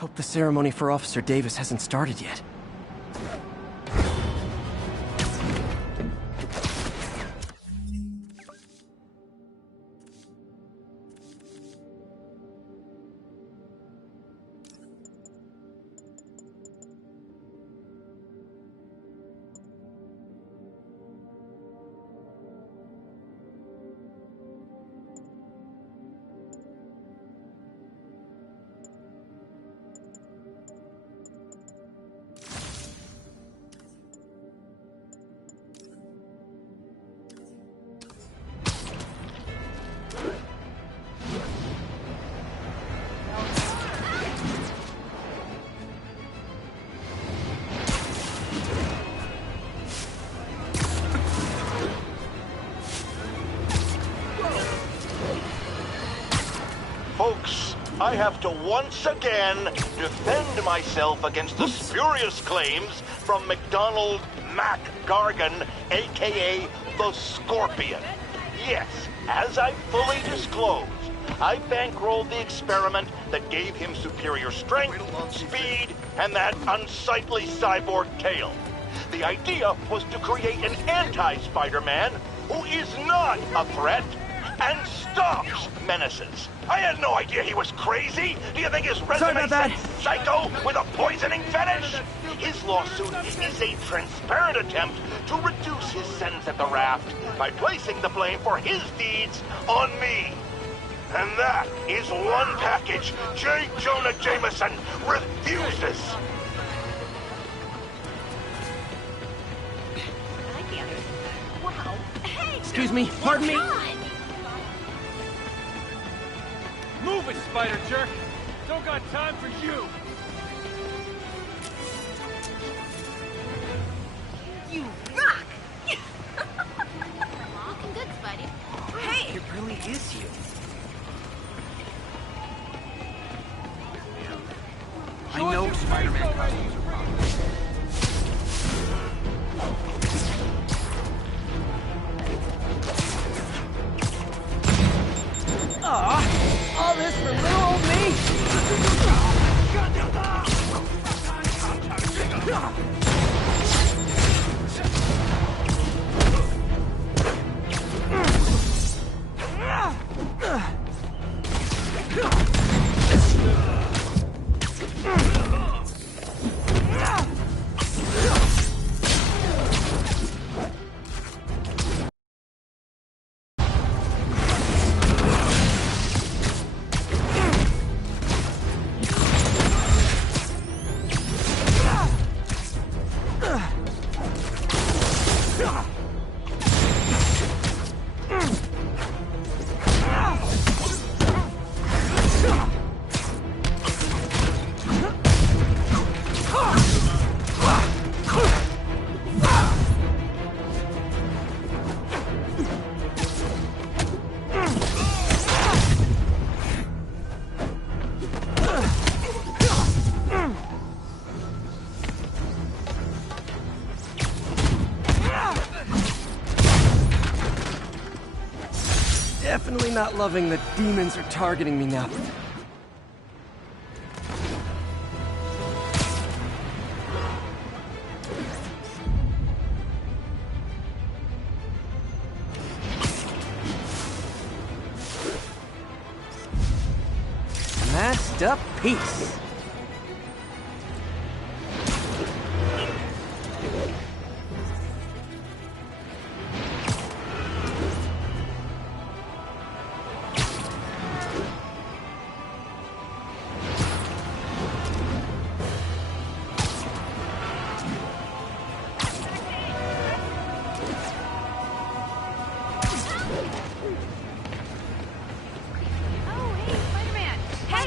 Hope the ceremony for Officer Davis hasn't started yet. Folks, I have to once again defend myself against the spurious claims from McDonald Mac Gargan, aka the Scorpion. Yes, as I fully disclosed, I bankrolled the experiment that gave him superior strength, speed, and that unsightly cyborg tail. The idea was to create an anti-Spider-Man who is not a threat and stops menaces. I had no idea he was crazy. Do you think his resume said psycho with a poisoning fetish? His lawsuit is a transparent attempt to reduce his sentence at the raft by placing the blame for his deeds on me. And that is one package J. Jonah Jameson refuses. Wow. Hey, Excuse me, pardon me? Move it, Spider Jerk! Don't got time for you! you rock! Looking good, Spidey. Hey! It really is you. I know Spider-Man costumes are wrong. All this for little old Definitely not loving that demons are targeting me now. Masked up peace.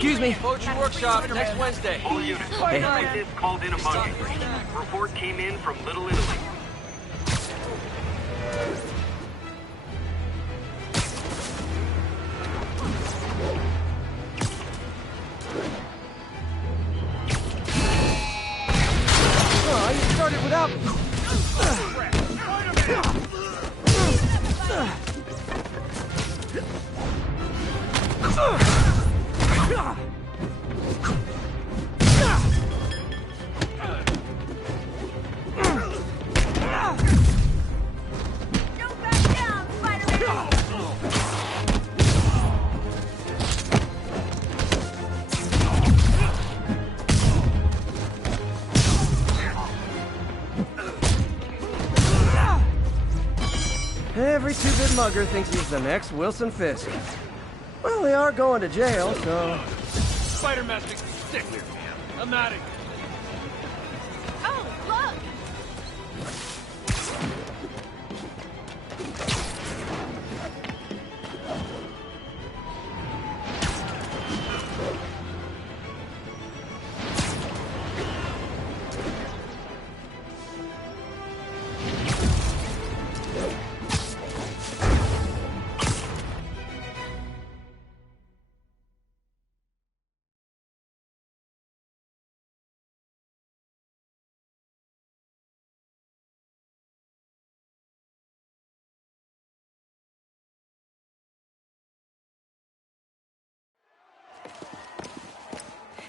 Excuse me. Poetry workshop next Wednesday. All units. Hey. Witness called in a mugging. Report came in from Little Italy. Oh, you started without me. stupid mugger thinks he's the next Wilson Fisk. Well, they are going to jail, so... Spider-Man makes me sick. I'm out of here. Oh, look!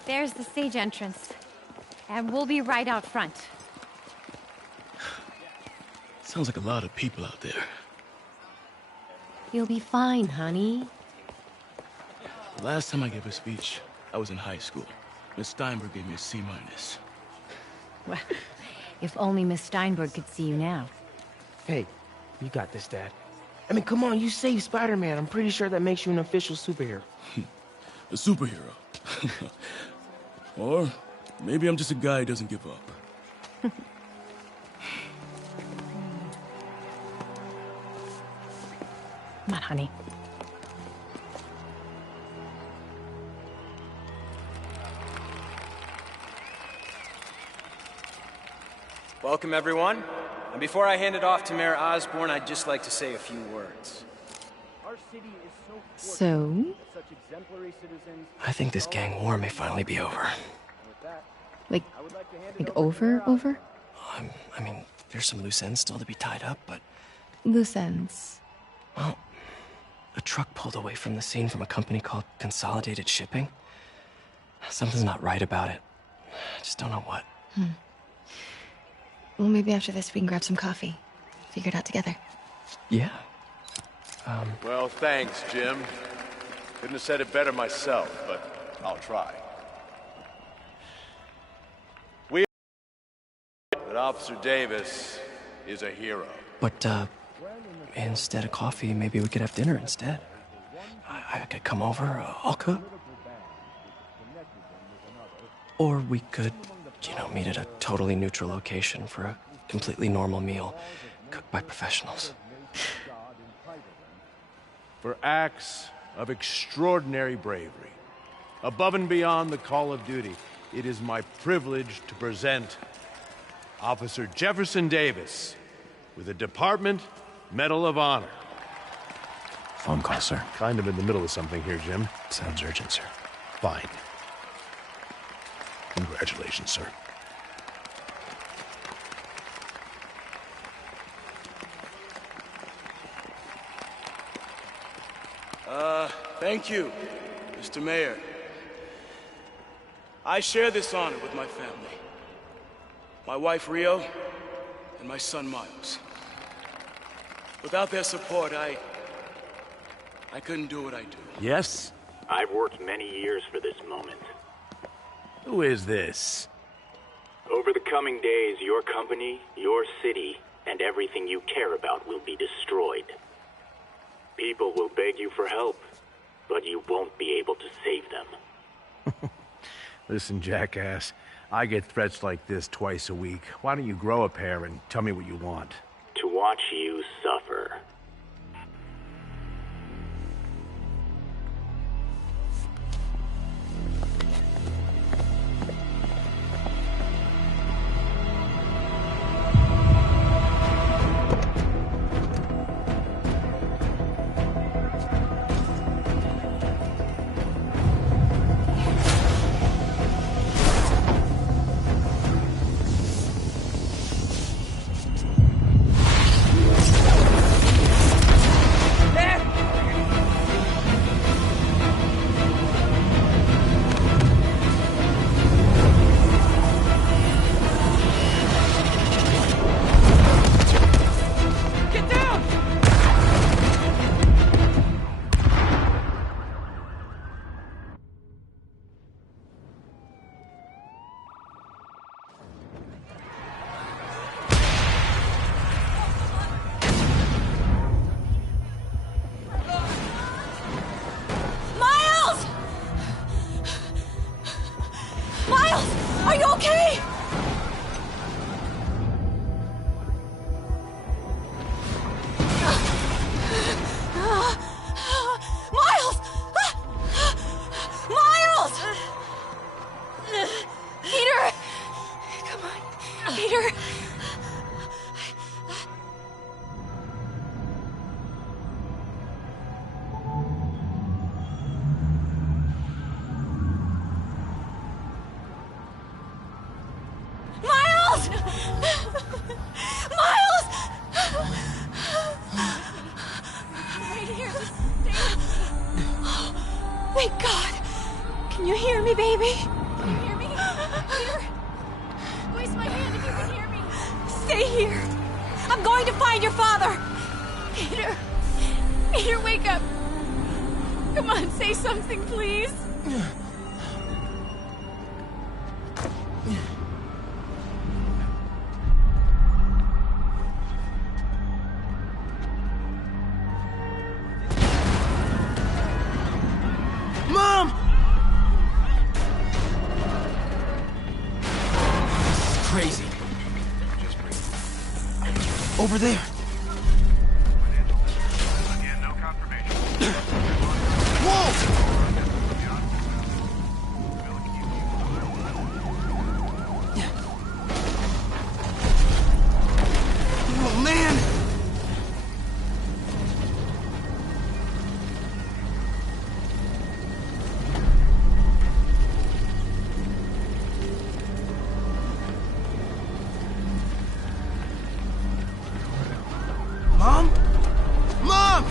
There's the stage entrance. And we'll be right out front. Sounds like a lot of people out there. You'll be fine, honey. The last time I gave a speech, I was in high school. Miss Steinberg gave me a C-. Well, if only Miss Steinberg could see you now. Hey, you got this, Dad. I mean, come on, you saved Spider-Man. I'm pretty sure that makes you an official superhero. A superhero. Or maybe I'm just a guy who doesn't give up. Come on, honey. Welcome, everyone. And before I hand it off to Mayor Osborn, I'd just like to say a few words. Our city is so So? such exemplary citizens. I think this gang war may finally be over. Like over? I mean, there's some loose ends still to be tied up, but... Loose ends. Well, a truck pulled away from the scene from a company called Consolidated Shipping. Something's not right about it. I just don't know what. Well, maybe after this we can grab some coffee. Figure it out together. Yeah. Well, thanks, Jim. Couldn't have said it better myself, but I'll try. But Officer Davis is a hero. But, instead of coffee, maybe we could have dinner instead. I could come over, I'll cook. Or we could, meet at a totally neutral location for a completely normal meal, cooked by professionals. For acts of extraordinary bravery, above and beyond the call of duty, it is my privilege to present Officer Jefferson Davis with the Department Medal of Honor. Phone call, sir. Kind of in the middle of something here, Jim. Sounds urgent, sir. Fine. Congratulations, sir. Thank you, Mr. Mayor. I share this honor with my family. My wife, Rio, and my son, Miles. Without their support, I couldn't do what I do. Yes? I've worked many years for this moment. Who is this? Over the coming days, your company, your city, and everything you care about will be destroyed. People will beg you for help, but you won't be able to save them. Listen, jackass, I get threats like this twice a week. Why don't you grow a pair and tell me what you want? To watch you suffer. Thank God! Can you hear me, baby? Can you hear me? Peter? Squeeze my hand if you can hear me. Stay here. I'm going to find your father. Peter. Peter, wake up. Come on, say something, please. Mom! This is crazy. Over there. Again, no confirmation. Whoa! Oh, man! Mom? Mom!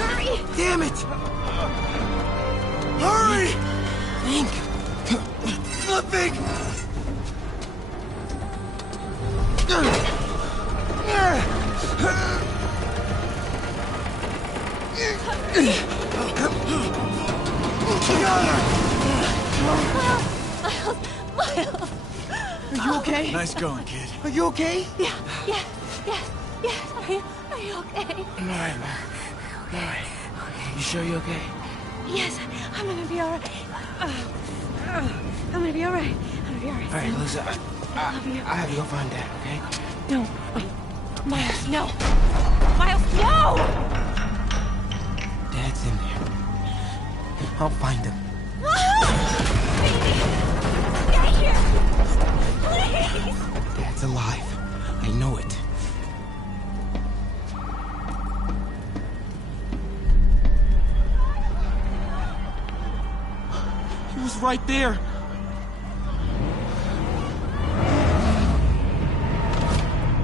Hurry! Damn it! Hurry! Think. Nothing! Miles! Are you okay? Nice going, kid. Are you okay? Yeah. Are you okay? I'm alright, Mom. I'm alright. You sure you're okay? Yes, I'm gonna be alright. I'm gonna be alright. Alright, Lisa, I love you. I have to go find Dad, okay? No, wait. Miles, no! Miles, no! Dad's in there. I'll find him. Baby! Stay here! Please! Dad's alive. I know it. He was right there.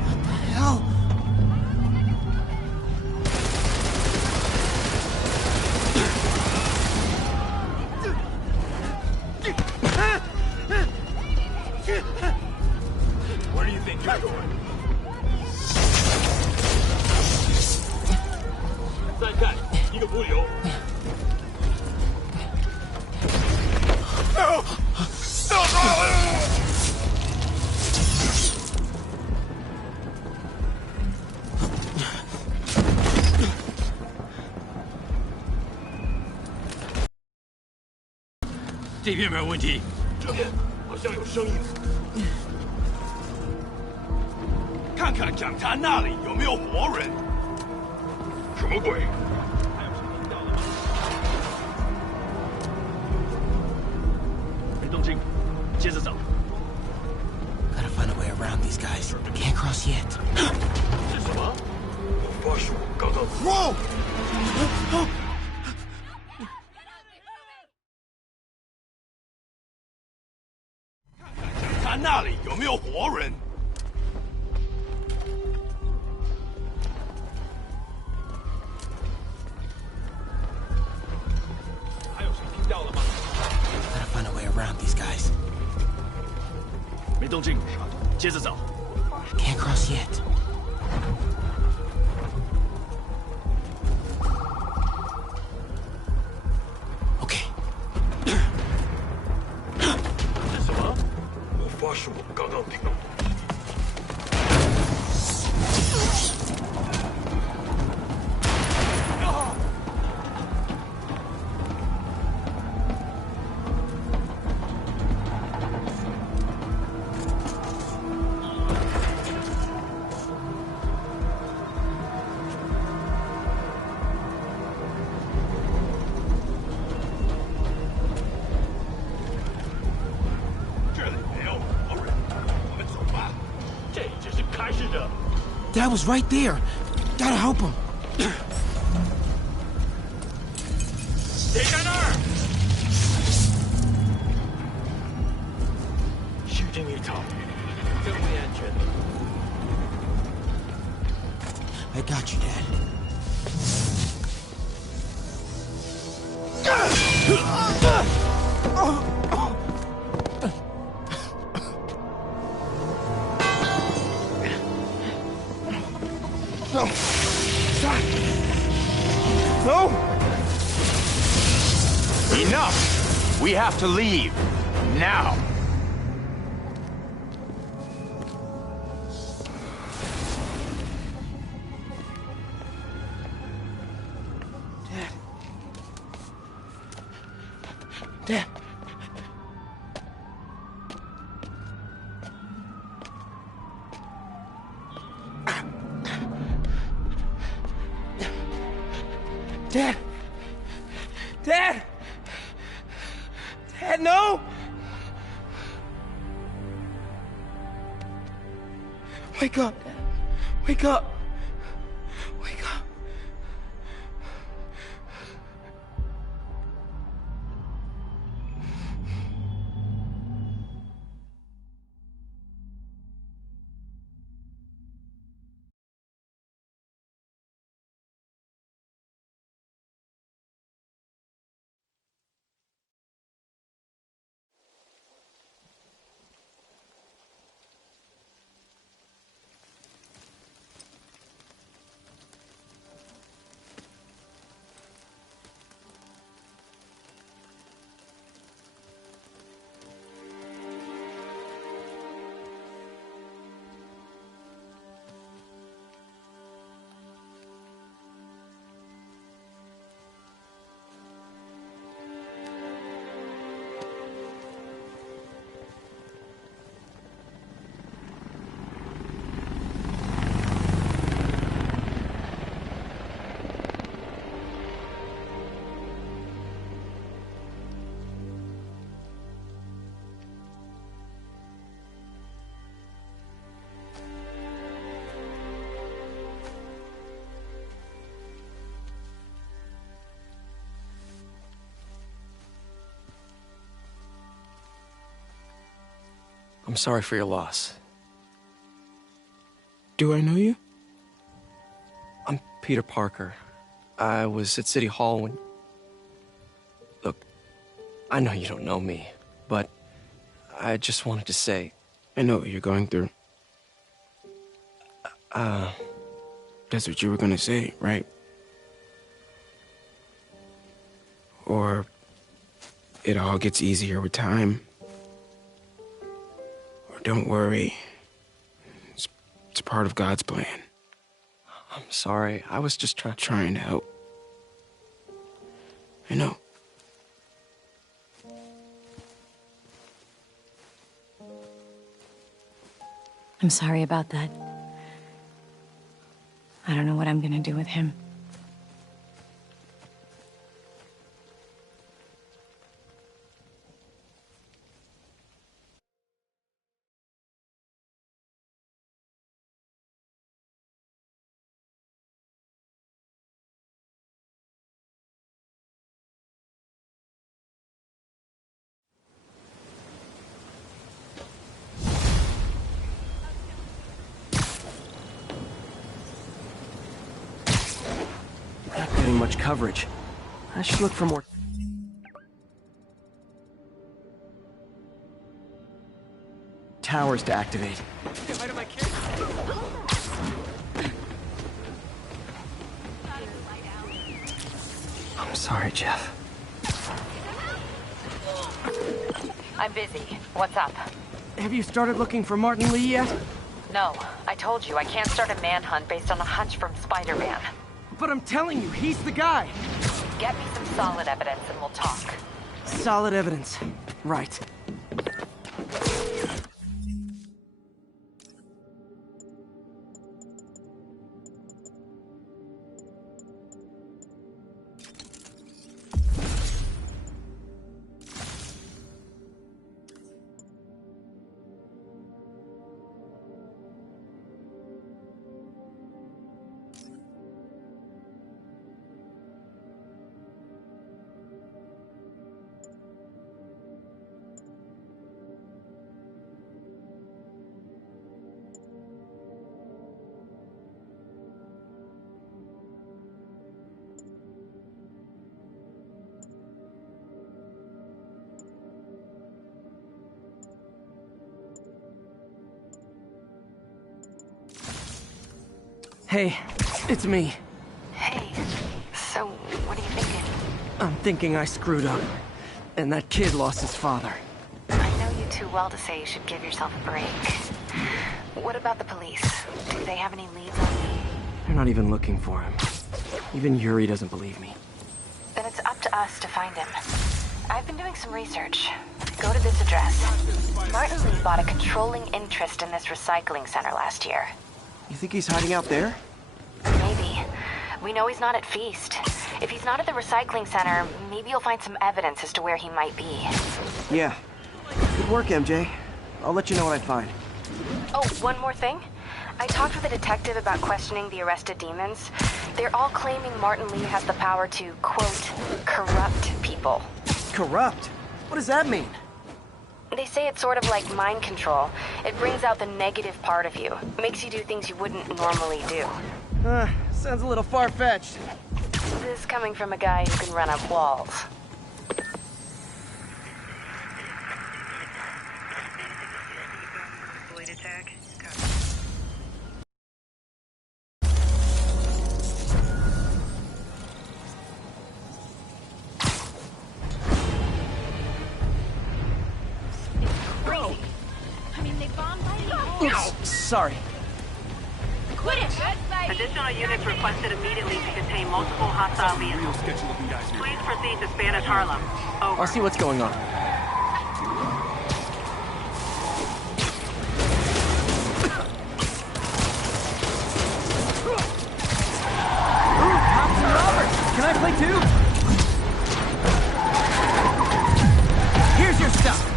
What the hell? Where do you think you're going? 再看一个不留。这边没有问题，这边好像有声音。看看讲坛那里有没有活人？什么鬼？没动静，接着走。Gotta find a way around these guys. Can't cross yet. 是什么？我发誓，我刚刚。Whoa! 讲坛那里有没有活人？还有谁听到了吗？ Gotta find a way around these guys. 没动静，接着走。 Can't cross yet. Okay. 是什么？我发誓，我刚刚听到东西。 Dad was right there. Gotta help him. 谁在那儿？ Shooting it up. second we enter. I got you, Dad. No! Stop! No! Enough! We have to leave. Now! Dad. Dad! Dad! Dad, no! Wake up, Dad. Wake up. Wake up. I'm sorry for your loss. Do I know you? I'm Peter Parker. I was at City Hall when... Look, I know you don't know me, but I just wanted to say... I know what you're going through. That's what you were gonna say, right? Or it all gets easier with time. Or don't worry. It's part of God's plan. I'm sorry. I was just trying to help. I know. I'm sorry about that. I don't know what I'm gonna do with him. Not getting much coverage. I should look for more... towers to activate. I'm sorry, Jeff. I'm busy. What's up? Have you started looking for Martin Lee yet? No, I told you I can't start a manhunt based on a hunch from Spider-Man. But I'm telling you, he's the guy! Get me some solid evidence and we'll talk. Solid evidence. Right. Hey, it's me. Hey, so what are you thinking? I'm thinking I screwed up. And that kid lost his father. I know you too well to say you should give yourself a break. What about the police? Do they have any leads on me? They're not even looking for him. Even Yuri doesn't believe me. Then it's up to us to find him. I've been doing some research. Go to this address. Martin Lee bought a controlling interest in this recycling center last year. You think he's hiding out there? Maybe. We know he's not at Feast. If he's not at the recycling center, maybe you'll find some evidence as to where he might be. Yeah. Good work, MJ. I'll let you know what I find. Oh, one more thing. I talked with a detective about questioning the arrested demons. They're all claiming Martin Lee has the power to, quote, corrupt people. Corrupt? What does that mean? They say it's sort of like mind control. It brings out the negative part of you. Makes you do things you wouldn't normally do. Sounds a little far-fetched. This coming from a guy who can run up walls. Oops, sorry. Quit it! Additional units requested immediately to contain multiple hostile vehicles. Please proceed to Spanish Harlem. Over. I'll see what's going on. Ooh, cops and robbers! Can I play too? Here's your stuff!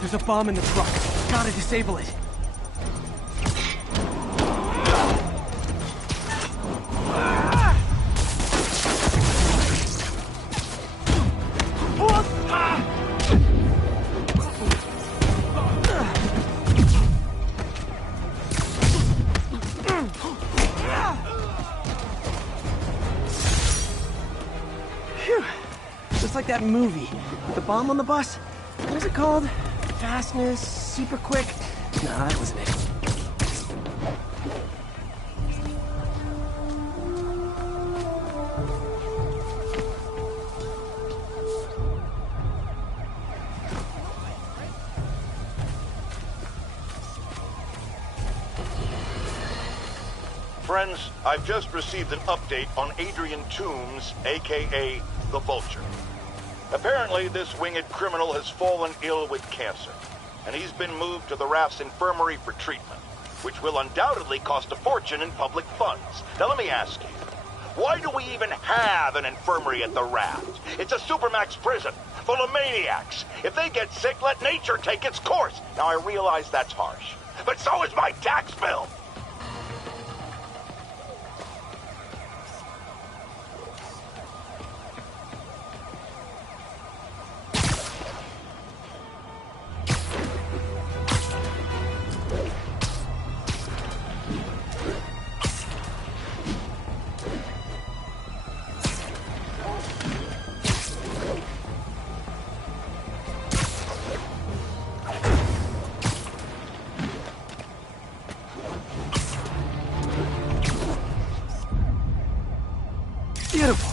There's a bomb in the truck. Gotta disable it. Phew. Just like that movie. The bomb on the bus. What was it called? Fastness, super quick. Nah, that wasn't it. Friends, I've just received an update on Adrian Toombs, aka the Vulture. Apparently, this winged criminal has fallen ill with cancer, and he's been moved to the RAF's infirmary for treatment, which will undoubtedly cost a fortune in public funds. Now let me ask you, why do we even have an infirmary at the RAF? It's a supermax prison, full of maniacs. If they get sick, let nature take its course. Now I realize that's harsh, but so is my tax bill. Beautiful.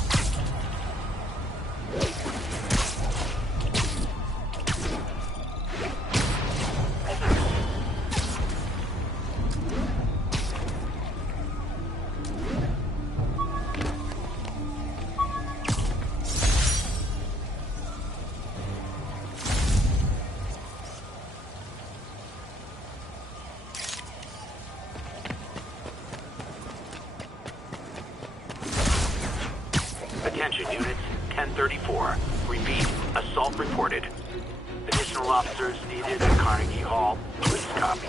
Attention units, 1034. Repeat, assault reported. Additional officers needed at Carnegie Hall. Please copy.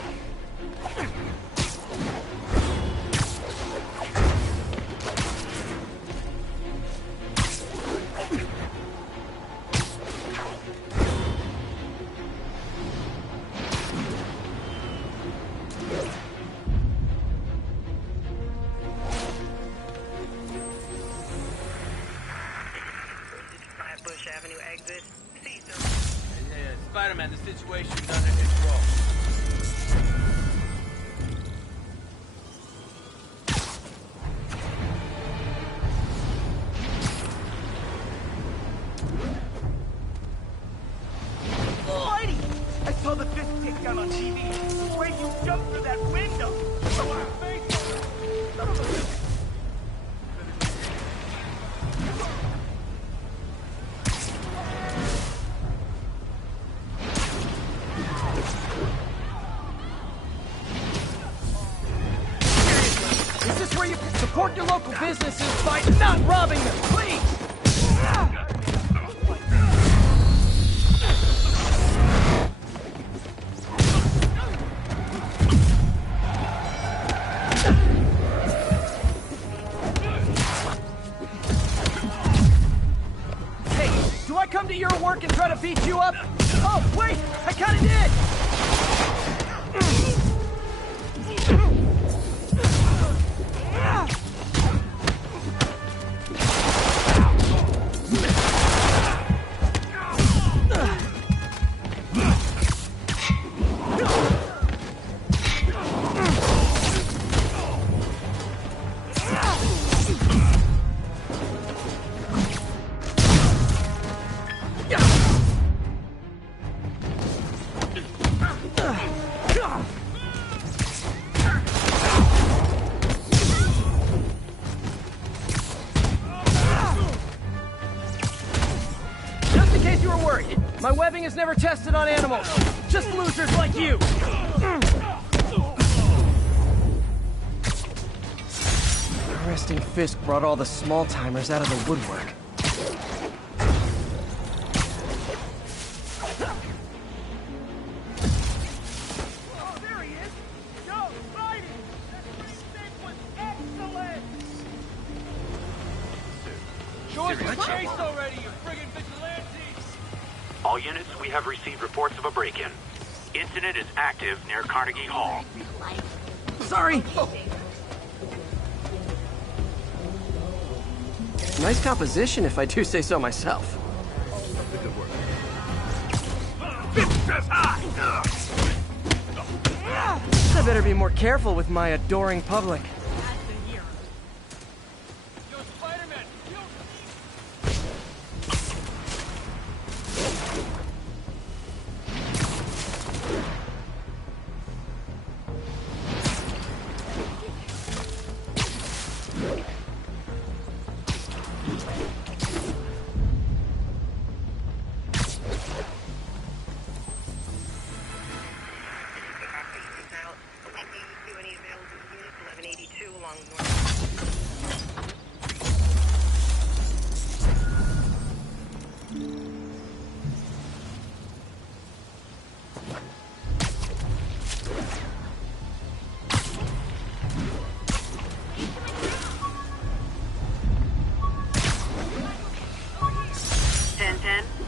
and the situation's under control. Lady! I saw the fist takedown on TV. The way you jumped through that window. Is this where you support your local businesses by not robbing them, please? Hey, do I come to your work and try to beat you up? Oh, wait, I kinda did! My webbing is never tested on animals. Just losers like you. Arresting Fisk brought all the small-timers out of the woodwork. Oh, there he is! Yo, Spidey! That mistake was excellent! Show us the chase already, you friggin' vigilantes! All units, we have received reports of a break-in. Incident is active near Carnegie Hall. Sorry! Nice composition, if I do say so myself. I better be more careful with my adoring public.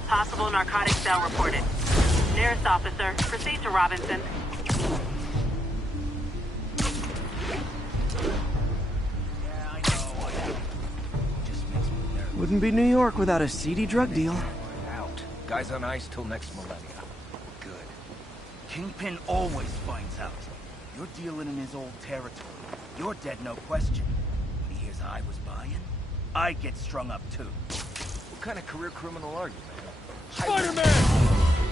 Possible narcotic cell reported. Nearest officer, proceed to Robinson. Wouldn't be New York without a seedy drug deal. Out. Guys on ice till next millennia. Good. Kingpin always finds out. You're dealing in his old territory. You're dead, no question. When he hears I was buying, I get strung up too. What kind of career criminal are you, man? Spider-Man!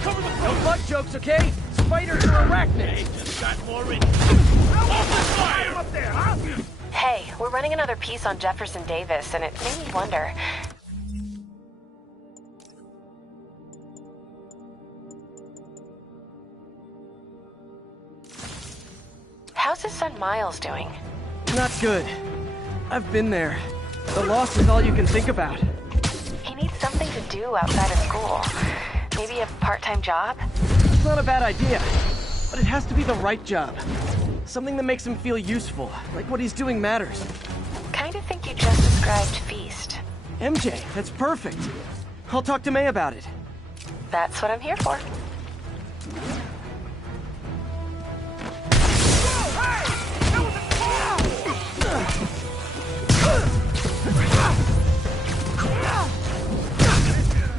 Cover the front! No butt jokes, okay? Spiders are arachnids! Just got more in. Fire up there, huh? Hey, we're running another piece on Jefferson Davis, and it made me wonder. How's his son Miles doing? Not good. I've been there. The loss is all you can think about. He needs something to do outside of school. Maybe a part-time job? It's not a bad idea, but it has to be the right job. Something that makes him feel useful, like what he's doing matters. Kind of think you just described Feast. MJ, that's perfect. I'll talk to May about it. That's what I'm here for.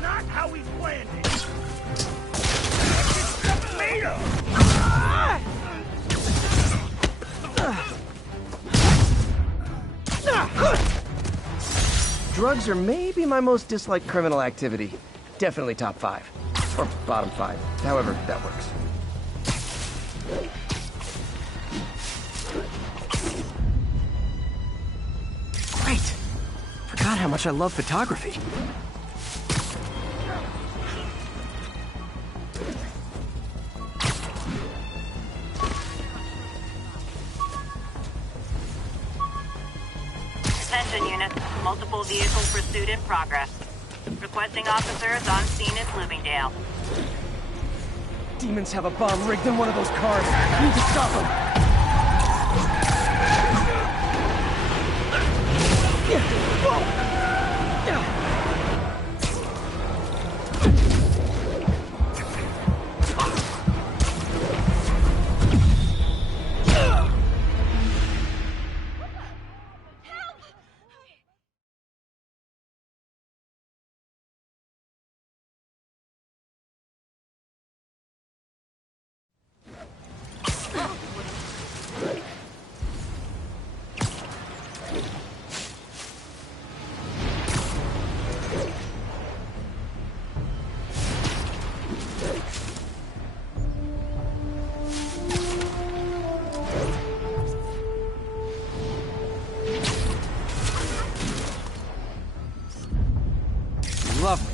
Not how we planned it. drugs are maybe my most disliked criminal activity. Definitely top 5. Or bottom 5. However that works. Great! Forgot how much I love photography. Attention units. Multiple vehicle pursuit in progress. Requesting officers on scene in Bloomingdale. Demons have a bomb rigged in one of those cars. Need to stop them. Lovely.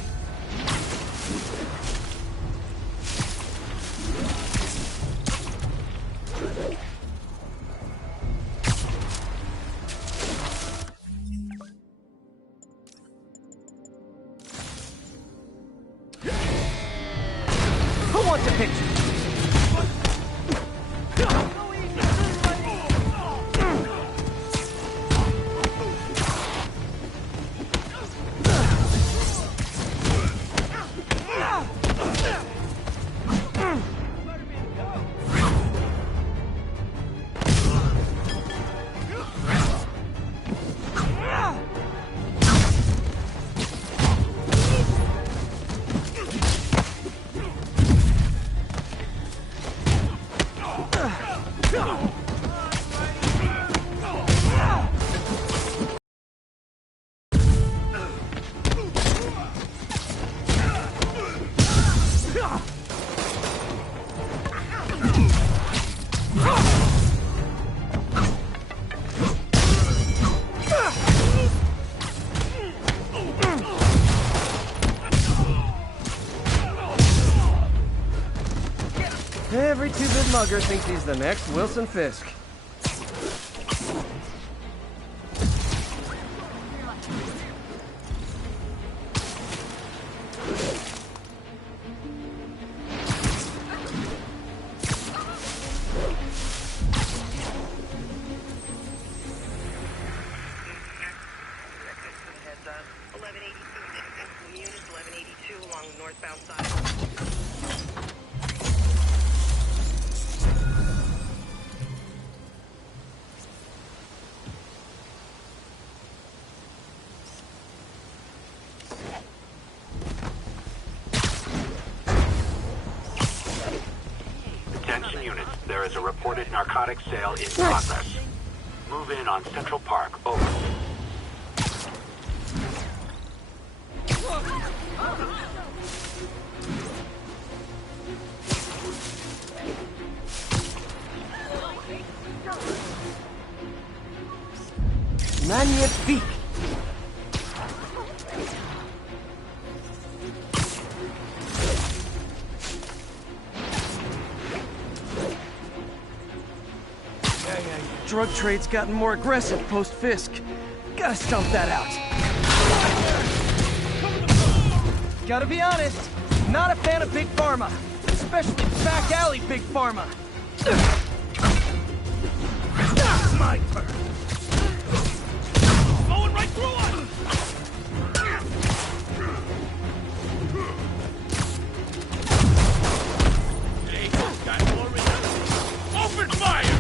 Who wants a picture? Every two-bit mugger thinks he's the next Wilson Fisk. Attention units, there is a reported narcotics sale in progress. Move in on Central Park, over. Magnifique! Drug trade's gotten more aggressive post-Fisk. Gotta stomp that out. Gotta be honest, not a fan of Big Pharma. Especially back alley Big Pharma. My turn. Going right through us! Hey, got more resistance. Open fire!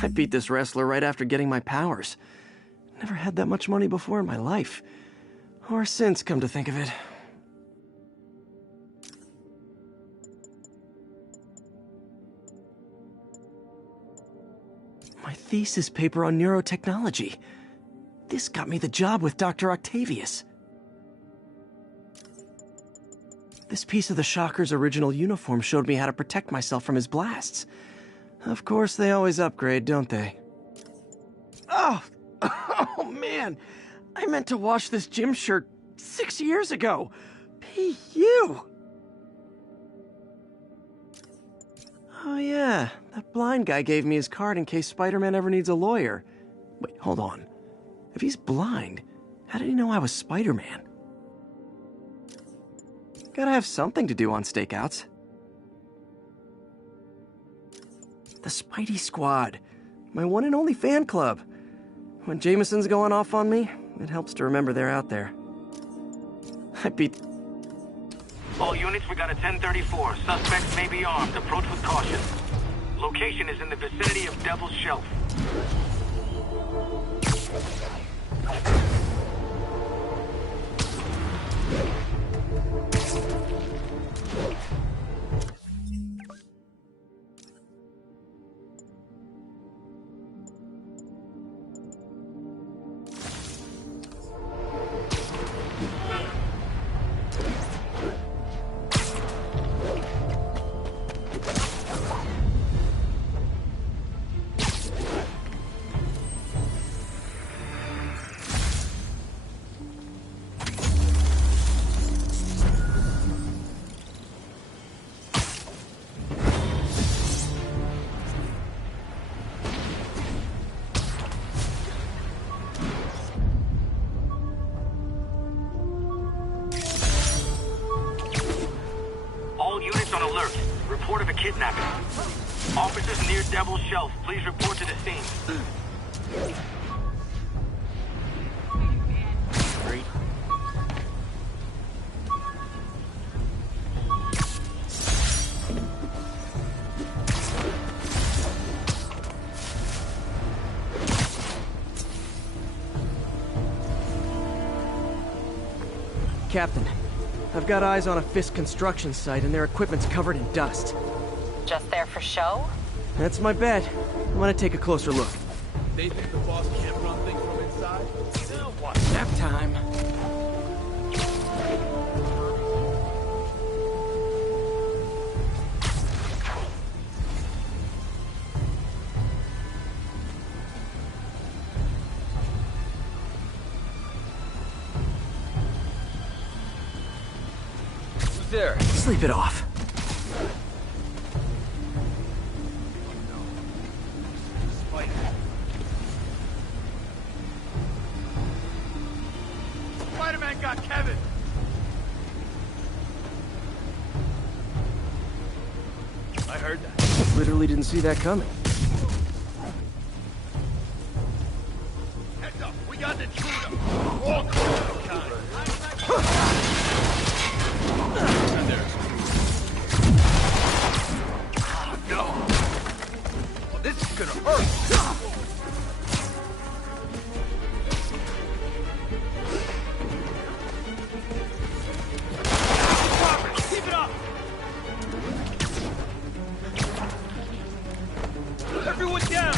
I beat this wrestler right after getting my powers. Never had that much money before in my life. Or since, come to think of it. My thesis paper on neurotechnology. This got me the job with Dr. Octavius. This piece of the Shocker's original uniform showed me how to protect myself from his blasts. Of course, they always upgrade, don't they? Oh! Oh, man! I meant to wash this gym shirt 6 years ago! P.U.! Oh yeah, that blind guy gave me his card in case Spider-Man ever needs a lawyer. Wait, hold on. If he's blind, how did he know I was Spider-Man? Gotta have something to do on stakeouts. The Spidey Squad. My one and only fan club. When Jameson's going off on me, it helps to remember they're out there. I beat... All units, we got a 1034. Suspects may be armed. Approach with caution. Location is in the vicinity of Devil's Shelf. Report of a kidnapping. Officers near Devil's Shelf, please report to the scene. Great. Captain, I've got eyes on a Fisk construction site and their equipment's covered in dust. Just there for show? That's my bet. I'm gonna take a closer look. They think the boss can't run things from inside? Now what? Nap time. There. Sleep it off. Spider-Man got Kevin! I heard that. Literally didn't see that coming. Heads up, we got an intruder! All criminal kind! Oh, no! Well, this is gonna hurt! Everyone down!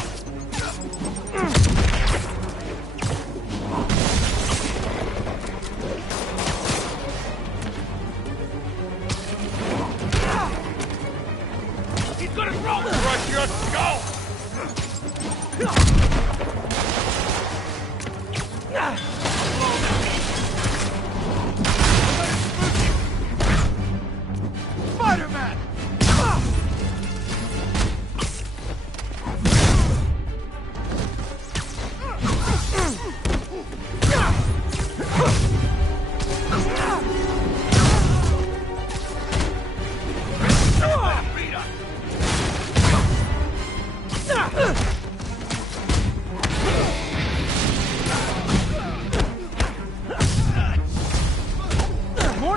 He's gonna throw it! Rush your skull!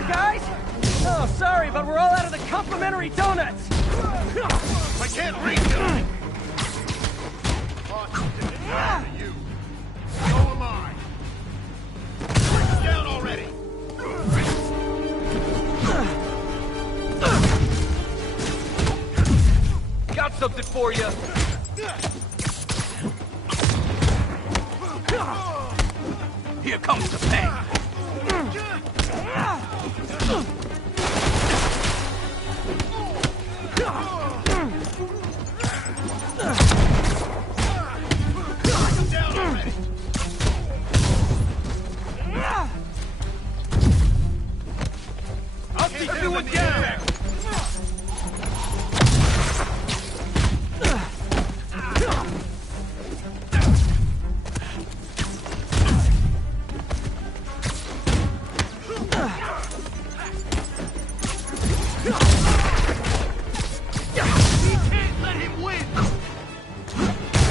guys! Oh, sorry, but we're all out of the complimentary donuts! I can't reach you! You. So am I. Down already! Got something for you! Here comes the pain! I'll teach you a down!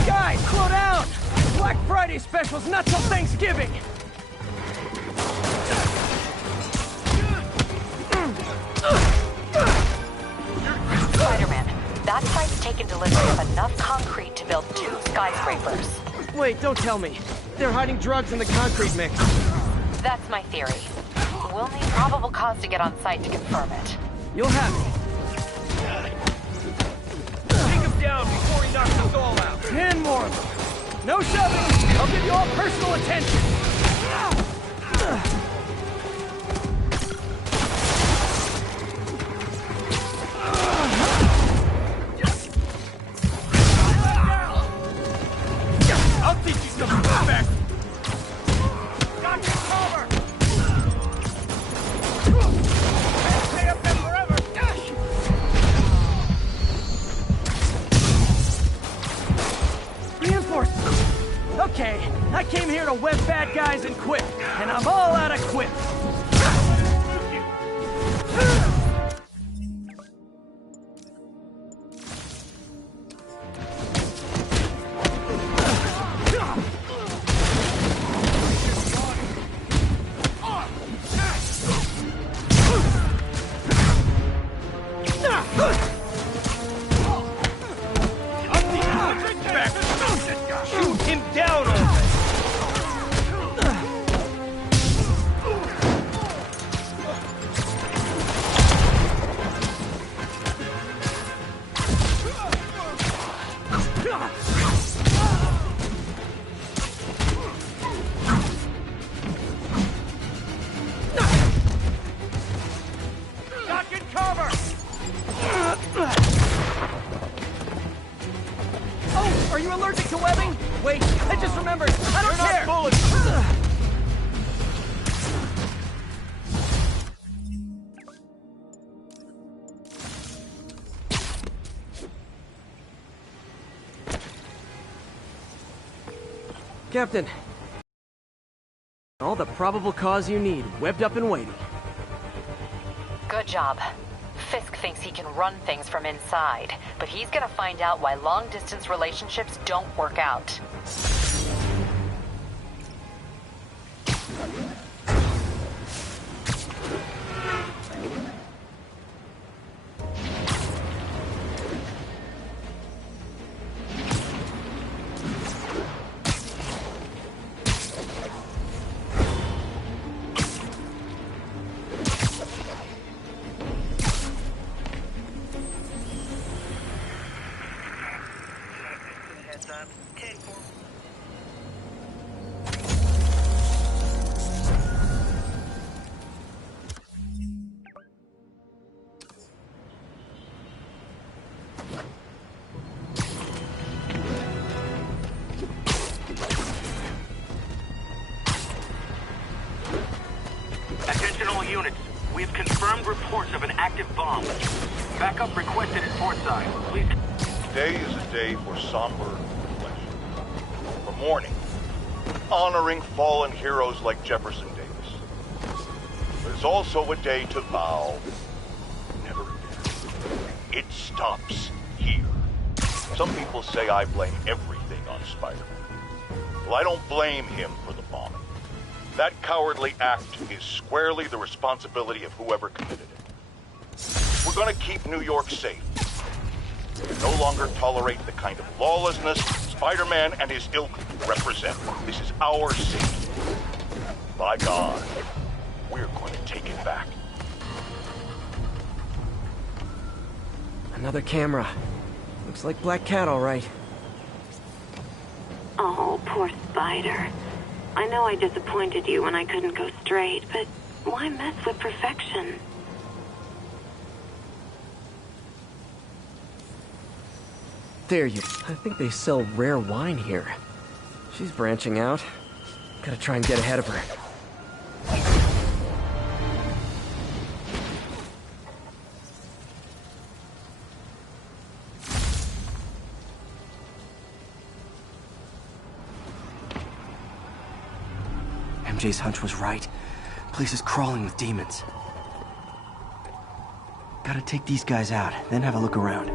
Guys, slow down! Black Friday special's not till Thanksgiving! Spider-Man, that site's taken delivery of enough concrete to build 2 skyscrapers. Wait, don't tell me. They're hiding drugs in the concrete mix. That's my theory. We'll need probable cause to get on site to confirm it. You'll have me. Take him down before he knocks us all out! 10 more of them. No shoving! I'll give you all personal attention! I'll teach you some respect! Got your cover! Can't stay up there forever! Reinforcements! Okay, I came here to web bad guys and quit, and I'm all out of quip! Shoot him down already! Lock and cover! Oh, are you allergic to webbing? Wait, I just remembered. I don't care. Captain, all the probable cause you need, webbed up and waiting. Good job. Fisk thinks he can run things from inside, but he's gonna find out why long-distance relationships don't work out. Attention all units. We have confirmed reports of an active bomb. Backup requested at Portside. Please. Today is a day for somber reflection. For mourning. Honoring fallen heroes like Jefferson Davis. But it's also a day to vow never again. It stops here. Some people say I blame everything on Spider-Man. Well, I don't blame him for the bombing. That cowardly act is squarely the responsibility of whoever committed it. We're gonna keep New York safe. We no longer tolerate the kind of lawlessness Spider-Man and his ilk represent. This is our city. By God, we're going to take it back. Another camera. Looks like Black Cat, all right. Oh, poor Spider. I know I disappointed you when I couldn't go straight, but why mess with perfection? There you... I think they sell rare wine here. She's branching out. Gotta try and get ahead of her. MJ's hunch was right. Place is crawling with demons. Gotta take these guys out, then have a look around.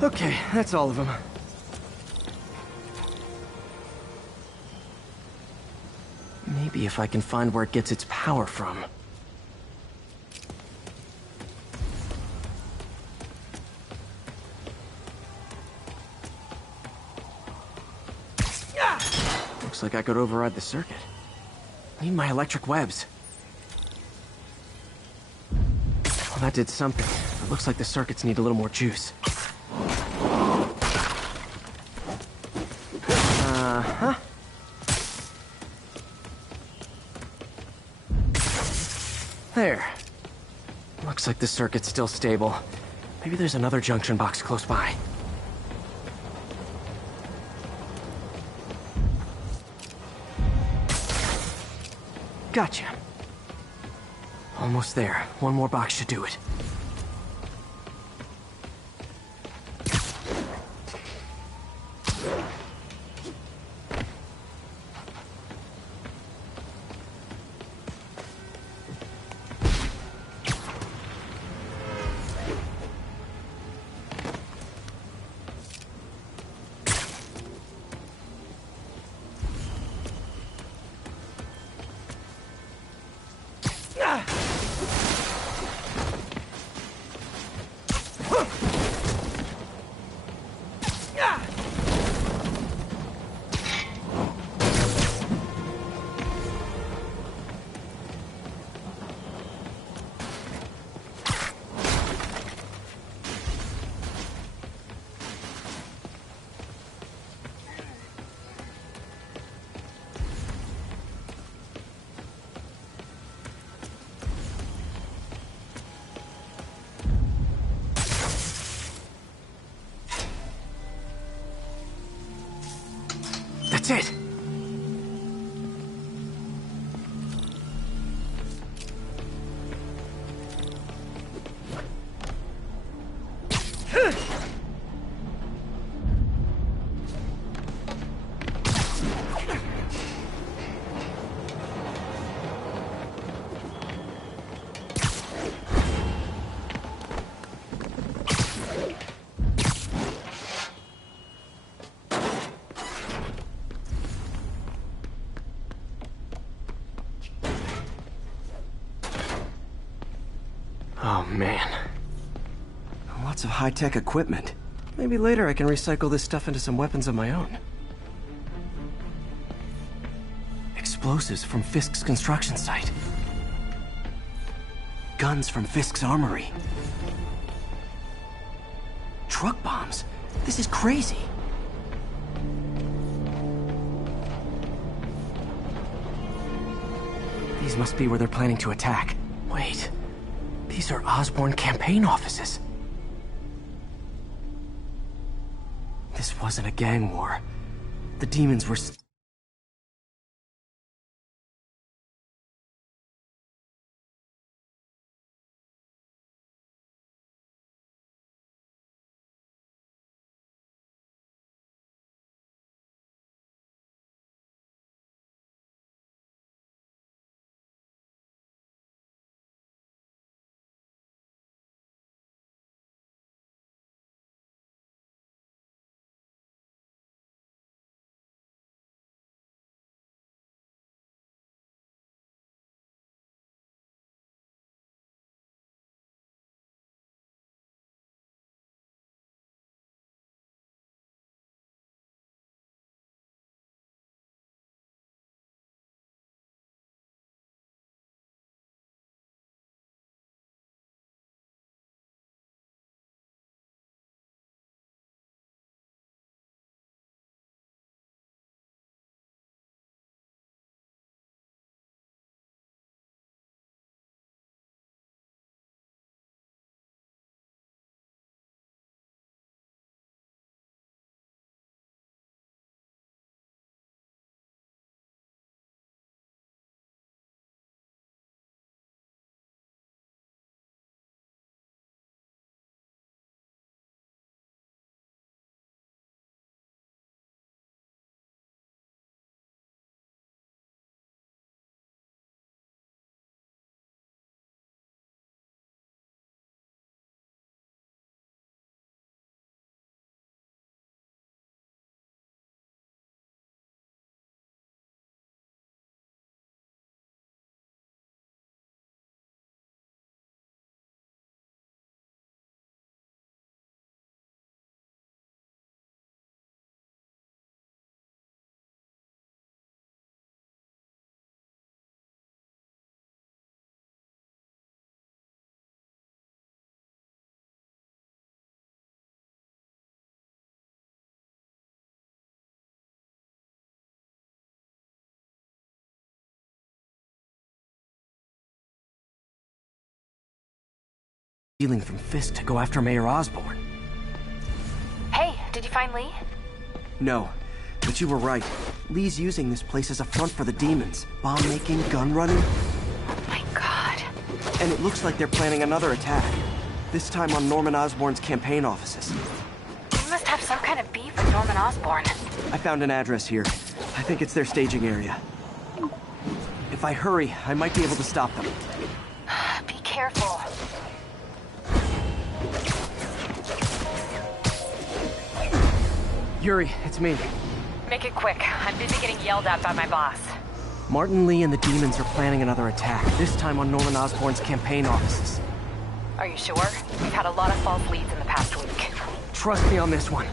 Okay, that's all of them. Maybe if I can find where it gets its power from. Looks like I could override the circuit. Need my electric webs. Well, that did something. It looks like the circuits need a little more juice. Uh-huh. There. Looks like the circuit's still stable. Maybe there's another junction box close by. Gotcha. Almost there. One more box should do it. That's it! Oh, man. Lots of high-tech equipment. Maybe later I can recycle this stuff into some weapons of my own. Explosives from Fisk's construction site. Guns from Fisk's armory. Truck bombs? This is crazy. These must be where they're planning to attack. Wait, these are Osborn campaign offices. This wasn't a gang war. The demons were... stealing from Fisk to go after Mayor Osborn. Hey, did you find Lee? No, but you were right. Lee's using this place as a front for the demons. Bomb-making, gun-running. Oh my god. And it looks like they're planning another attack. This time on Norman Osborn's campaign offices. You must have some kind of beef with Norman Osborn. I found an address here. I think it's their staging area. If I hurry, I might be able to stop them. Be careful. Yuri, it's me. Make it quick. I'm busy getting yelled at by my boss. Martin Lee and the demons are planning another attack, this time on Norman Osborn's campaign offices. Are you sure? We've had a lot of false leads in the past week. Trust me on this one.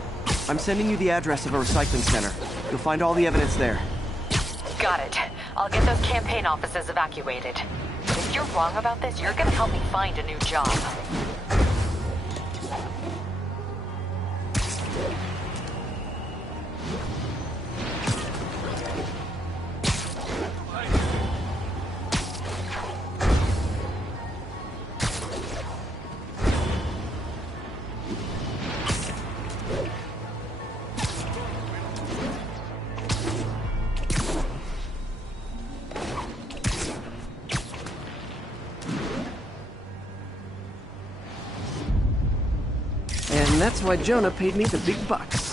I'm sending you the address of a recycling center. You'll find all the evidence there. Got it. I'll get those campaign offices evacuated. But if you're wrong about this, you're gonna help me find a new job. And that's why Jonah paid me the big bucks.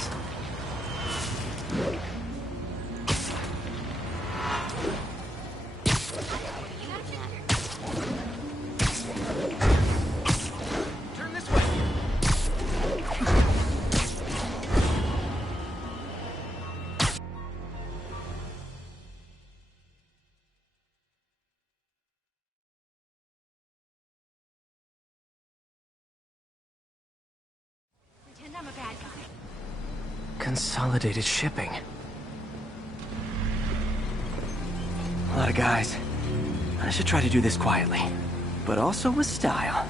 Consolidated shipping. A lot of guys. I should try to do this quietly, but also with style.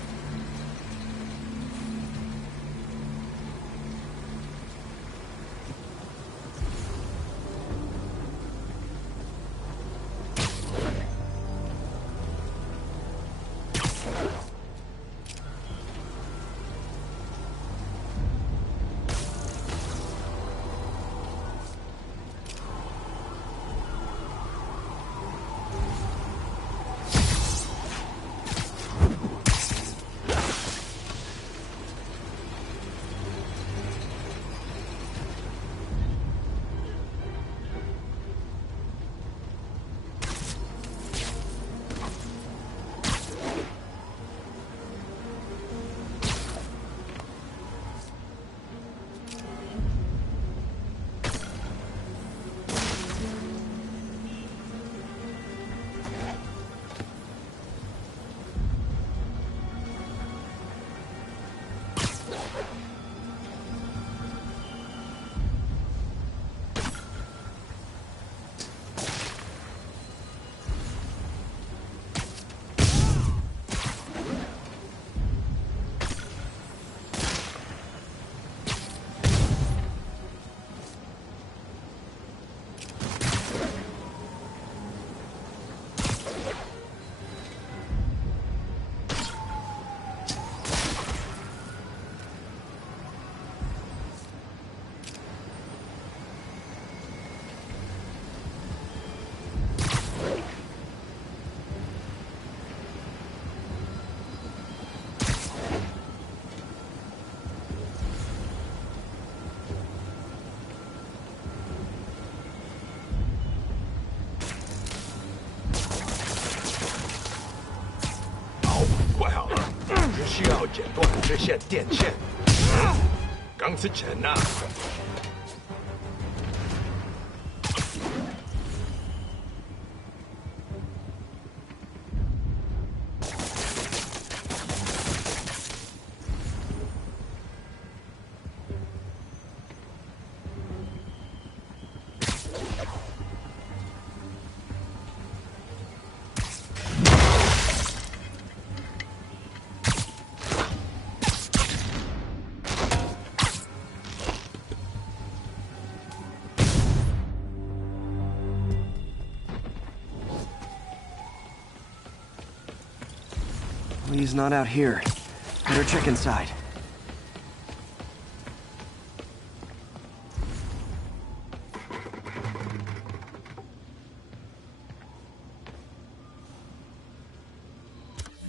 He's not out here. Better check inside.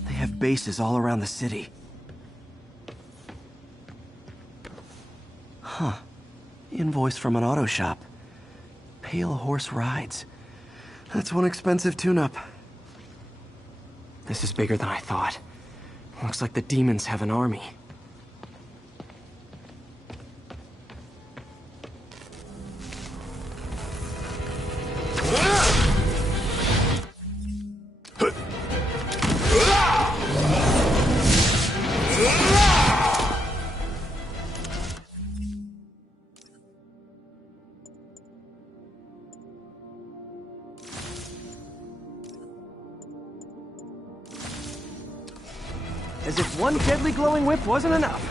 They have bases all around the city. Huh. Invoice from an auto shop. Pale Horse Rides. That's one expensive tune-up. This is bigger than I thought. Looks like the demons have an army. As if one deadly glowing whip wasn't enough.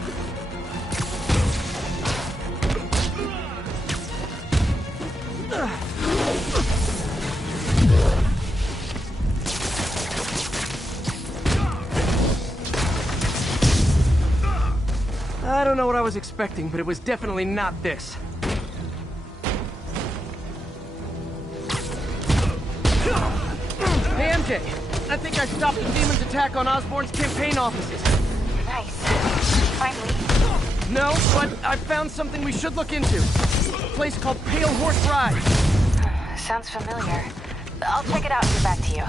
I don't know what I was expecting, but it was definitely not this. Hey, MJ. I think I stopped the demon's attack on Osborn's campaign offices. Nice. Finally. No, but I found something we should look into. A place called Pale Horse Ride. Sounds familiar. I'll check it out and get back to you.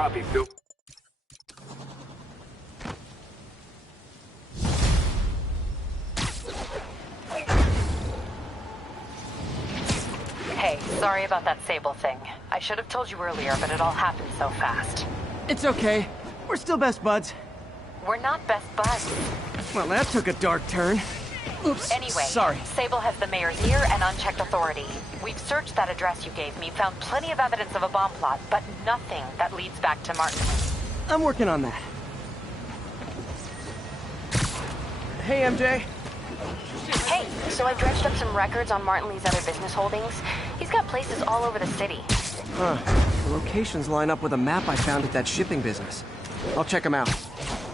Copy, Phil. Hey, sorry about that Sable thing. I should have told you earlier, but it all happened so fast. It's okay. We're still best buds. We're not best buds. Well, that took a dark turn. Oops, Anyway, sorry. Sable has the mayor's ear and unchecked authority. We've searched that address you gave me, found plenty of evidence of a bomb plot, but nothing that leads back to Martin. I'm working on that. Hey, MJ. Hey, so I dredged up some records on Martin Lee's other business holdings. He's got places all over the city. Huh. The locations line up with a map I found at that shipping business. I'll check them out.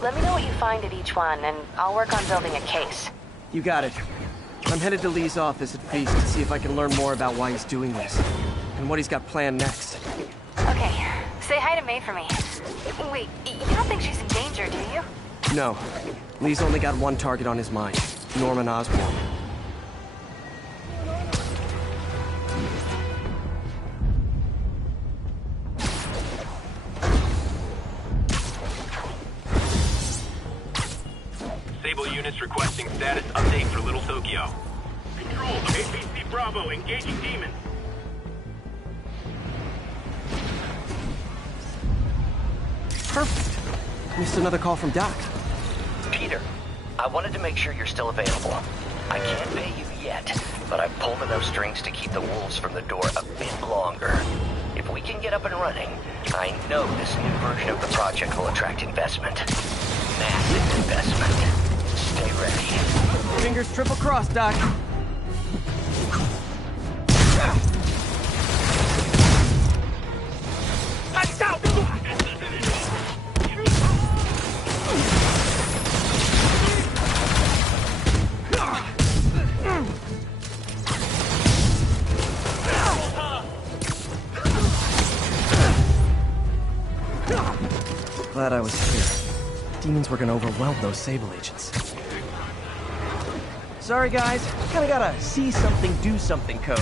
Let me know what you find at each one, and I'll work on building a case. You got it. I'm headed to Lee's office at Feast to see if I can learn more about why he's doing this. And what he's got planned next. Okay, say hi to May for me. Wait, you don't think she's in danger, do you? No. Lee's only got one target on his mind. Norman Osborn. Sable units requesting status update for Little Tokyo. Control, APC Bravo, engaging demons. Perfect. Missed another call from Doc. Peter, I wanted to make sure you're still available. I can't pay you yet, but I've pulled enough strings to keep the wolves from the door a bit longer. If we can get up and running, I know this new version of the project will attract investment. Massive investment. Stay ready. Fingers triple crossed, Doc. Glad I was here. Demons were gonna overwhelm those Sable agents. Sorry, guys. Kinda gotta see something, do something code.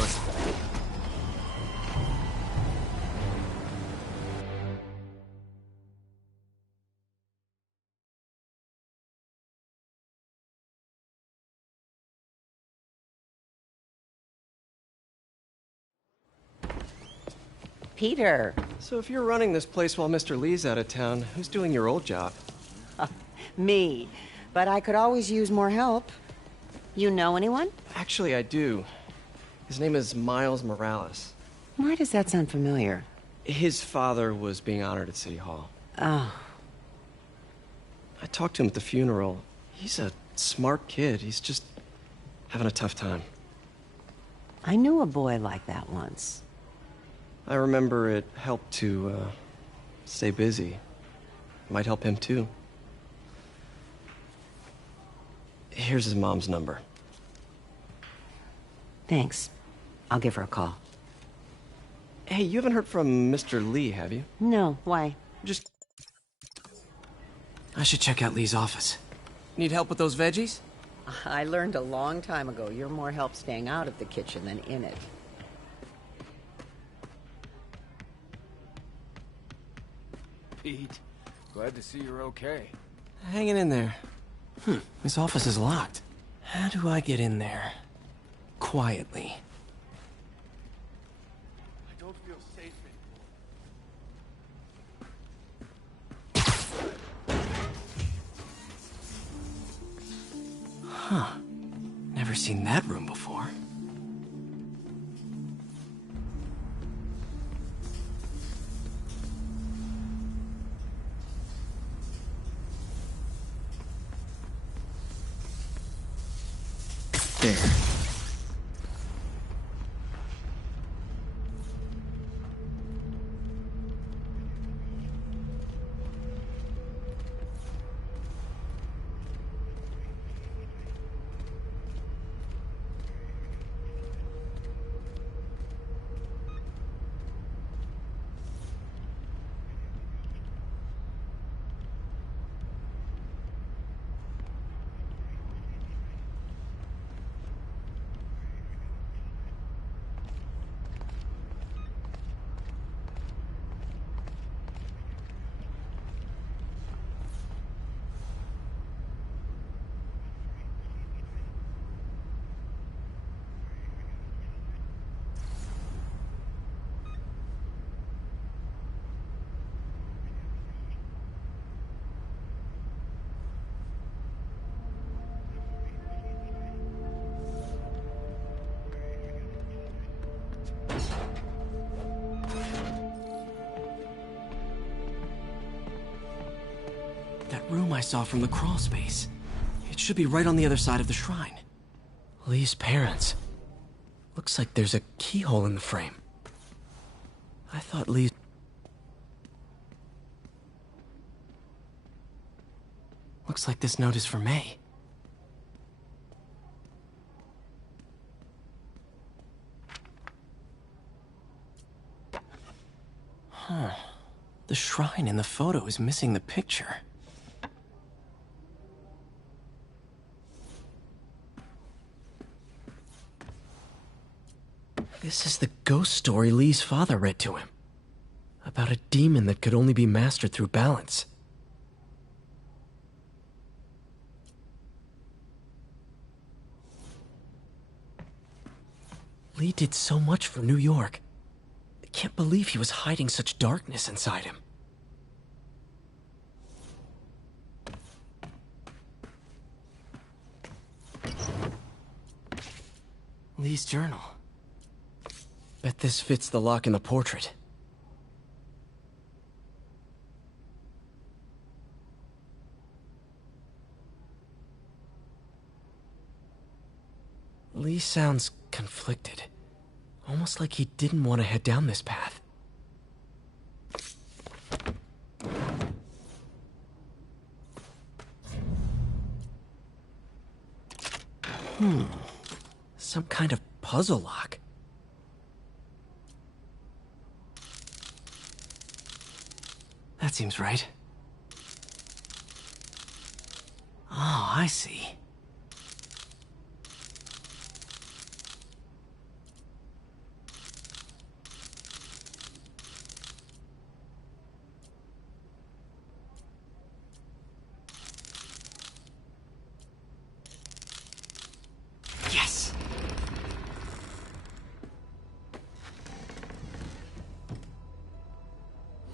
Peter. So if you're running this place while Mr. Lee's out of town, who's doing your old job? Me. But I could always use more help. You know anyone? Actually, I do. His name is Miles Morales. Why does that sound familiar? His father was being honored at City Hall. Oh. I talked to him at the funeral. He's a smart kid. He's just having a tough time. I knew a boy like that once. I remember it helped to, stay busy. Might help him, too. Here's his mom's number. Thanks. I'll give her a call. Hey, you haven't heard from Mr. Lee, have you? No, why? Just... I should check out Lee's office. Need help with those veggies? I learned a long time ago you're more help staying out of the kitchen than in it. Pete, glad to see you're okay. Hanging in there. His office is locked. How do I get in there? Quietly. I don't feel safe anymore. Huh. Never seen that room before. There. That room I saw from the crawl space. It should be right on the other side of the shrine. Lee's parents. Looks like there's a keyhole in the frame. I thought Lee... Looks like this note is for May. Huh. The shrine in the photo is missing the picture. This is the ghost story Lee's father read to him. About a demon that could only be mastered through balance. Lee did so much for New York. I can't believe he was hiding such darkness inside him. Lee's journal. Bet this fits the lock in the portrait. Lee sounds conflicted. Almost like he didn't want to head down this path. Some kind of puzzle lock. That seems right. Oh, I see. Yes!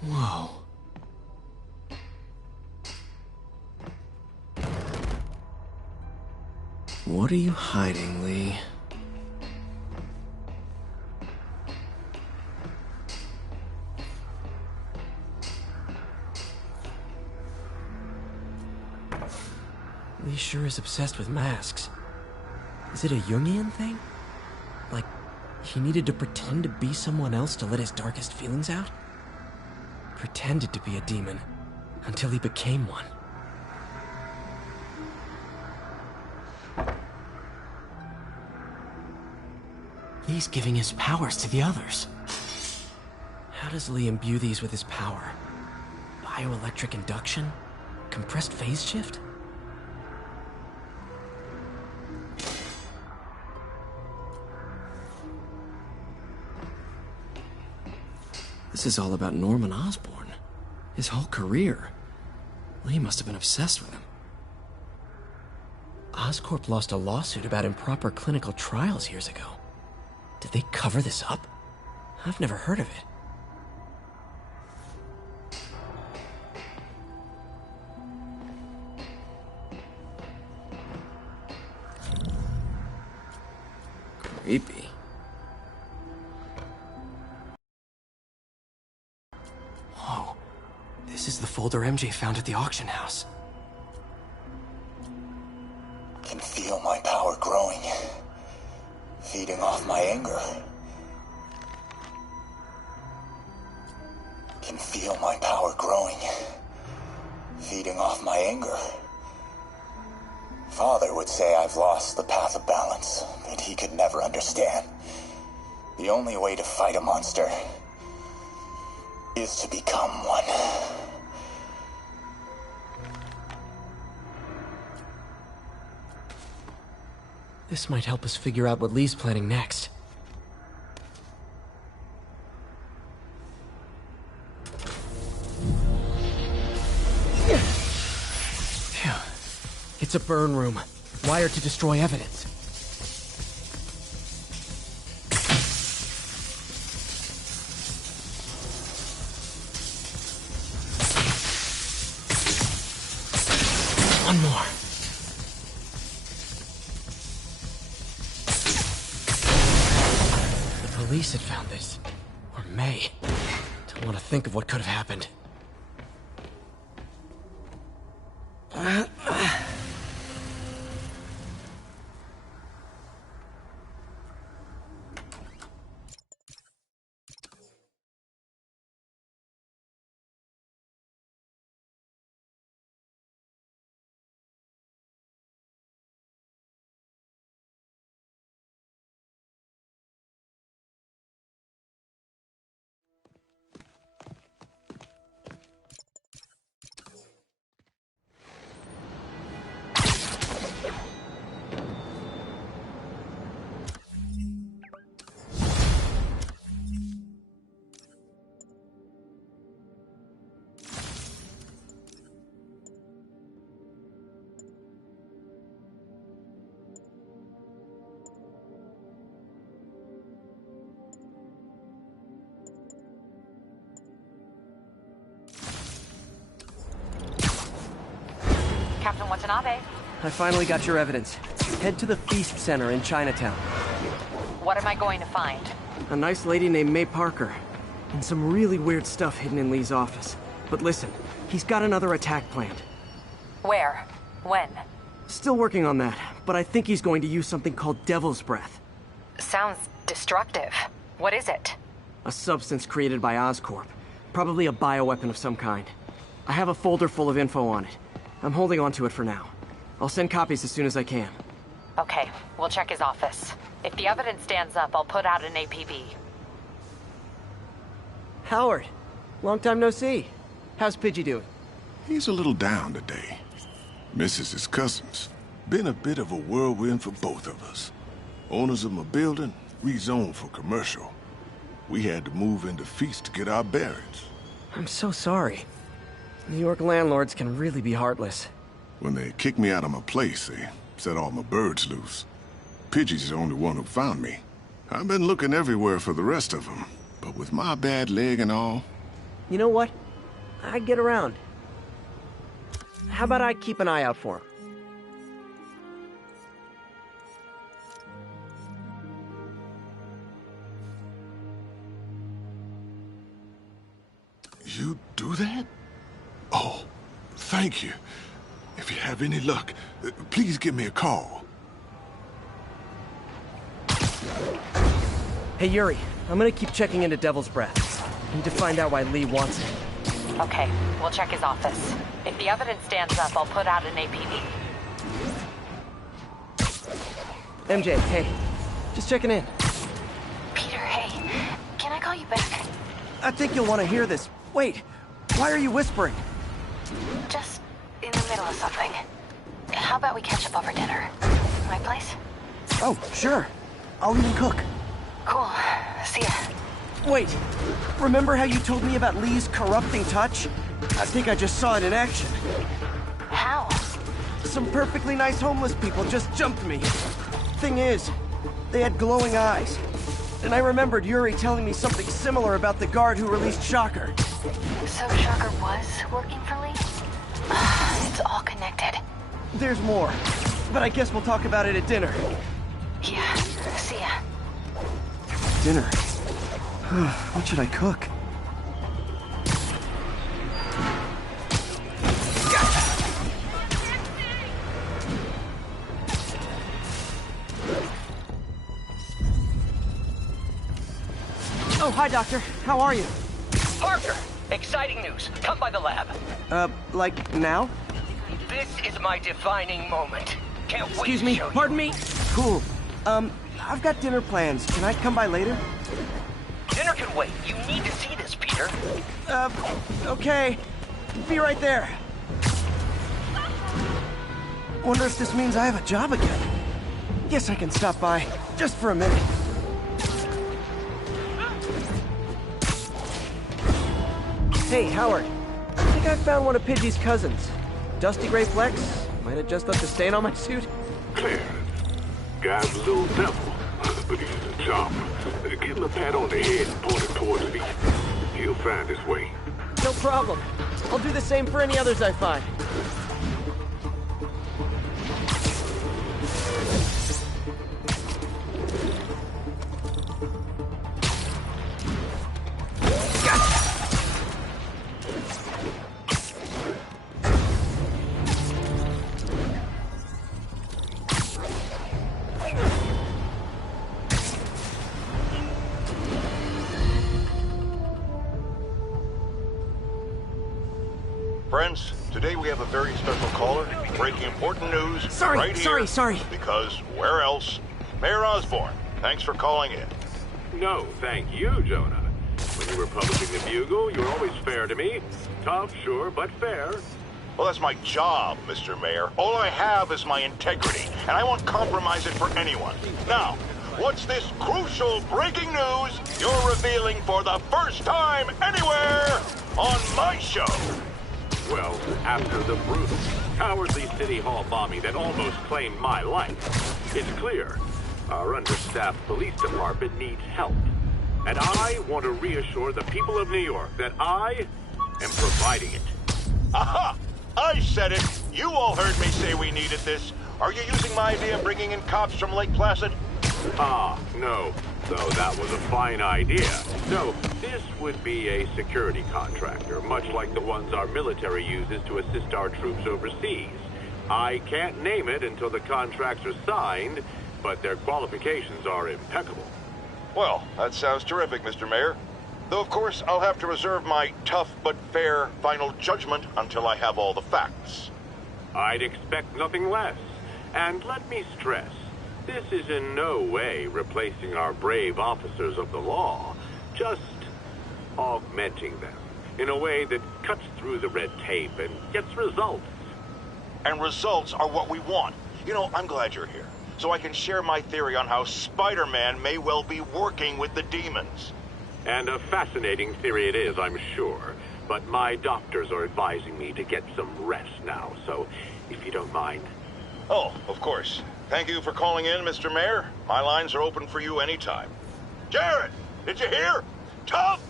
Whoa. What are you hiding, Lee? Lee sure is obsessed with masks. Is it a Jungian thing? Like, he needed to pretend to be someone else to let his darkest feelings out? Pretended to be a demon, until he became one. Lee's giving his powers to the others. How does Lee imbue these with his power? Bioelectric induction? Compressed phase shift? This is all about Norman Osborn. His whole career. Lee must have been obsessed with him. Oscorp lost a lawsuit about improper clinical trials years ago. Did they cover this up? I've never heard of it. Creepy. Whoa. This is the folder MJ found at the auction house. Can feel my power growing. Feeding off my anger. Can feel my power growing. Feeding off my anger. Father would say I've lost the path of balance, but he could never understand. The only way to fight a monster is to become one. This might help us figure out what Lee's planning next. Phew. It's a burn room, wired to destroy evidence. One more. Police had found this. Or May. Don't want to think of what could have happened. Captain Watanabe. I finally got your evidence. Head to the Feast Center in Chinatown. What am I going to find? A nice lady named May Parker. And some really weird stuff hidden in Lee's office. But listen, he's got another attack planned. Where? When? Still working on that, but I think he's going to use something called Devil's Breath. Sounds destructive. What is it? A substance created by Oscorp. Probably a bioweapon of some kind. I have a folder full of info on it. I'm holding on to it for now. I'll send copies as soon as I can. Okay, we'll check his office. If the evidence stands up, I'll put out an APB. Howard, long time no see. How's Pidgey doing? He's a little down today. Misses his cousins. Been a bit of a whirlwind for both of us. Owners of my building rezoned for commercial. We had to move into Feast to get our bearings. I'm so sorry. New York landlords can really be heartless. When they kicked me out of my place, they set all my birds loose. Pidgey's the only one who found me. I've been looking everywhere for the rest of them, but with my bad leg and all... You know what? I'd get around. How about I keep an eye out for him? You do that? Oh, thank you. If you have any luck, please give me a call. Hey, Yuri, I'm gonna keep checking into Devil's Breath. Need to find out why Lee wants it. Okay, we'll check his office. If the evidence stands up, I'll put out an APB. MJ, hey. Just checking in. Peter, hey. Can I call you back? I think you'll want to hear this. Wait, why are you whispering? Just in the middle of something. How about we catch up over dinner? My place? Oh, sure. I'll even cook. Cool. See ya. Wait, remember how you told me about Lee's corrupting touch? I think I just saw it in action. How? Some perfectly nice homeless people just jumped me. Thing is, they had glowing eyes. And I remembered Yuri telling me something similar about the guard who released Shocker. So Shocker was working for Lee? It's all connected. There's more, but I guess we'll talk about it at dinner. Yeah, see ya. Dinner? What should I cook? Oh, hi, Doctor. How are you? Parker! Exciting news. Come by the lab. Like now? This is my defining moment. Can't wait Excuse to me, show you. pardon me? Cool. I've got dinner plans. Can I come by later? Dinner can wait. You need to see this, Peter. Okay. Be right there. Wonder if this means I have a job again. Guess I can stop by, just for a minute. Hey, Howard. I think I found one of Pidgey's cousins. Dusty Gray Flex. Might have just left a stain on my suit. Clarence, guy's a little devil, but he's a charmer. Give him a pat on the head and point it towards me. He'll find his way. No problem. I'll do the same for any others I find. Friends, today we have a very special caller, breaking important news right here. Sorry. Because where else? Mayor Osborn, thanks for calling in. No, thank you, Jonah. When you were publishing the Bugle, you were always fair to me. Tough, sure, but fair. Well, that's my job, Mr. Mayor. All I have is my integrity, and I won't compromise it for anyone. Now, what's this crucial breaking news you're revealing for the first time anywhere on my show? Well, after the brutal, cowardly City Hall bombing that almost claimed my life, it's clear our understaffed police department needs help. And I want to reassure the people of New York that I am providing it. Aha! I said it! You all heard me say we needed this. Are you using my idea of bringing in cops from Lake Placid? Ah, no. Though that was a fine idea. No, this would be a security contractor, much like the ones our military uses to assist our troops overseas. I can't name it until the contracts are signed, but their qualifications are impeccable. Well, that sounds terrific, Mr. Mayor. Though, of course, I'll have to reserve my tough but fair final judgment until I have all the facts. I'd expect nothing less. And let me stress, this is in no way replacing our brave officers of the law, just augmenting them in a way that cuts through the red tape and gets results. And results are what we want. You know, I'm glad you're here, so I can share my theory on how Spider-Man may well be working with the demons. And a fascinating theory it is, I'm sure. But my doctors are advising me to get some rest now, so if you don't mind. Oh, of course. Thank you for calling in, Mr. Mayor. My lines are open for you anytime. Jared, did you hear? Tough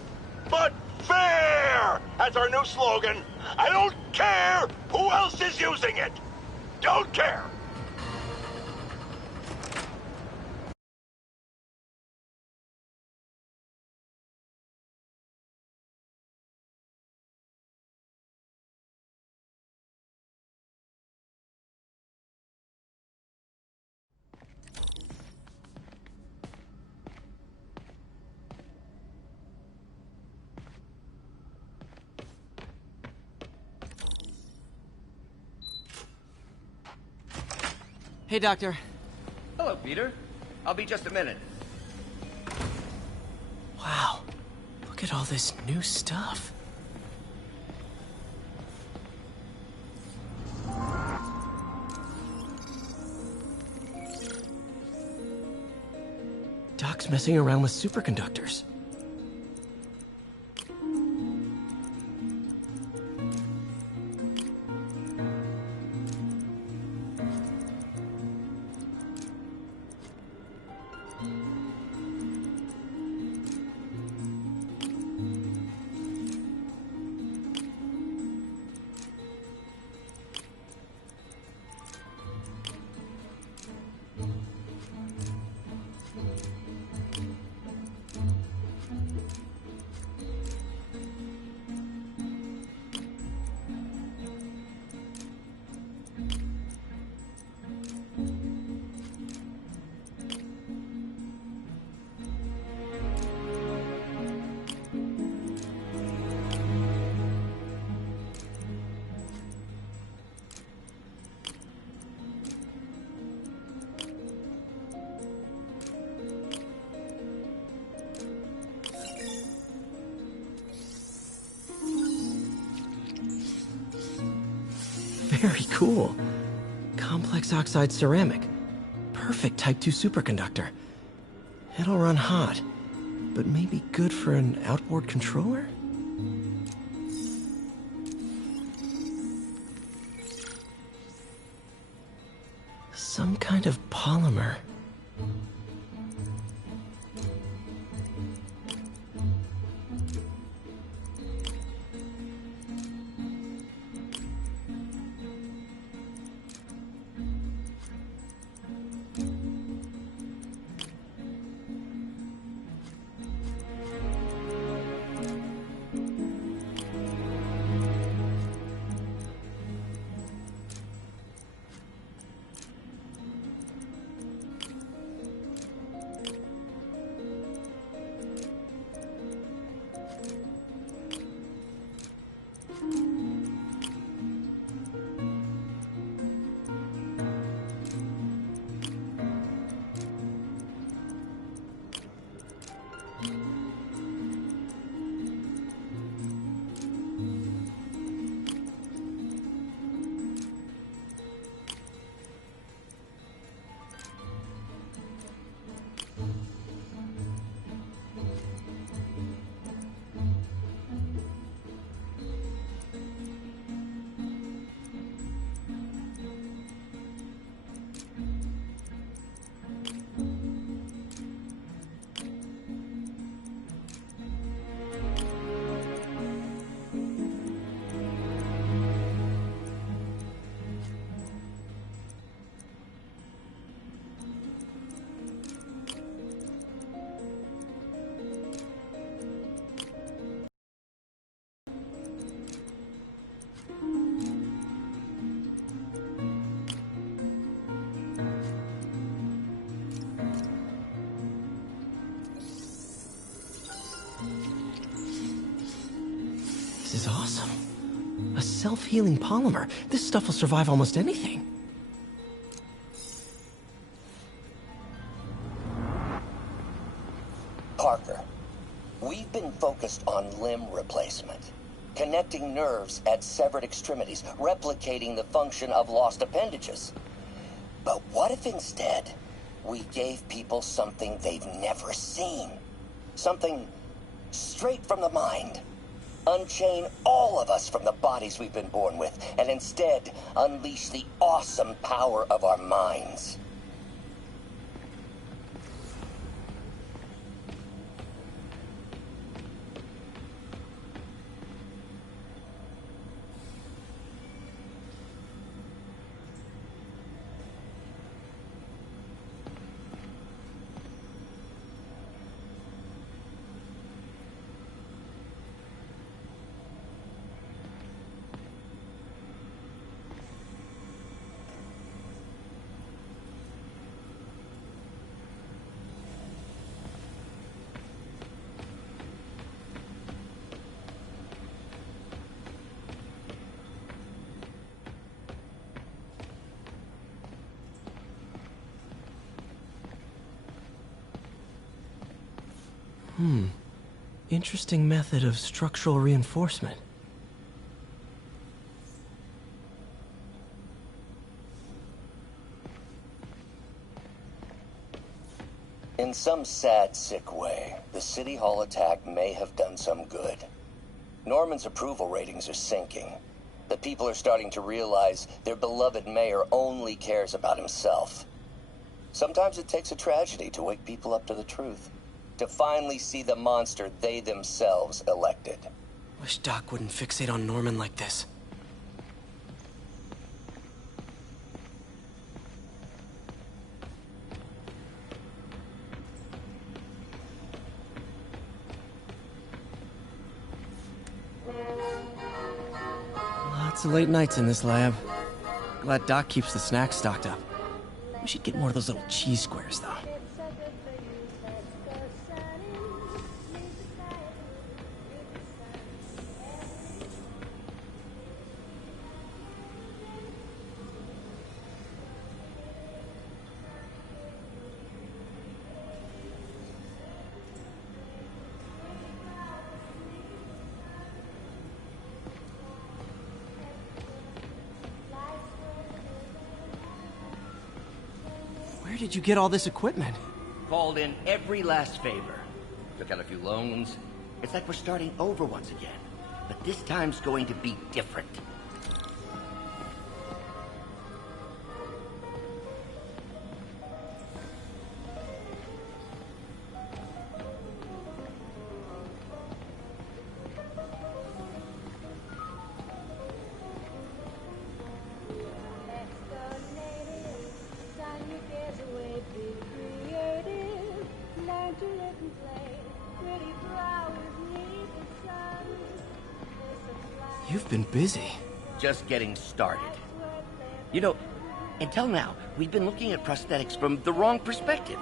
but fair! That's our new slogan. I don't care who else is using it. Don't care. Hey, Doctor. Hello, Peter. I'll be just a minute. Wow. Look at all this new stuff. Doc's messing around with superconductors. Very cool. Complex oxide ceramic. Perfect Type 2 superconductor. It'll run hot, but maybe good for an outboard controller? Some kind of polymer. is awesome. A self-healing polymer. This stuff will survive almost anything. Parker, we've been focused on limb replacement, connecting nerves at severed extremities, replicating the function of lost appendages. But what if instead we gave people something they've never seen? Something straight from the mind. Unchain all of us from the bodies we've been born with, and instead unleash the awesome power of our minds. Interesting method of structural reinforcement. In some sad, sick way, the City Hall attack may have done some good. Norman's approval ratings are sinking. The people are starting to realize their beloved mayor only cares about himself. Sometimes it takes a tragedy to wake people up to the truth. To finally see the monster they themselves elected. Wish Doc wouldn't fixate on Norman like this. Lots of late nights in this lab. Glad Doc keeps the snacks stocked up. We should get more of those little cheese squares, though. Where did you get all this equipment? Called in every last favor. Took out a few loans. It's like we're starting over once again. But this time's going to be different. You've been busy. Just getting started. You know, until now, we've been looking at prosthetics from the wrong perspective.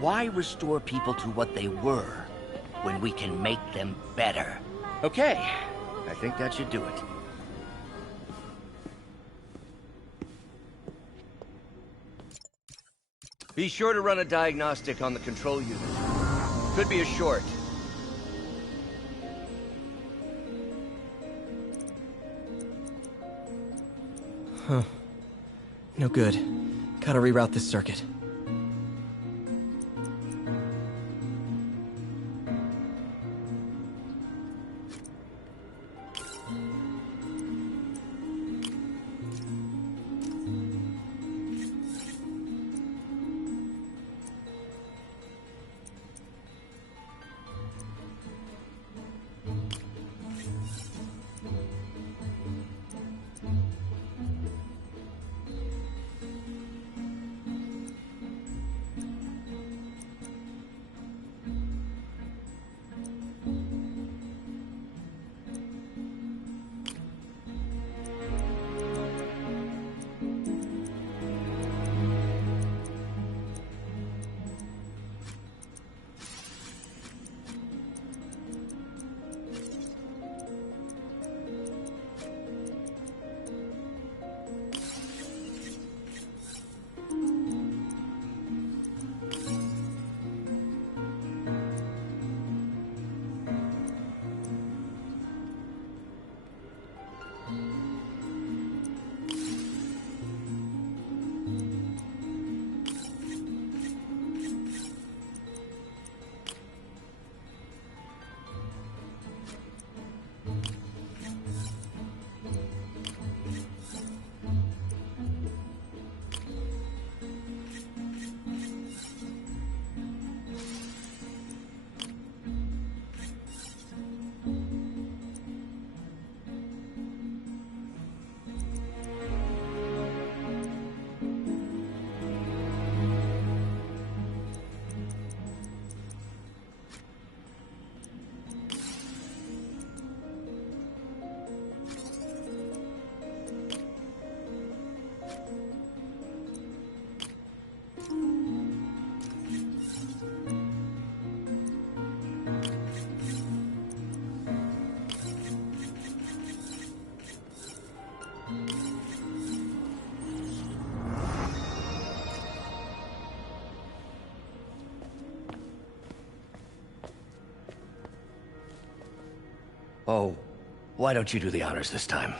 Why restore people to what they were when we can make them better? Okay, I think that should do it. Be sure to run a diagnostic on the control unit. Could be a short. Huh. No good. Gotta reroute this circuit. Oh, why don't you do the honors this time?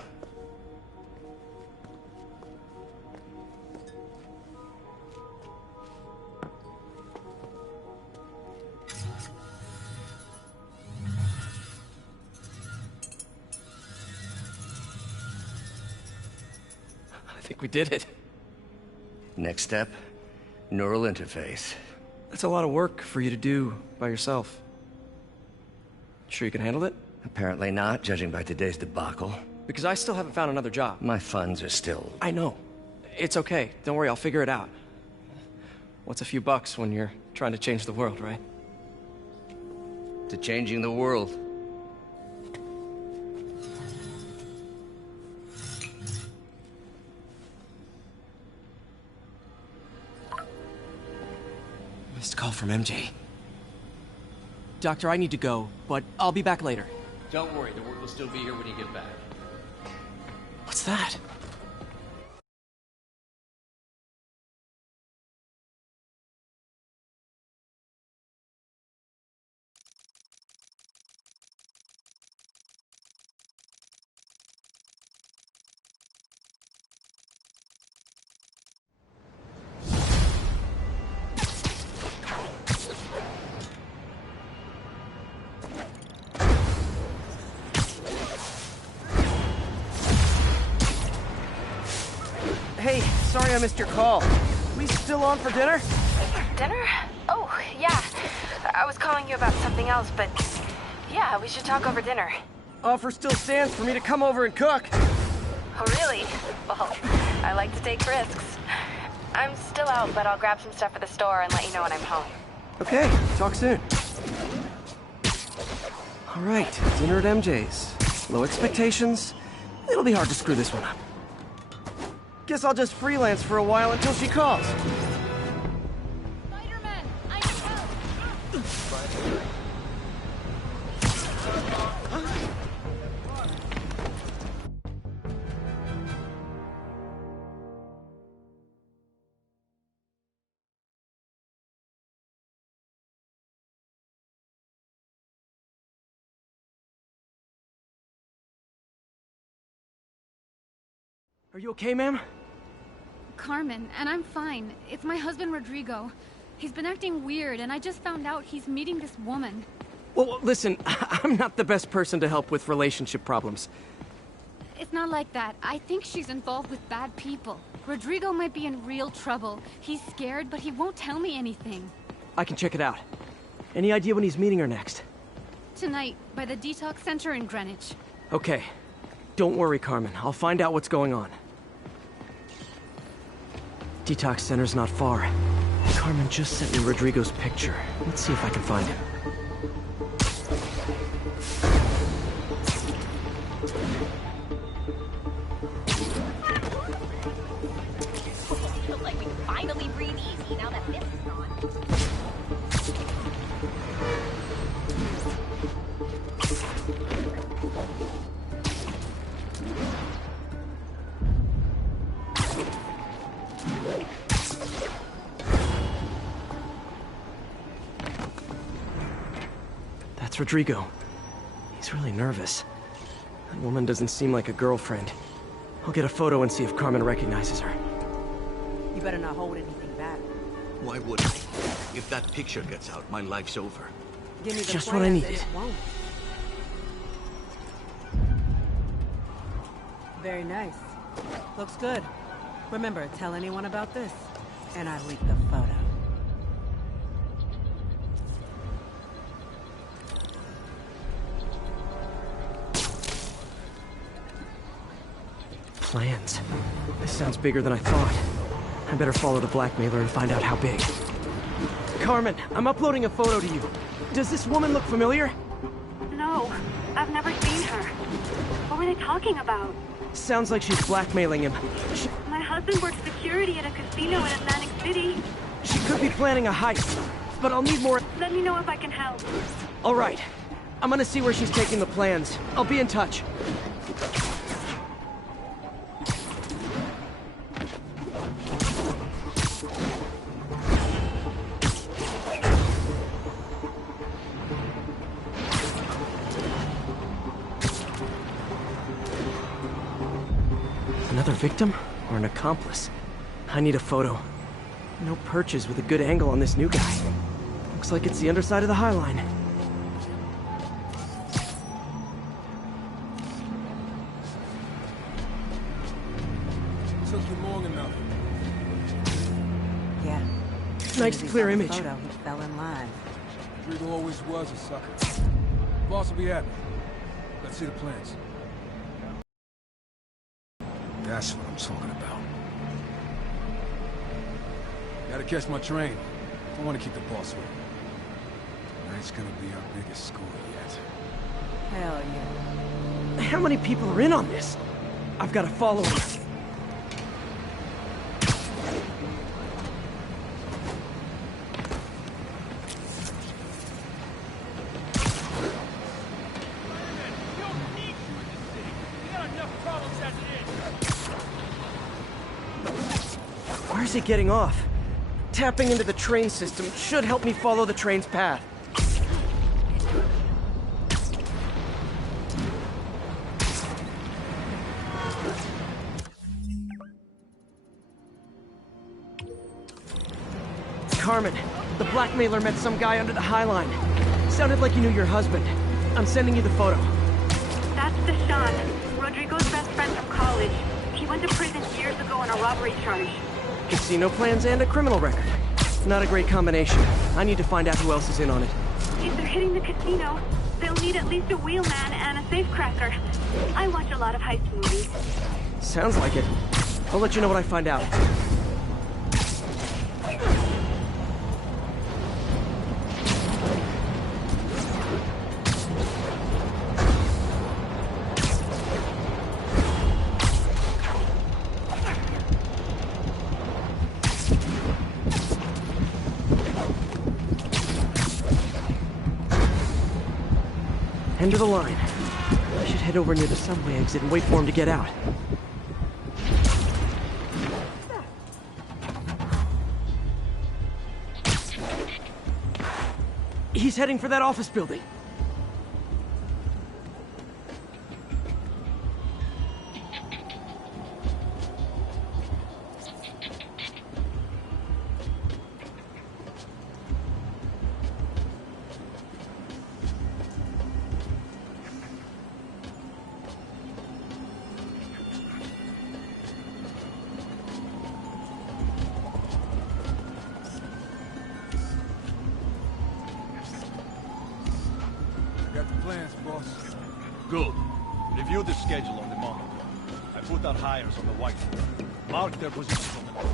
I think we did it. Next step, neural interface. That's a lot of work for you to do by yourself. Sure you can handle it? Apparently not, judging by today's debacle. Because I still haven't found another job. My funds are still... I know. It's okay. Don't worry, I'll figure it out. What's a few bucks when you're trying to change the world, right? To changing the world. Missed call from MJ. Doctor, I need to go, but I'll be back later. Don't worry, the work will still be here when you get back. What's that? Hey, sorry I missed your call. We still on for dinner? Dinner? Oh, yeah. I was calling you about something else, but yeah, we should talk over dinner. Offer still stands for me to come over and cook. Oh, really? Well, I like to take risks. I'm still out, but I'll grab some stuff at the store and let you know when I'm home. Okay, talk soon. All right, dinner at MJ's. Low expectations. It'll be hard to screw this one up. Guess I'll just freelance for a while until she calls. Spider-Man, I need help. Are you okay, ma'am? Carmen, and I'm fine. It's my husband, Rodrigo. He's been acting weird, and I just found out he's meeting this woman. Well, listen, I'm not the best person to help with relationship problems. It's not like that. I think she's involved with bad people. Rodrigo might be in real trouble. He's scared, but he won't tell me anything. I can check it out. Any idea when he's meeting her next? Tonight, by the detox center in Greenwich. Okay. Don't worry, Carmen. I'll find out what's going on. Detox center's not far. Carmen just sent me Rodrigo's picture. Let's see if I can find him. Feels like we can finally breathe easy now that this is gone. That's Rodrigo. He's really nervous. That woman doesn't seem like a girlfriend. I'll get a photo and see if Carmen recognizes her. You better not hold anything back. Why would I? If that picture gets out, my life's over. Give me the Just what I needed. It won't. Very nice. Looks good. Remember, tell anyone about this, and I leak the photo. Plans. This sounds bigger than I thought. I better follow the blackmailer and find out how big. Carmen, I'm uploading a photo to you. Does this woman look familiar? No, I've never seen her. What were they talking about? Sounds like she's blackmailing him. My husband works security at a casino in Atlantic City. She could be planning a heist, but I'll need more... Let me know if I can help. All right. I'm gonna see where she's taking the plans. I'll be in touch. Another victim? Or an accomplice? I need a photo. No perches with a good angle on this new guy. Looks like it's the underside of the High Line. Took you long enough. Yeah. Nice clear image. Photo, he fell in line. Rodrigo always was a sucker. Boss will be happy. Let's see the plans. That's what I'm talking about. Gotta catch my train. Don't want to keep the boss with me. Tonight's gonna be our biggest score yet. Hell yeah. How many people are in on this? I've got to follow him. Where's he getting off? Tapping into the train system should help me follow the train's path. Carmen, the blackmailer met some guy under the High Line. Sounded like you knew your husband. I'm sending you the photo. That's Deshaun, Rodrigo's best friend from college. He went to prison years ago on a robbery charge. Casino plans and a criminal record. Not a great combination. I need to find out who else is in on it. If they're hitting the casino, they'll need at least a wheelman and a safecracker. I watch a lot of heist movies. Sounds like it. I'll let you know what I find out. End of the line. I should head over near the subway exit and wait for him to get out. He's heading for that office building. Got the plans, boss. Good. Review the schedule on the monitor. I put our hires on the whiteboard. Mark their positions on the map.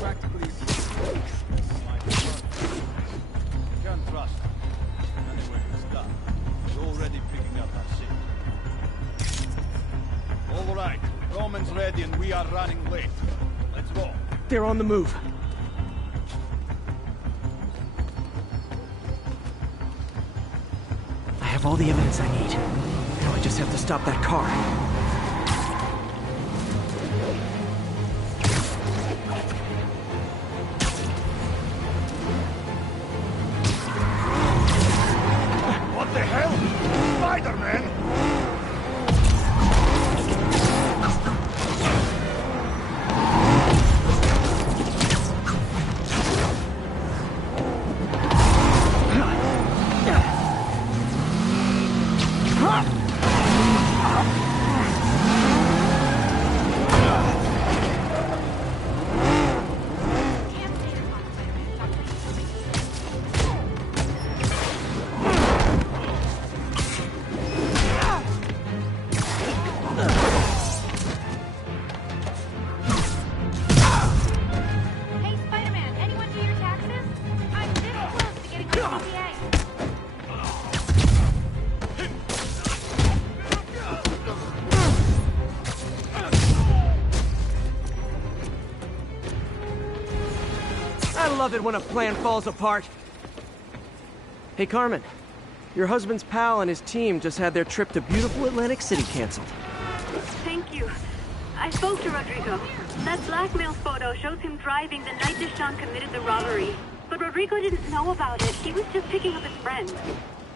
Practically Can't trust him. Anyway, it's done. He's already picking up our scene. All right, Roman's ready and we are running late. Let's go. They're on the move. I have all the evidence I need. Now I just have to stop that car. What the hell? Spider-Man! Hey, Spider-Man, anyone do your taxes? I'm this close to getting my CPA. I love it when a plan falls apart. Hey, Carmen. Your husband's pal and his team just had their trip to beautiful Atlantic City canceled. Thank you. I spoke to Rodrigo. That blackmail photo shows him driving the night Deshawn committed the robbery. But Rodrigo didn't know about it. He was just picking up his friend.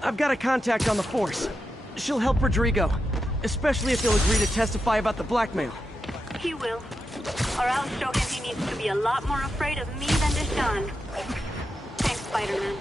I've got a contact on the force. She'll help Rodrigo, especially if he'll agree to testify about the blackmail. He will. Or I'll show him he needs to be a lot more afraid of me than Deshawn. Thanks, Spider-Man.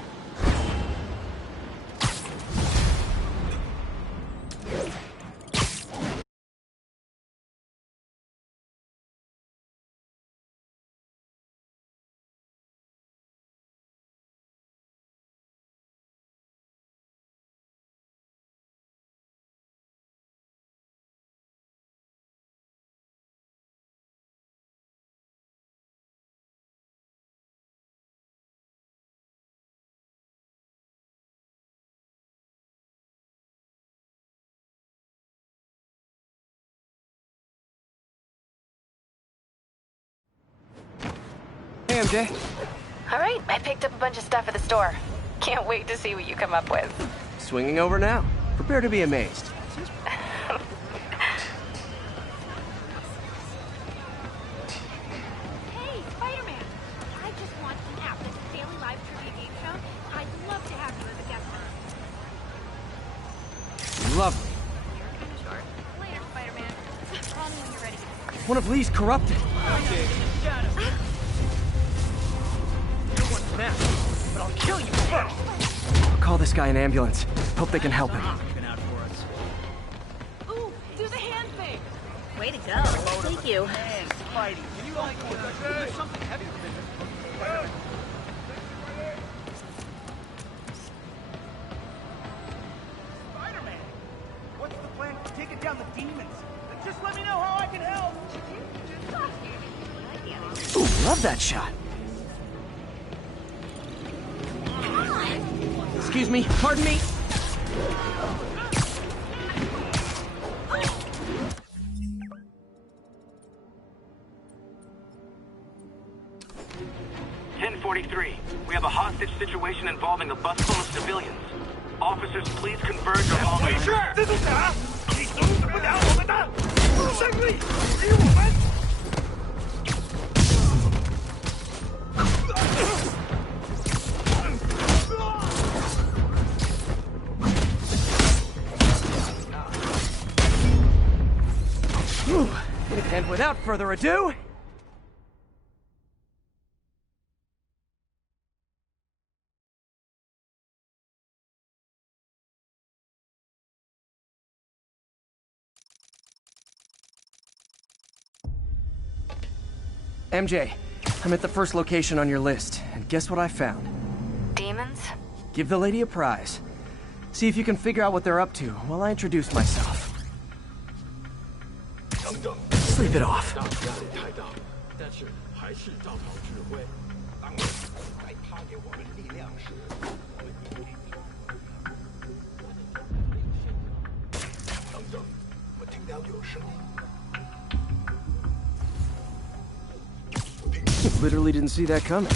Hey, MJ. All right, I picked up a bunch of stuff at the store. Can't wait to see what you come up with. Swinging over now. Prepare to be amazed. Hey, Spider-Man! I just launched an app that's a daily live trivia game show. I'd love to have you as a guest host. Lovely. You're kind of short. Later, Spider-Man. Call me when you're ready. One of Lee's corrupted. Now, but I'll kill you first. I'll call this guy an ambulance. Hope they can help him. Ooh, do the hand thing. Way to go. Thank you. Man, Spidey, can you like do something heavy with it? Spider-Man, what's the plan for taking down the demons? Just let me know how I can help. Ooh, love that shot. Excuse me, pardon me. We have a hostage situation involving a bus full of civilians. Officers, please converge along the route. And without further ado... MJ, I'm at the first location on your list, and guess what I found? Demons? Give the lady a prize. See if you can figure out what they're up to while I introduce myself. Sleep it off. Literally didn't see that coming.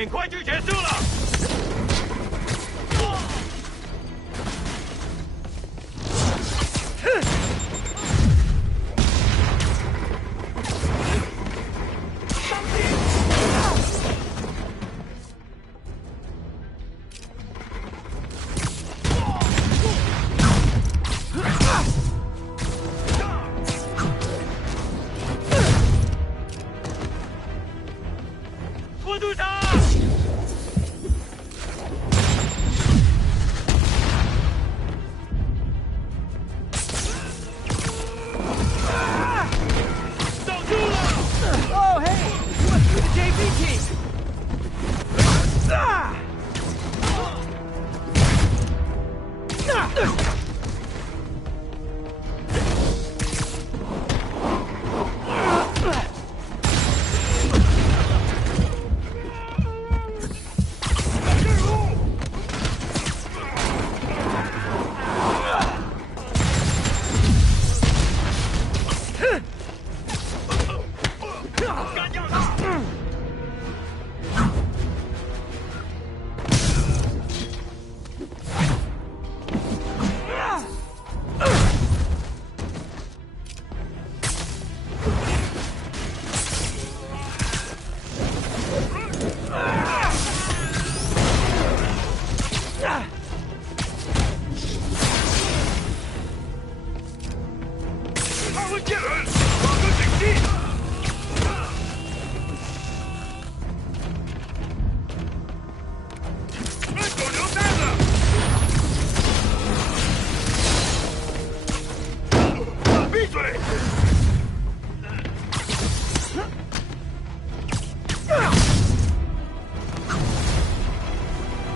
很快就结束了。佛度长。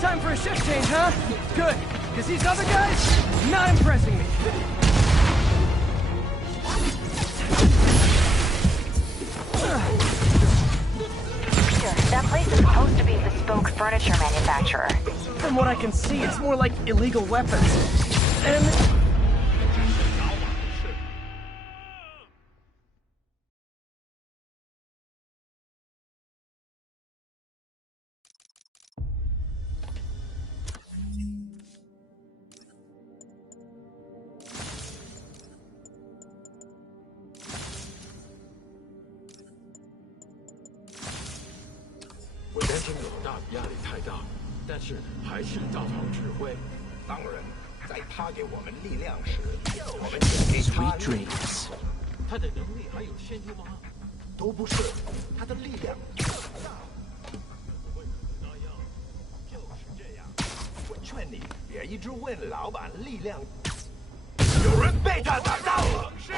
Time for a shift change, huh? Good, because these other guys, not impressing me. That place is supposed to be a bespoke furniture manufacturer. From what I can see, it's more like illegal weapons. And...我担心老大的压力太大，但是还是照常指挥。当然，在他给我们力量时，我们也给他 Sweet dreams. 他的能力还有先天吗？都不是，他的力量更大。为什么那样？就是这样。我劝你别一直问老板力量。有人被他打到了。是。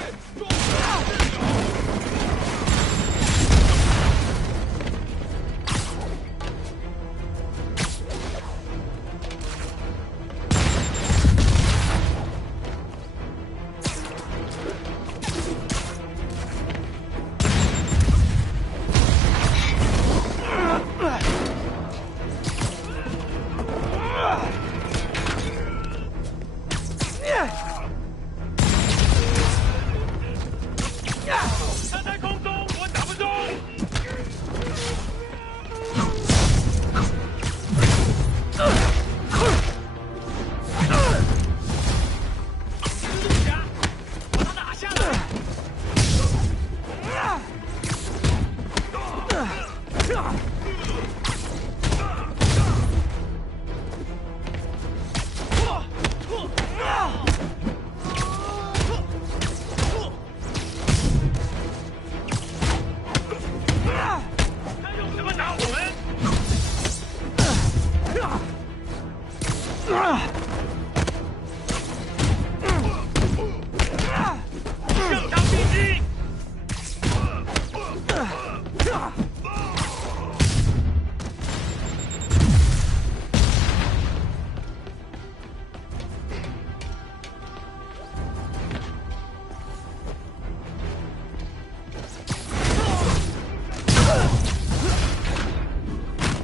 他在空中，我打不中。蜘蛛侠，把他打下来。他用什么打我们？上场必击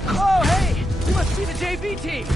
！Oh, hey! You must be the JV team!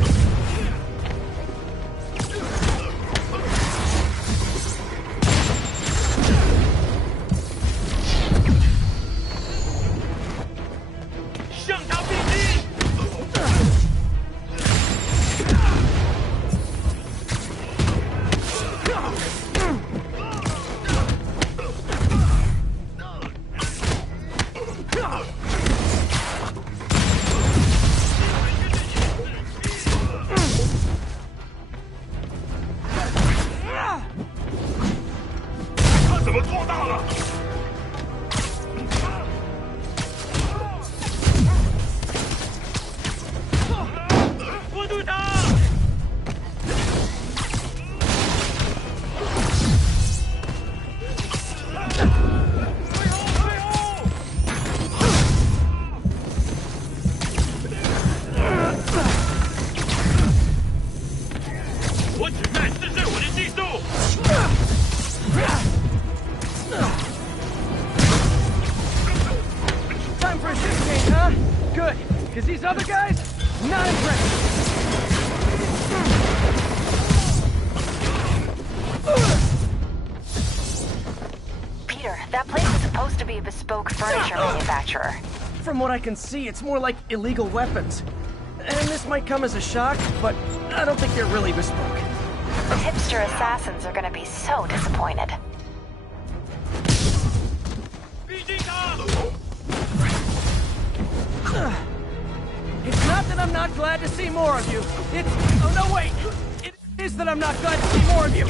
Because these other guys, not impressed. Peter, that place is supposed to be a bespoke furniture manufacturer. From what I can see, it's more like illegal weapons. And this might come as a shock, but I don't think they're really bespoke. The hipster assassins are gonna be so disappointed. It's not that I'm not glad to see more of you. It's... oh, no, wait! It is that I'm not glad to see more of you.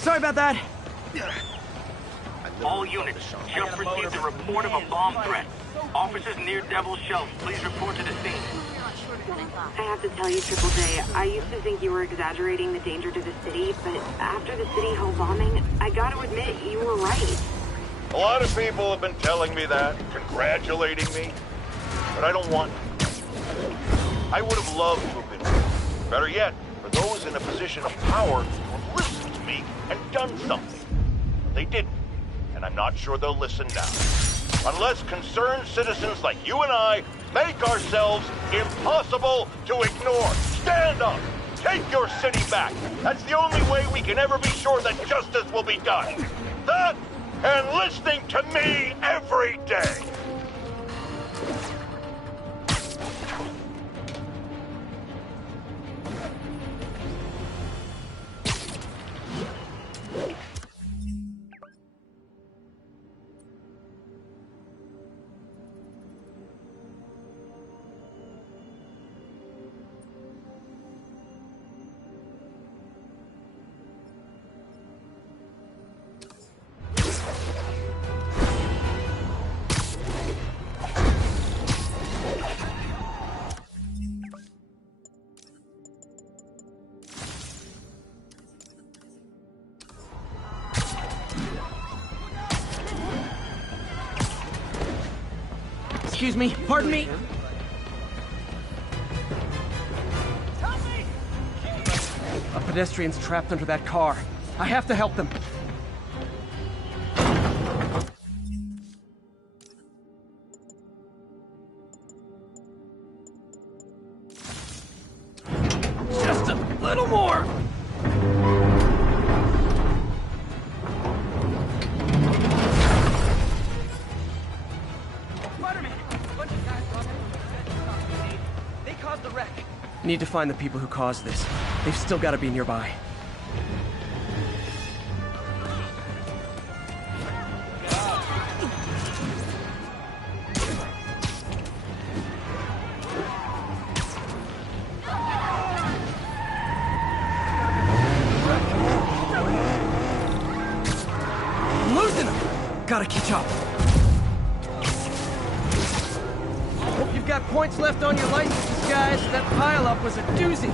Sorry about that. All units, just received a report of a bomb threat. Officers near Devil's Shelf, please report to the scene. I have to tell you, Triple J, I used to think you were exaggerating the danger to the city, but after the City Hall bombing, I gotta admit, you were right. A lot of people have been telling me that, congratulating me, but I don't want to. I would have loved to have been. Better yet, for those in a position of power to have listened to me and done something. But they didn't, and I'm not sure they'll listen now. Unless concerned citizens like you and I make ourselves impossible to ignore. Stand up! Take your city back! That's the only way we can ever be sure that justice will be done. That, and listening to me every day! Excuse me, pardon me. A pedestrian's trapped under that car. I have to help them. little more! Spider-Man! A bunch of guys robbed me. They caused the wreck. Need to find the people who caused this. They've still got to be nearby. Gotta catch up. Hope you've got points left on your licenses, guys. That pile-up was a doozy.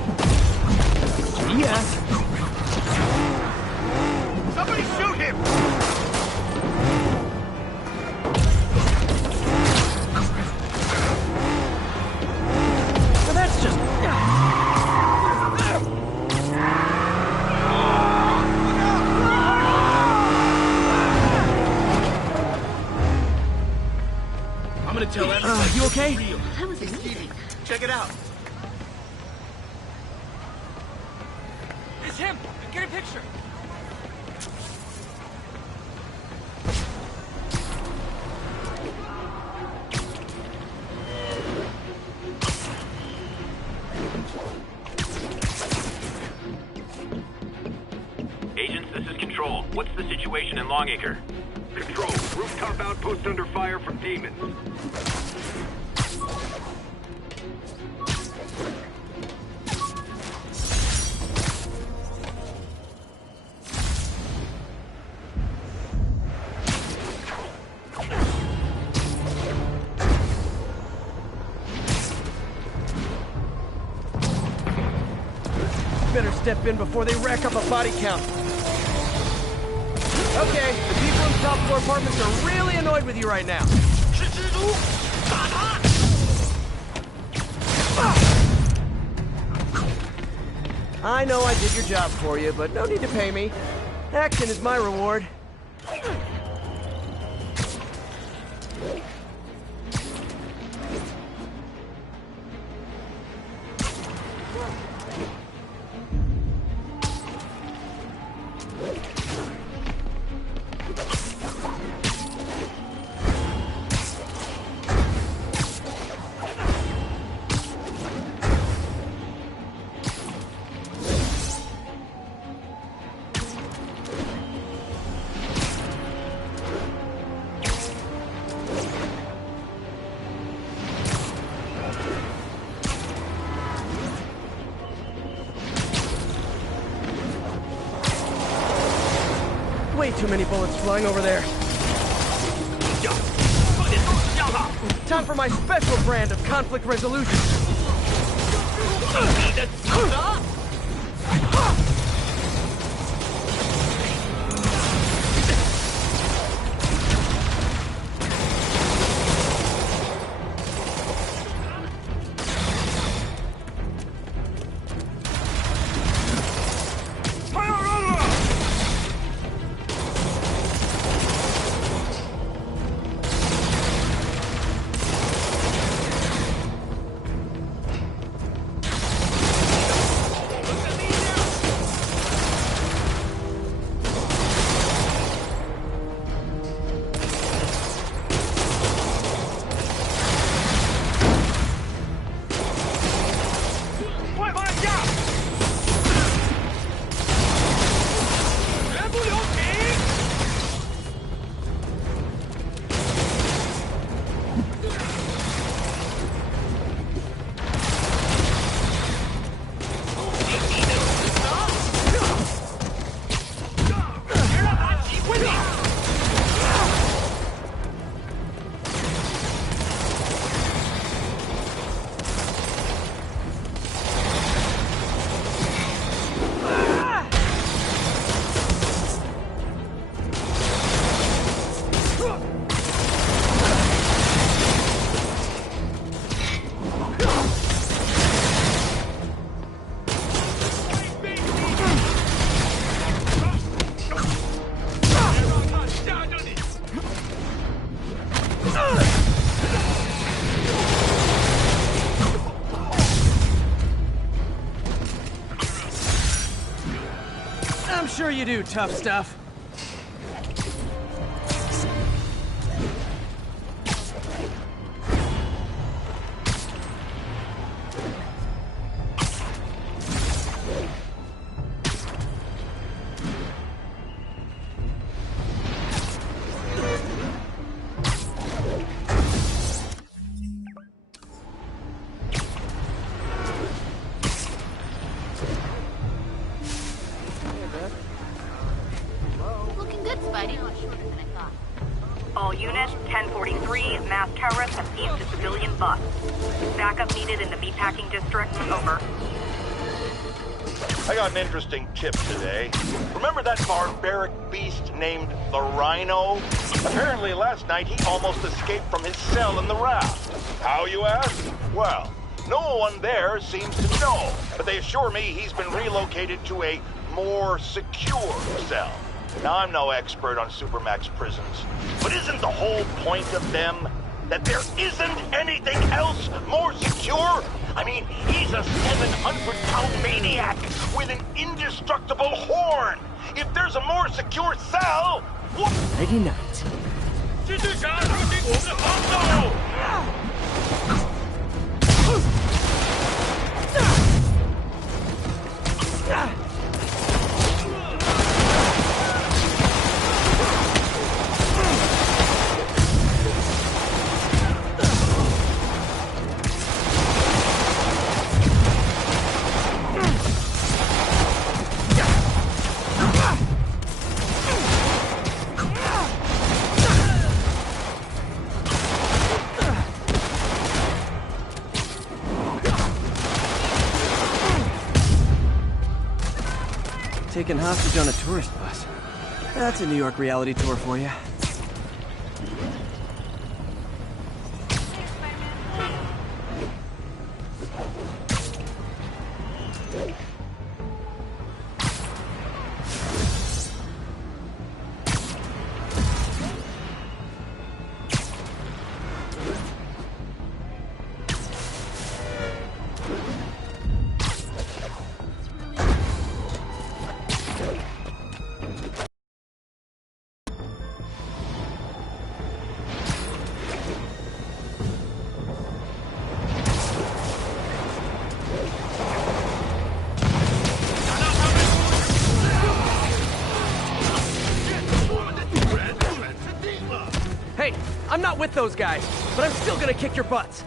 Yeah. Somebody shoot him! Well, that's just... I'm gonna tell everybody. You okay? That was Stevie. Check it out. It's him! Get a picture! Agents, this is Control. What's the situation in Longacre? Control, rooftop outpost under fire from demons. Better step in before they rack up a body count. Okay, the people in the top floor apartments are really annoyed with you right now. I know I did your job for you, but no need to pay me. Action is my reward. Way too many bullets flying over there. Time for my special brand of conflict resolution. I'm sure you do, tough stuff. Looking good, Spidey. All units, 1043, mass terrorists have seized a civilian bus. Backup needed in the meatpacking district. Over. I got an interesting tip today. Remember that barbaric beast named the Rhino? Apparently last night he almost escaped from his cell in the raft. How, you ask? Well, no one there seems to know, but they assure me he's been relocated to a more secure cell. Now, I'm no expert on Supermax prisons, but isn't the whole point of them that there isn't anything else more secure? I mean, he's a 700-pound maniac with an indestructible horn. If there's a more secure cell, what? Ready night. Taken hostage on a tourist bus. That's a New York reality tour for you. Hey, I'm not with those guys, but I'm still gonna kick your butts.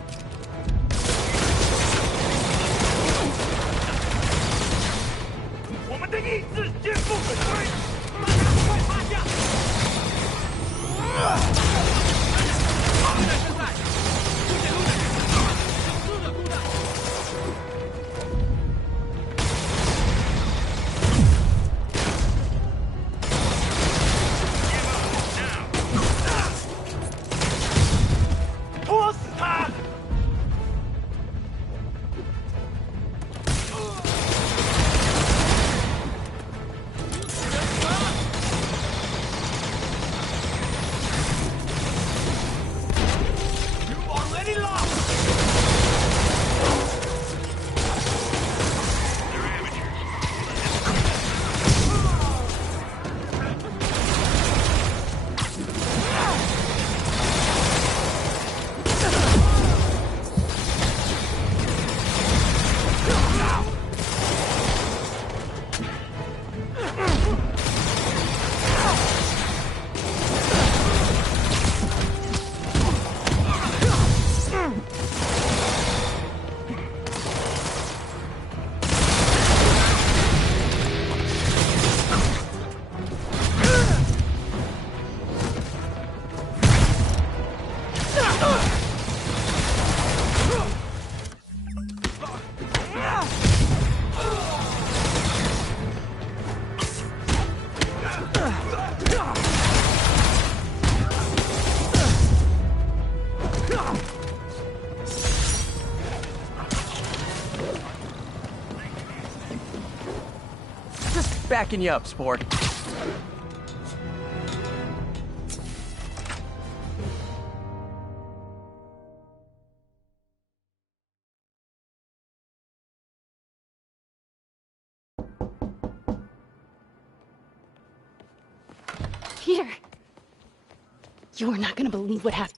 Backing you up, sport. Peter! You are not gonna believe what happened.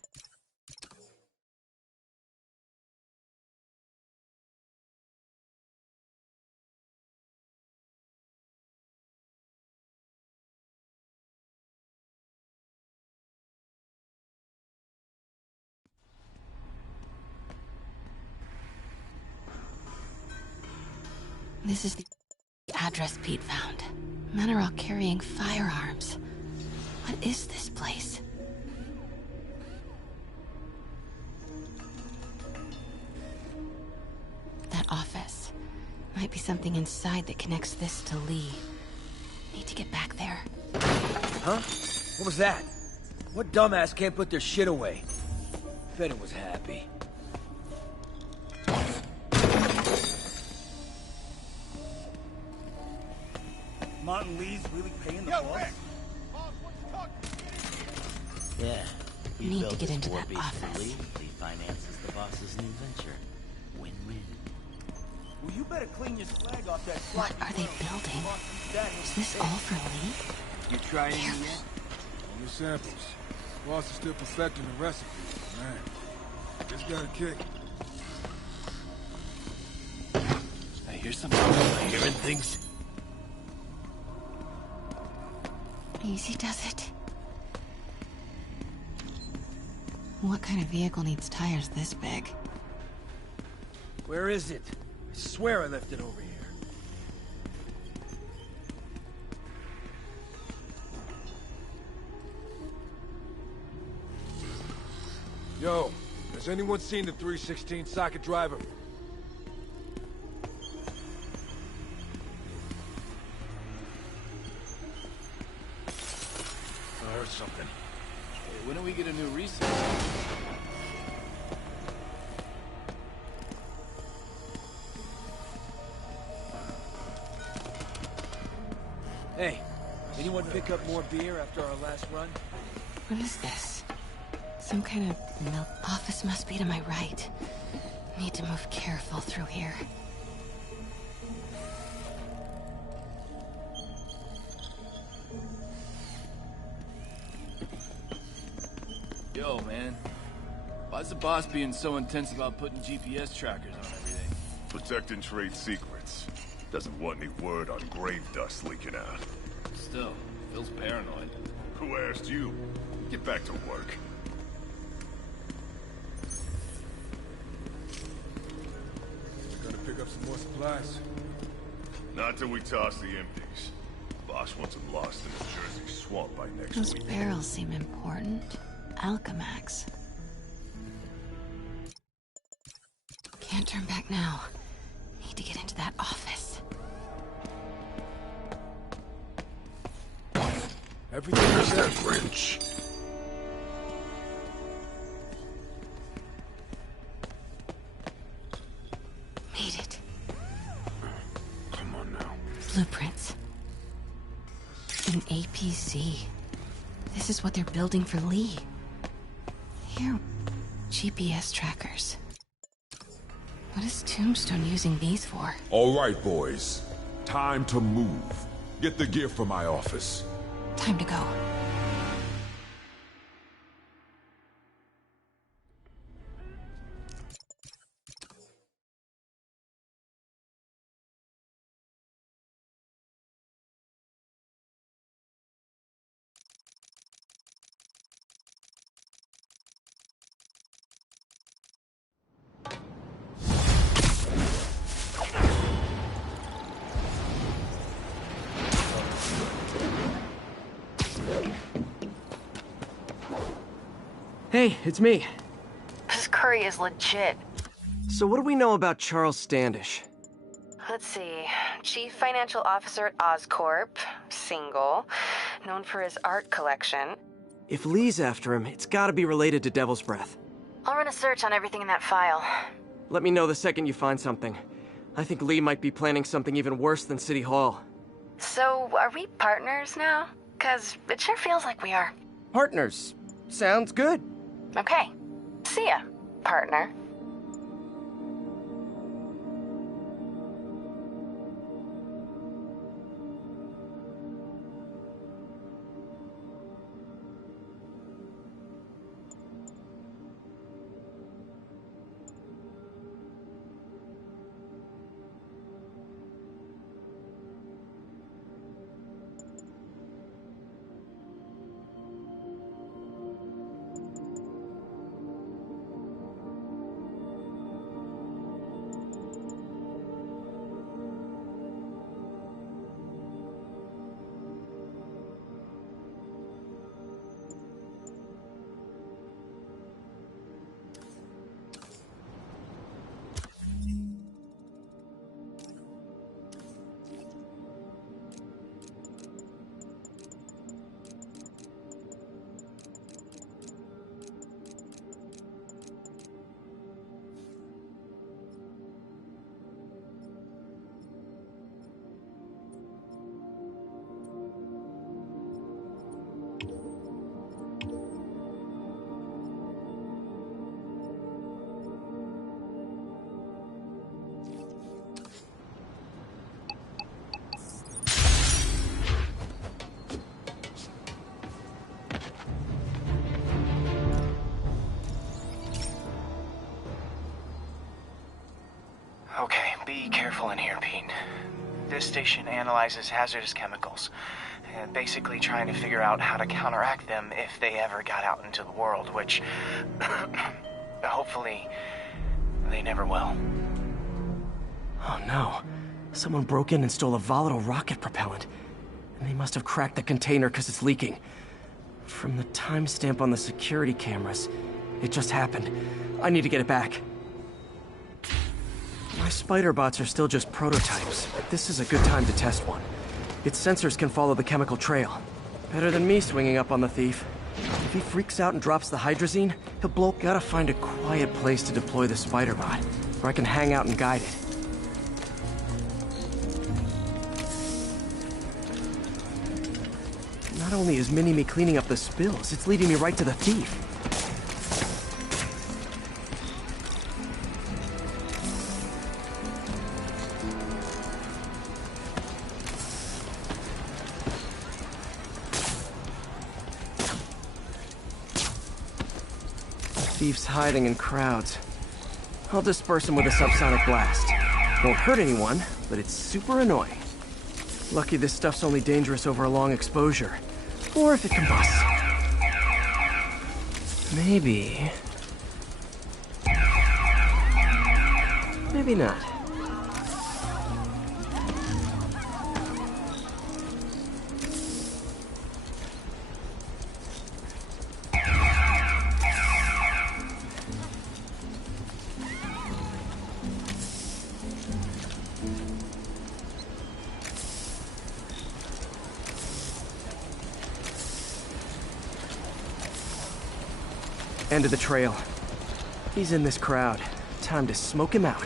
This is the address Pete found. Men are all carrying firearms. What is this place? That office. Might be something inside that connects this to Lee. Need to get back there. Huh? What was that? What dumbass can't put their shit away? Bet it was happy. Martin Lee's really paying the boss? Yeah. Need to get into that office. Lee finances the boss's new venture. Win-win. Well, you better clean your flag off that. What are they building? Is this all for Lee? You trying yet? Only samples. Boss is still perfecting the recipe. Man, just got a kick. I hear something. Am I hearing things? Easy does it. What kind of vehicle needs tires this big? Where is it? I swear I left it over here. Yo, has anyone seen the 316 socket driver? I heard something. Hey, when do we get a new reset? Hey, anyone pick up more beer after our last run? What is this? Some kind of milk. Office must be to my right. Need to move careful through here. Yo, man. Why's the boss being so intense about putting GPS trackers on everything? Protecting trade secrets. Doesn't want any word on grave dust leaking out. Still, feels paranoid. Who asked you? Get back to work. Gotta pick up some more supplies. Not till we toss the empties. Boss wants them lost in the Jersey swamp by next Those week. barrels seem important. Alchemax. Can't turn back now. Need to get into that office. Everything Where's that wrench? Made it. Come on now. Blueprints. An APC. This is what they're building for Lee. Here, GPS trackers. What is Tombstone using these for? All right, boys. Time to move. Get the gear from my office. Time to go. Hey, it's me. This curry is legit. So what do we know about Charles Standish? Let's see. Chief Financial Officer at Oscorp. Single. Known for his art collection. If Lee's after him, it's gotta be related to Devil's Breath. I'll run a search on everything in that file. Let me know the second you find something. I think Lee might be planning something even worse than City Hall. So, are we partners now? 'Cause it sure feels like we are. Partners. Sounds good. Okay. See ya, partner. careful in here, Pete. This station analyzes hazardous chemicals, basically trying to figure out how to counteract them if they ever got out into the world, which hopefully they never will. Oh no. Someone broke in and stole a volatile rocket propellant. And they must have cracked the container because it's leaking. From the timestamp on the security cameras, it just happened. I need to get it back. My spider bots are still just prototypes, but this is a good time to test one. Its sensors can follow the chemical trail. Better than me swinging up on the thief. If he freaks out and drops the hydrazine, he'll blow. Gotta find a quiet place to deploy the spider bot, where I can hang out and guide it. Not only is Mini-Me cleaning up the spills, it's leading me right to the thief. Thief's hiding in crowds. I'll disperse him with a subsonic blast. Won't hurt anyone, but it's super annoying. Lucky this stuff's only dangerous over a long exposure. Or if it combusts. Maybe... maybe not. End of the trail. He's in this crowd. Time to smoke him out.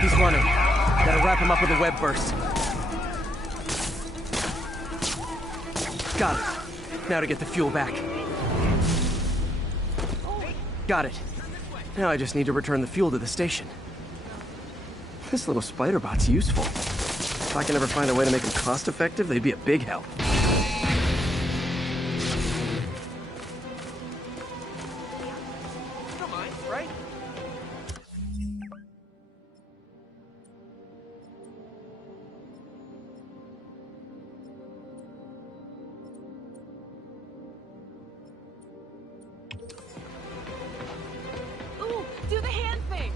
He's running. Gotta wrap him up with a web burst. Got it. Now to get the fuel back. Got it. Now I just need to return the fuel to the station. This little spider bot's useful. If I can ever find a way to make them cost-effective, they'd be a big help. Do the hand thing!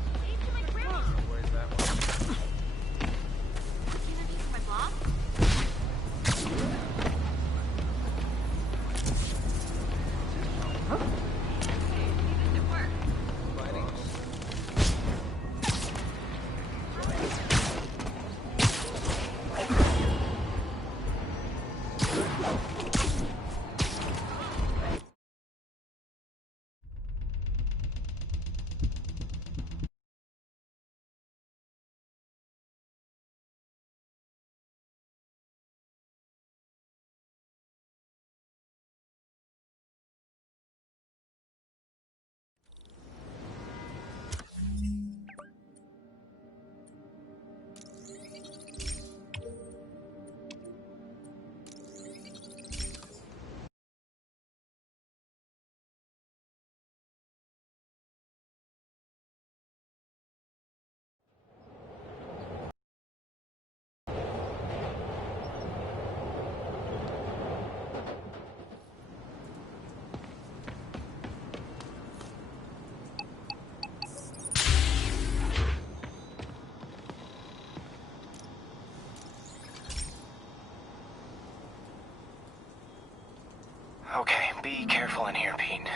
Okay, be careful in here, Pete.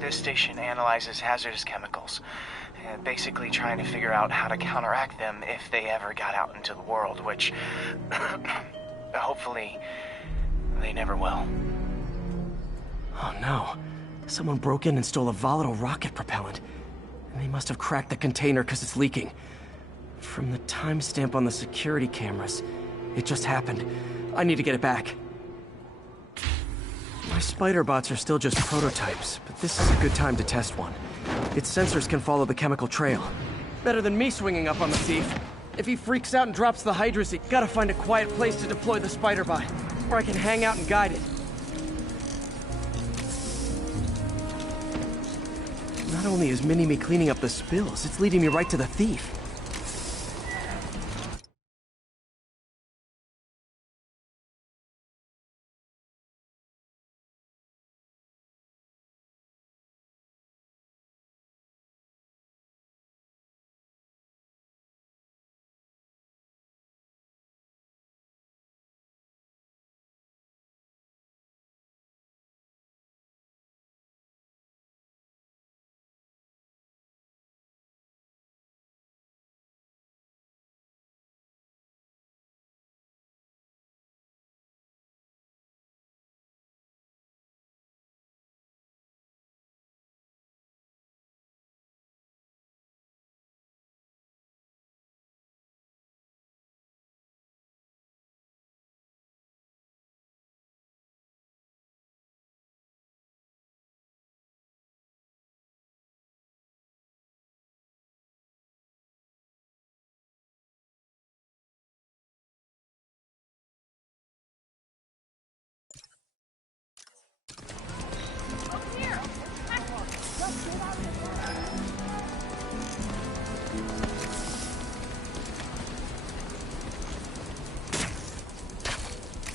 This station analyzes hazardous chemicals, basically trying to figure out how to counteract them if they ever got out into the world, which hopefully they never will. Oh no. Someone broke in and stole a volatile rocket propellant. And they must have cracked the container because it's leaking. From the timestamp on the security cameras, it just happened. I need to get it back. My spider bots are still just prototypes, but this is a good time to test one. Its sensors can follow the chemical trail. Better than me swinging up on the thief. If he freaks out and drops the hydrazine, gotta find a quiet place to deploy the spider bot, where I can hang out and guide it. Not only is Mini-Me cleaning up the spills, it's leading me right to the thief.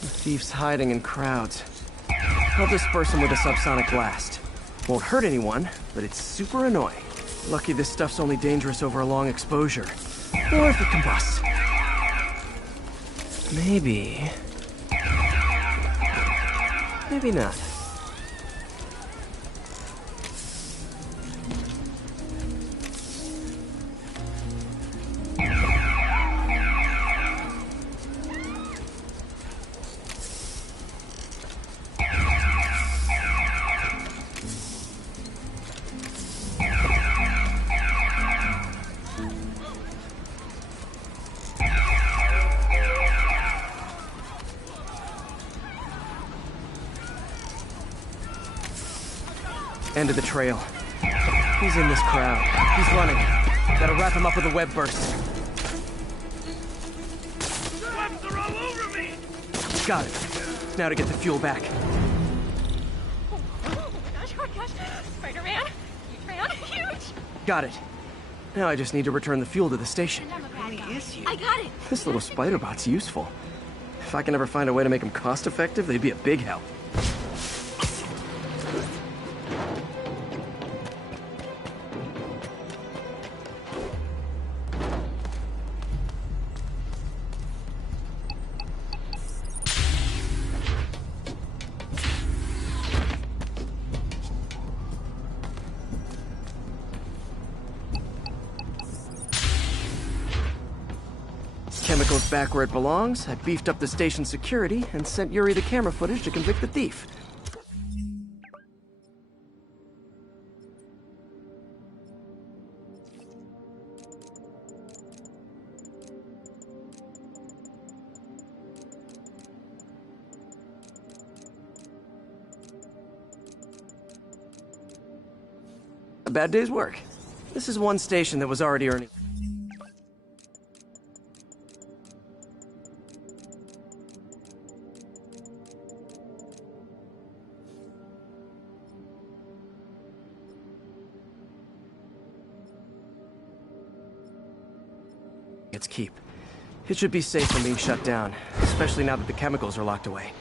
The thief's hiding in crowds. I'll disperse him with a subsonic blast. Won't hurt anyone, but it's super annoying. Lucky this stuff's only dangerous over a long exposure. Or if it combusts. Maybe... maybe not. End of the trail. He's in this crowd. He's running. Gotta wrap him up with a web burst. Webs are all over me! Got it. Now to get the fuel back. Oh my gosh. Spider-Man, huge! Got it. Now I just need to return the fuel to the station. I got it! This little spider bot's useful. If I can ever find a way to make them cost-effective, they'd be a big help. Chemicals back where it belongs. I beefed up the station's security and sent Yuri the camera footage to convict the thief. A bad day's work. This is one station that was already earning. Its keep. It should be safe from being shut down, especially now that the chemicals are locked away.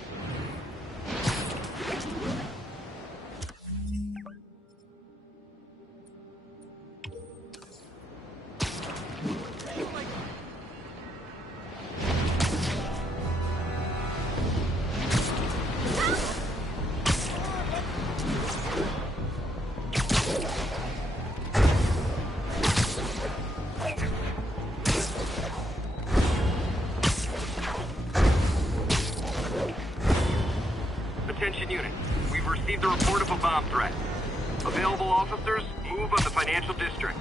Attention unit. We've received a report of a bomb threat. Available officers, move on the financial district.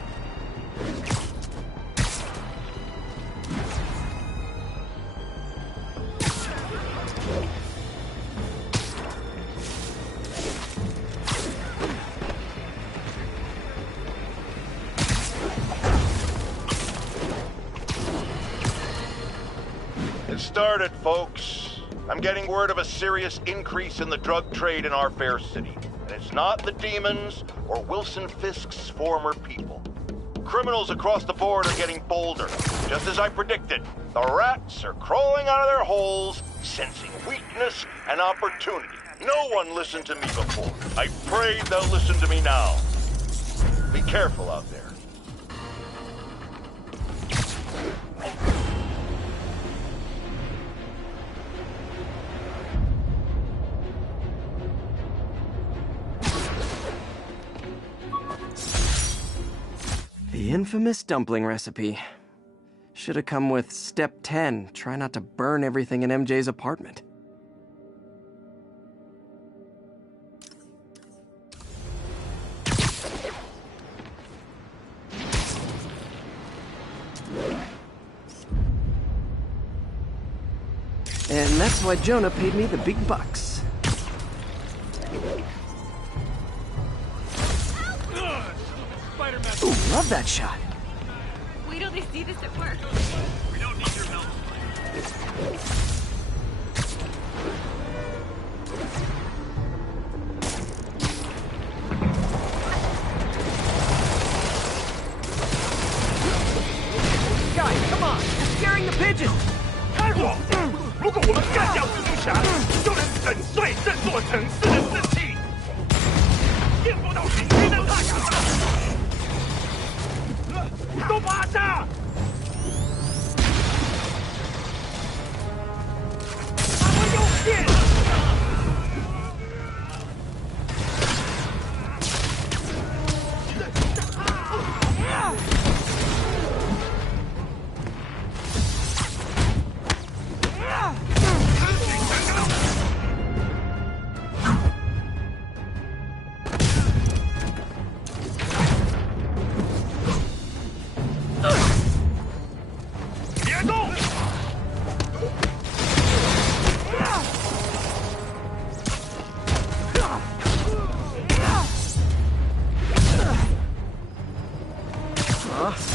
It started, folks. I'm getting word of a serious increase in the drug trade in our fair city. And it's not the demons or Wilson Fisk's former people. Criminals across the board are getting bolder. Just as I predicted, the rats are crawling out of their holes, sensing weakness and opportunity. No one listened to me before. I pray they'll listen to me now. Be careful out there. The infamous dumpling recipe. Should have come with step 10. Try not to burn everything in MJ's apartment. And that's why Jonah paid me the big bucks. Ooh, love that shot. Wait till they see this at work. We don't need your help. Guys, come on! You're scaring the pigeons! 下就能粉碎这座城市的士气，见不到明天的太阳了。都趴下！他们用剑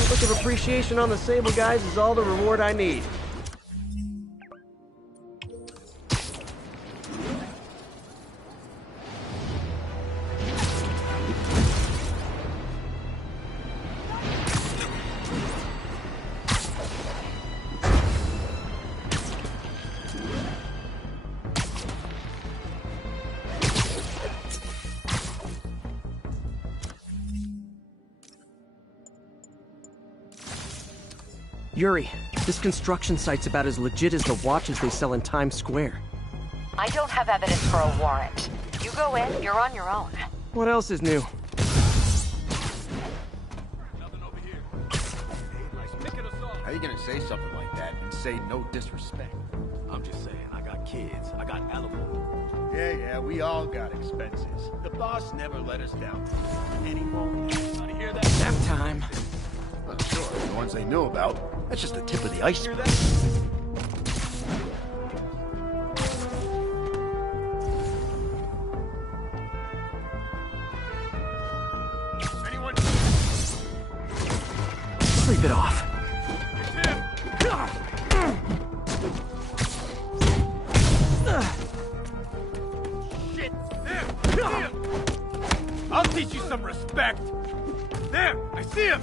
！Look of appreciation on the Sable guys is all the reward I need. Yuri, this construction site's about as legit as the watches they sell in Times Square. I don't have evidence for a warrant. You go in, you're on your own. What else is new? How you gonna say something like that and say no disrespect? I'm just saying, I got kids, I got alimony. Yeah, we all got expenses. The boss never let us down. And he won't. You hear that? Nap time. Well, sure, the ones they knew about. That's just the tip of the iceberg. Anyone? Sleep it off. Shit! There! I'll teach you some respect! There! I see him!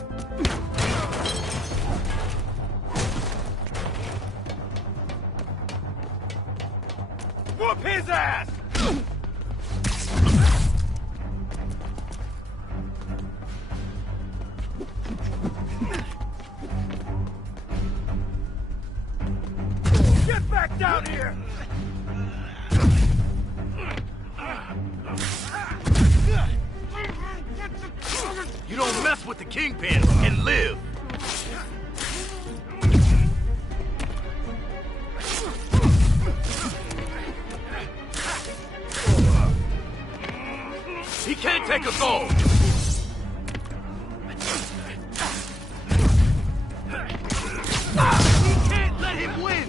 Whoop his ass! Get back down here! You don't mess with the Kingpin and live! He can't take us all! We can't let him win!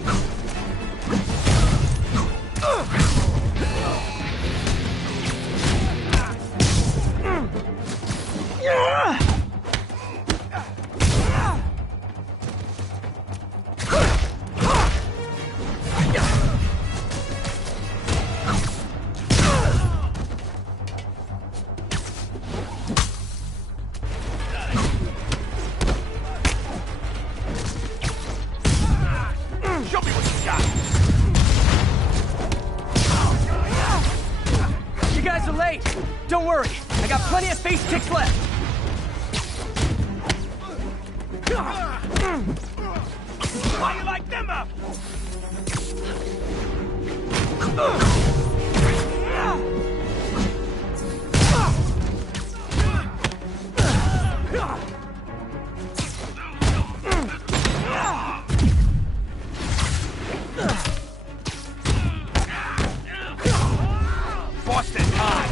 Show me what you got! You guys are late. Don't worry. I got plenty of face kicks left. Why you like them up? Boston time!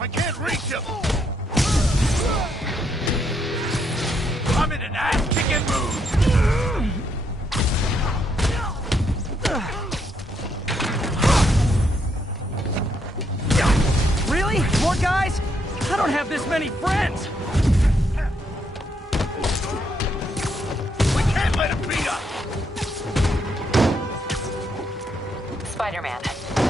I can't reach him! I'm in an ass-kicking mood! Really? More guys? I don't have this many friends. We can't let him beat us! Spider-Man,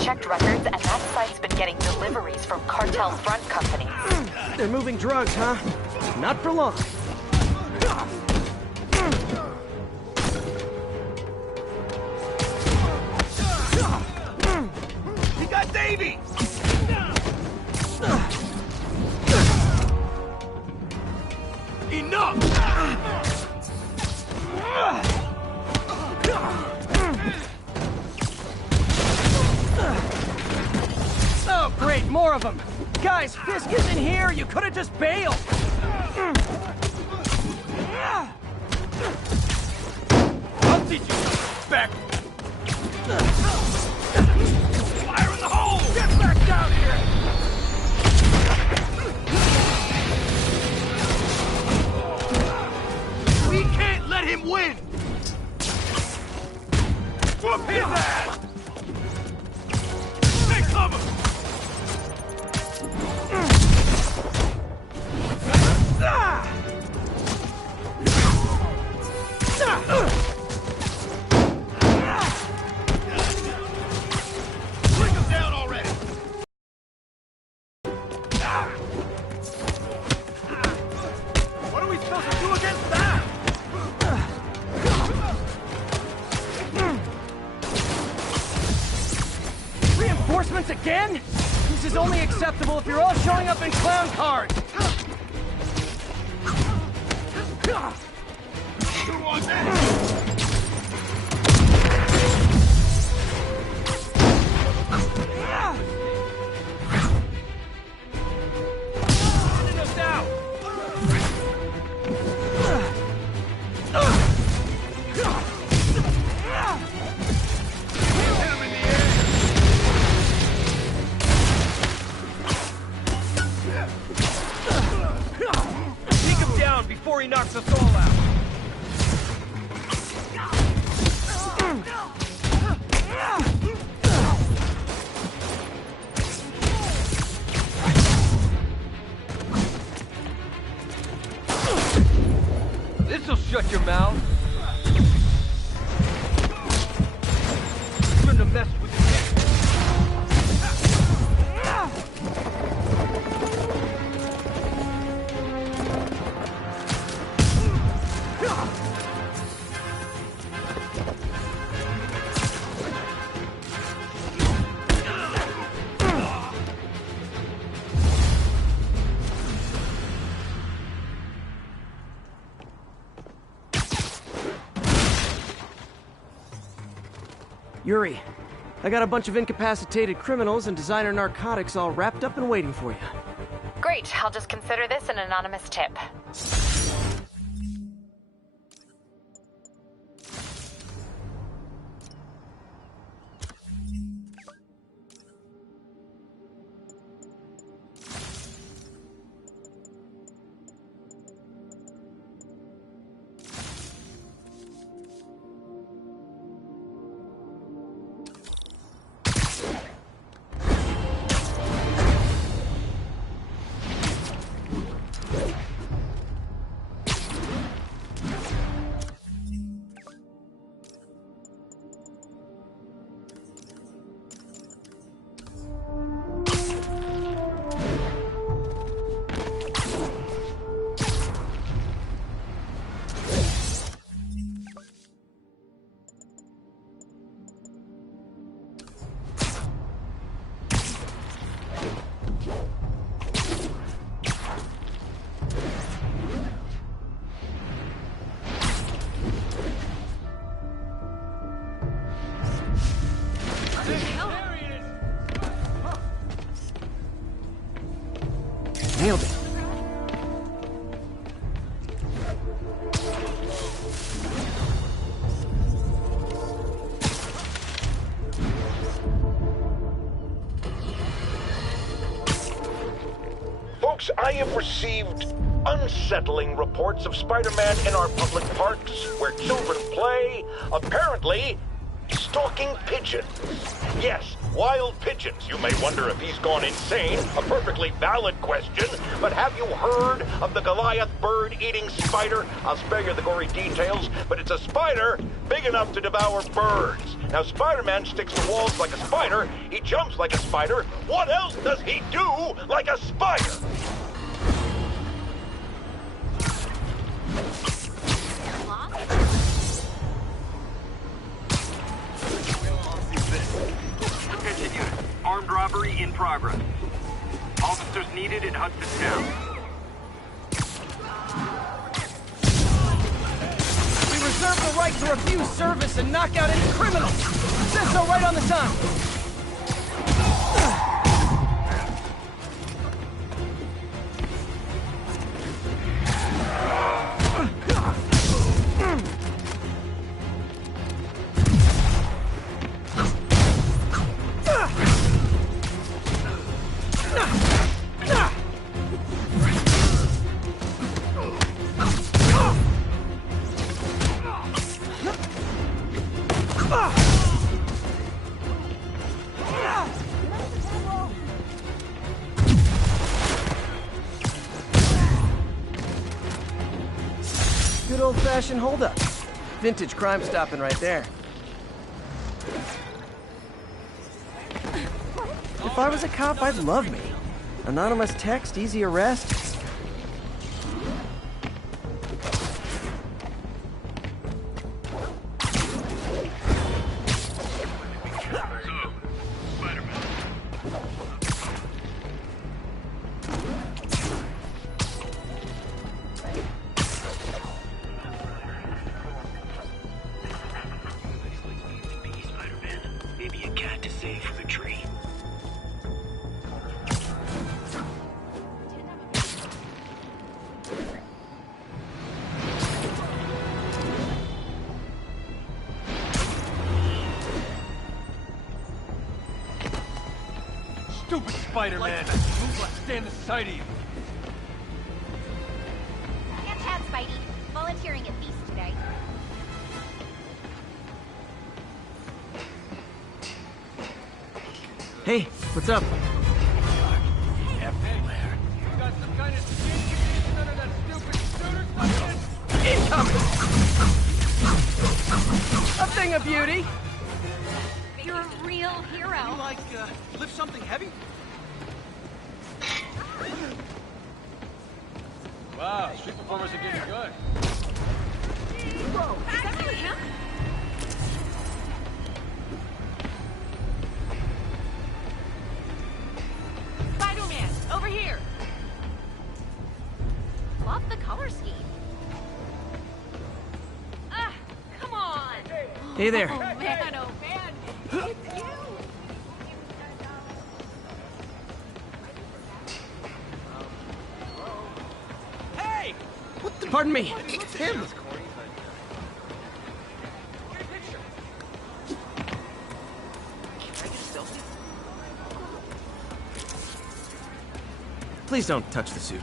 checked records, and that site's been getting deliveries from cartel front companies. They're moving drugs, huh? Not for long. Oh, great, more of them. Guys, Fisk is in here. You could have just bailed. I'll teach you some respect. Fire in the hole! Get back down here! We can't let him win! Whoop his ass! Stay cover! Bring him down already! What are we supposed to do against that? Reinforcements again? This is only acceptable if you're all showing up in clown cars. Who wants that? Take him down before he knocks us all out. This'll shut your mouth. Shouldn't have messed with you. Yuri, I got a bunch of incapacitated criminals and designer narcotics all wrapped up and waiting for you. Great, I'll just consider this an anonymous tip. Nailed it. Folks, I have received unsettling reports of Spider-Man in our public parks, where children play, apparently stalking pigeons. Yes, wild pigeons. You may wonder if he's gone insane. A perfectly valid question. But have you heard of the Goliath bird-eating spider? I'll spare you the gory details, but it's a spider big enough to devour birds. Now, Spider-Man sticks to walls like a spider. He jumps like a spider. What else does he do like a spider? Attention unit. Armed robbery in progress. Officers needed in Hudson Town. like to refuse service and knock out any criminals. Says so right on the sign. Good old-fashioned holdup. Vintage crime stopping right there. If I was a cop, I'd love me. Anonymous text, easy arrest. Maybe a cat to save from a tree. Stupid Spider-Man! Move like stand the sight of you! And Chad Spidey, volunteering at Feast today. Hey, what's up? Everywhere. You got some kind of skin condition under that stupid suit or something? Incoming! A thing of beauty. You're a real hero. You like, lift something heavy? Wow, street performers are getting good. Whoa, is that really him? Spider-Man, over here. Love the color scheme. Ah, come on. Hey there. Oh man, oh man. It's you. Hey! What the? Pardon me. It's him. Please don't touch the suit.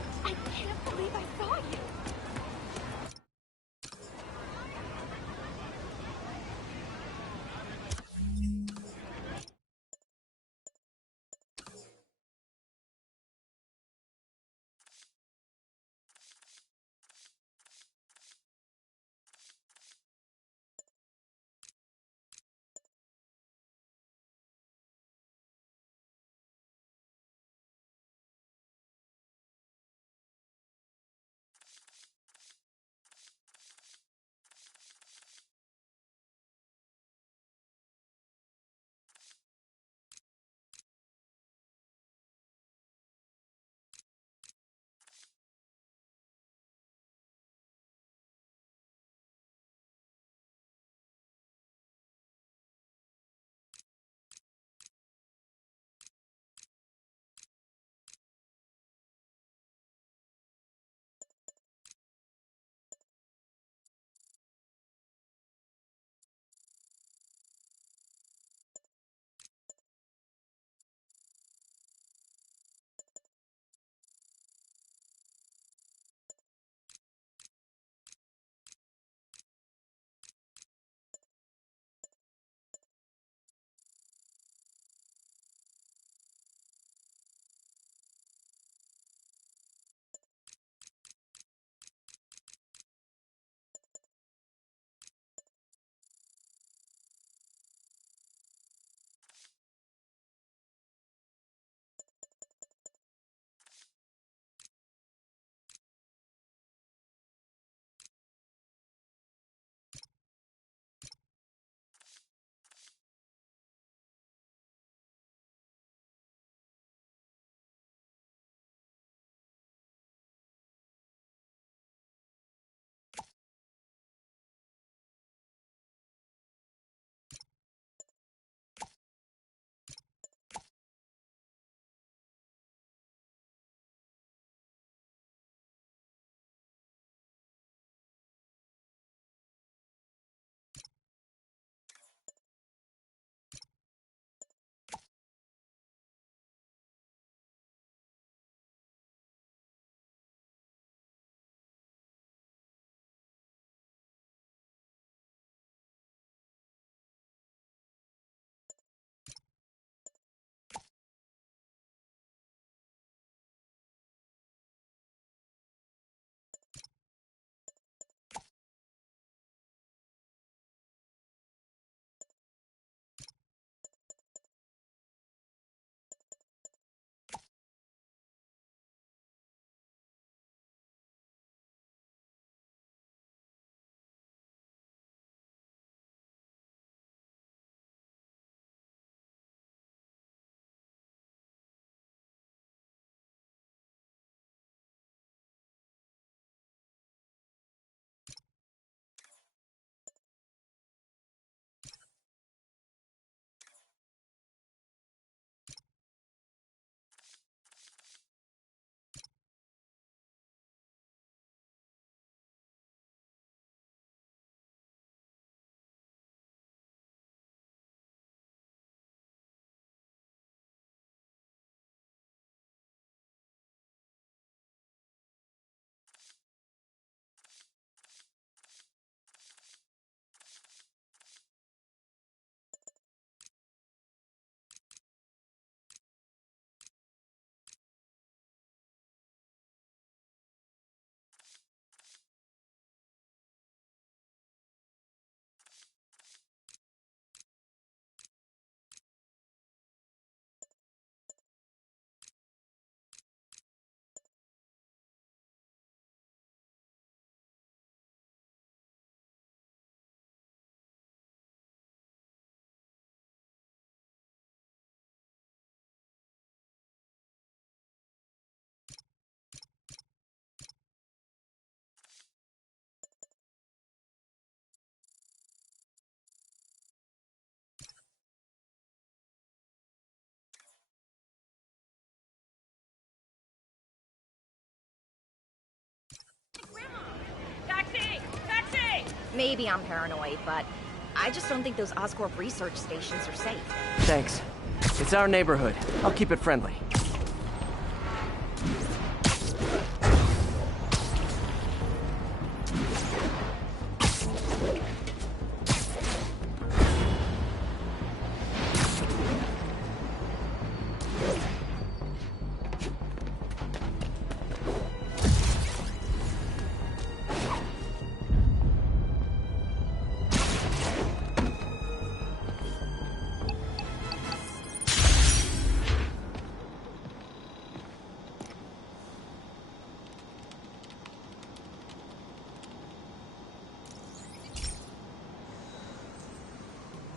Maybe I'm paranoid, but I just don't think those Oscorp research stations are safe. Thanks. It's our neighborhood. I'll keep it friendly.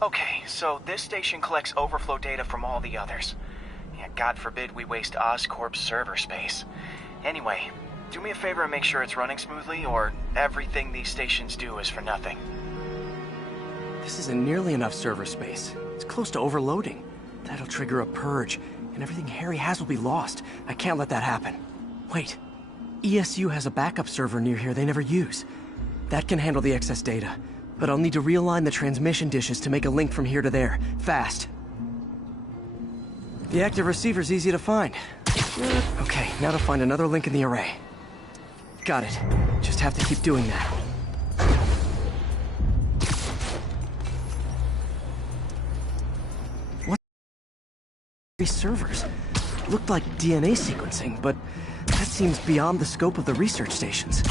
Okay, so this station collects overflow data from all the others. Yeah, God forbid we waste Oscorp's server space. Anyway, do me a favor and make sure it's running smoothly, or everything these stations do is for nothing. This isn't nearly enough server space. It's close to overloading. That'll trigger a purge, and everything Harry has will be lost. I can't let that happen. Wait. ESU has a backup server near here they never use. That can handle the excess data. But I'll need to realign the transmission dishes to make a link from here to there, fast. The active receiver's easy to find. Okay, now to find another link in the array. Got it. Just have to keep doing that. What? These servers looked like DNA sequencing, but that seems beyond the scope of the research stations.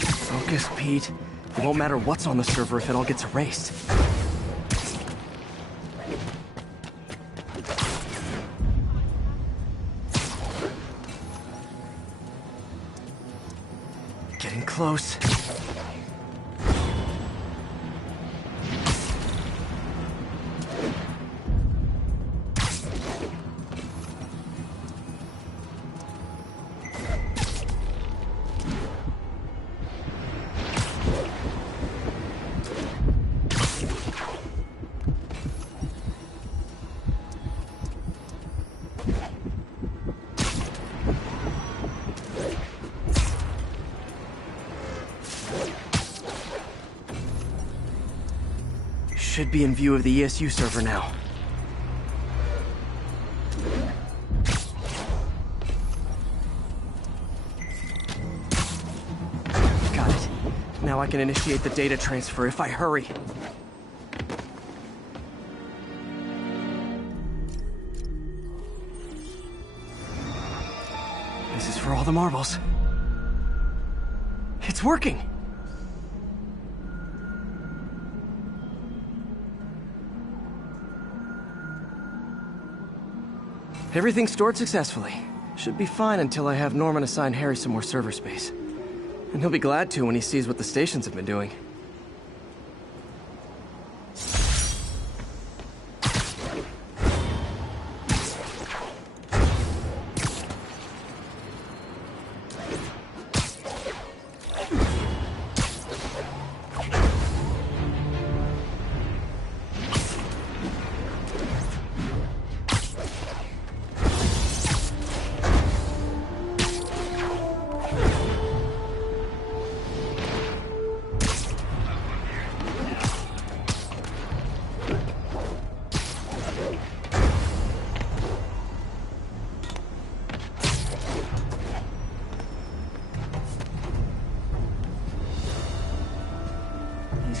Focus, Pete. It won't matter what's on the server if it all gets erased. Getting close. Should be in view of the ESU server now. Got it. Now I can initiate the data transfer if I hurry. This is for all the marbles. It's working! Everything stored successfully. Should be fine until I have Norman assign Harry some more server space. And he'll be glad to when he sees what the stations have been doing.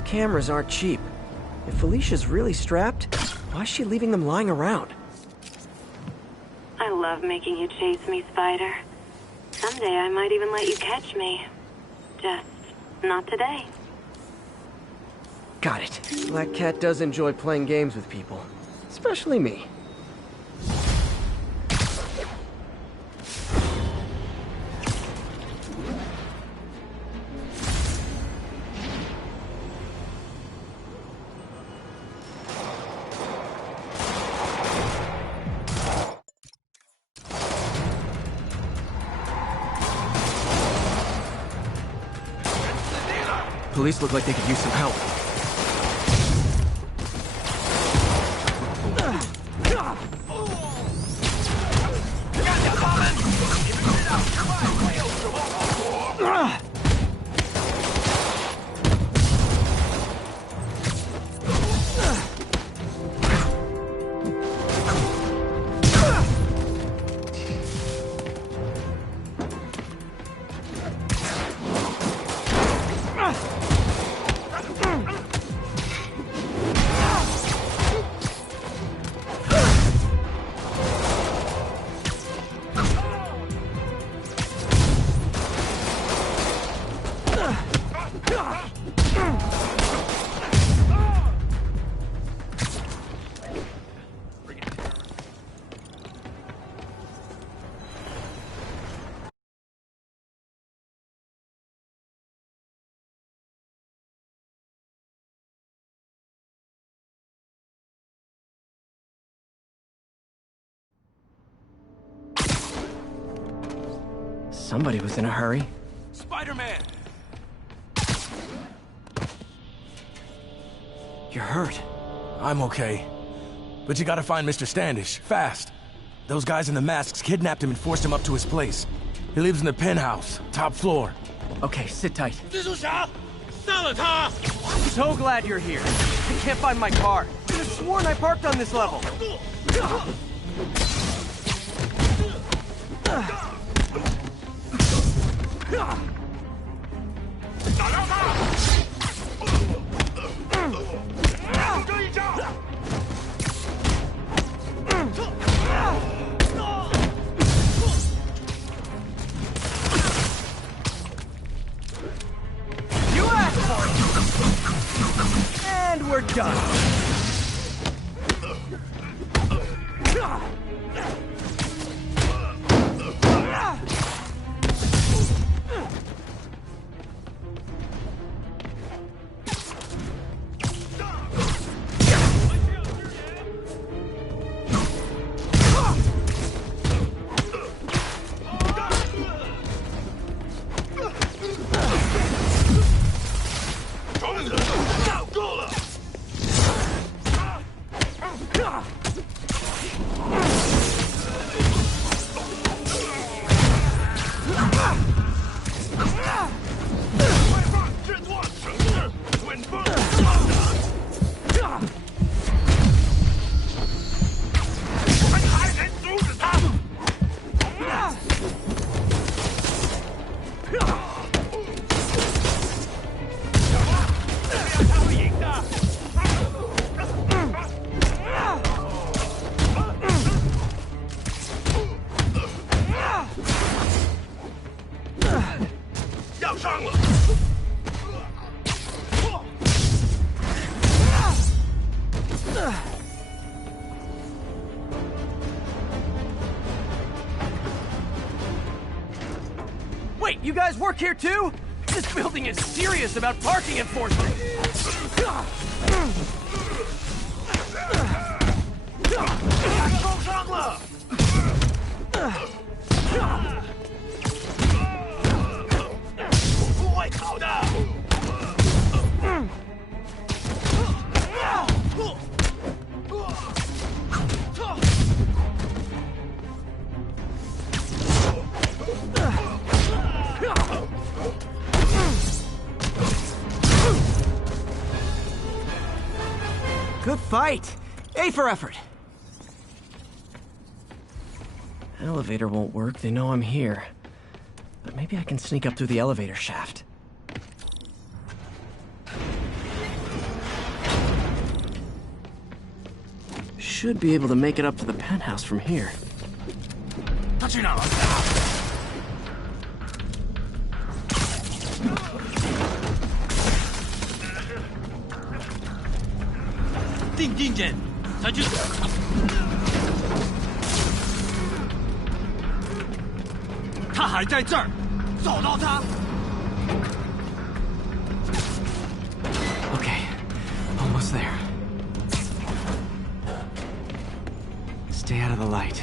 Cameras aren't cheap. If Felicia's really strapped, why is she leaving them lying around? I love making you chase me, Spider. Someday I might even let you catch me. Just not today. Got it. Black Cat does enjoy playing games with people. Especially me. Police look like they could use some help. Somebody was in a hurry. Spider-Man! You're hurt. I'm okay. But you gotta find Mr. Standish, fast. Those guys in the masks kidnapped him and forced him up to his place. He lives in the penthouse, top floor. Okay, sit tight. 蜘蛛侠，杀了他！ So glad you're here. I can't find my car. I could have sworn I parked on this level. You asked for it. And we're done. Wait, you guys work here too? This building is serious about parking enforcement. Good fight. A for effort. Elevator won't work. They know I'm here. But maybe I can sneak up through the elevator shaft. Should be able to make it up to the penthouse from here. 他去哪了？定定点，才去。他还在这儿，找到他。Okay, almost there. Stay out of the light.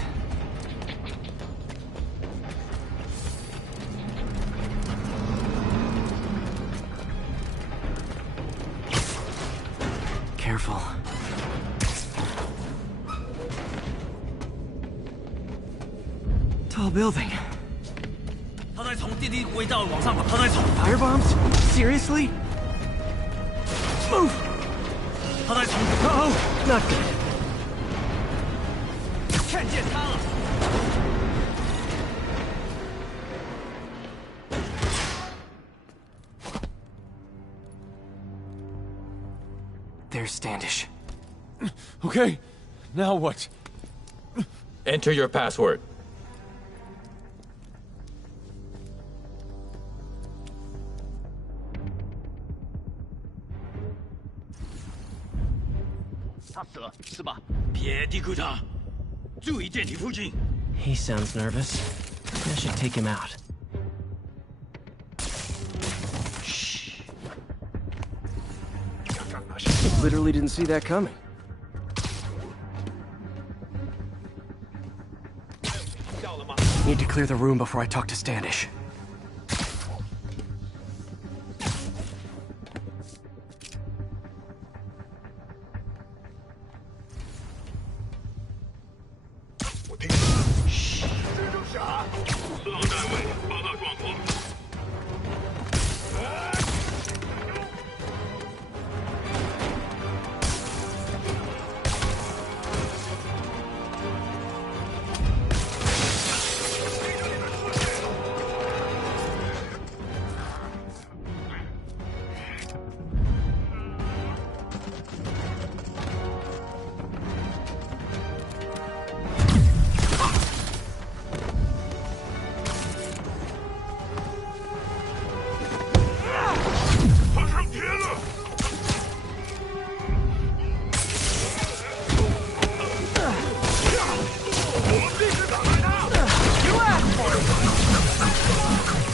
Careful. Tall building. 他在从电梯轨道往上跑，他在从 Firebombs? Seriously? Move! 他在从 Uh-oh, not good. 看见他了。 There's Standish. Okay, now what? Enter your password. He sounds nervous. I should take him out. Shh. Literally didn't see that coming. Need to clear the room before I talk to Standish.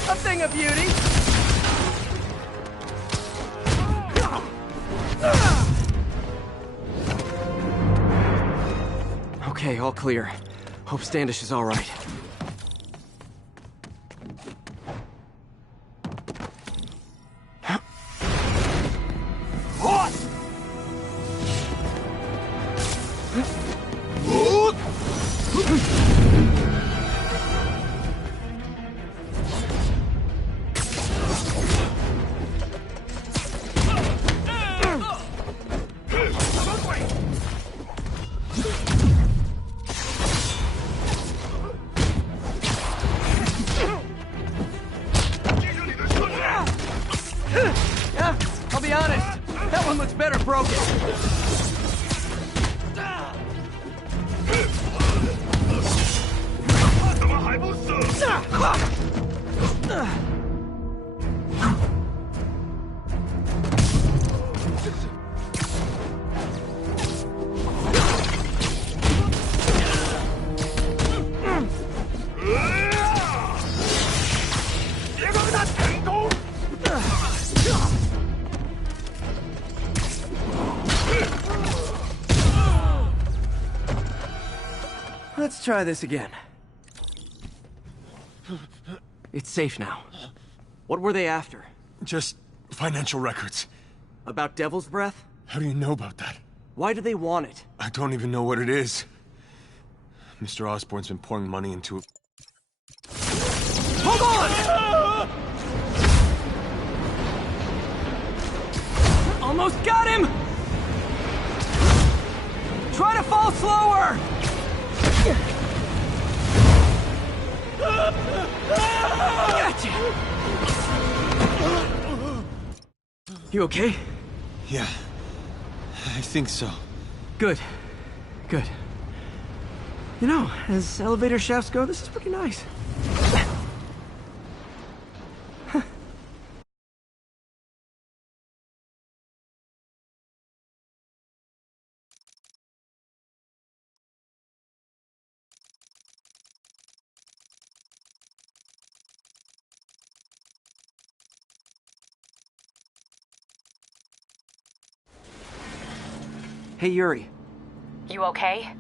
A thing of beauty. Okay, all clear. Hope Standish is all right. Yeah, I'll be honest. That one looks better broken. Let's try this again. It's safe now. What were they after? Just financial records. About Devil's Breath? How do you know about that? Why do they want it? I don't even know what it is. Mr. Osborn's been pouring money into it. Hold on! Almost got him! Try to fall slower! Gotcha! You okay? Yeah, I think so. Good. Good. You know, as elevator shafts go, this is pretty nice. Hey, Yuri. You okay?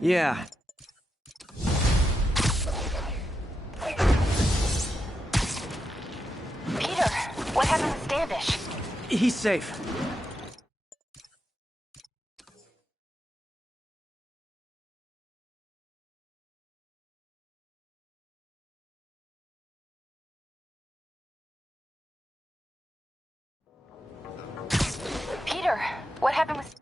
Yeah. Peter, what happened with Standish? He's safe. Peter, what happened with...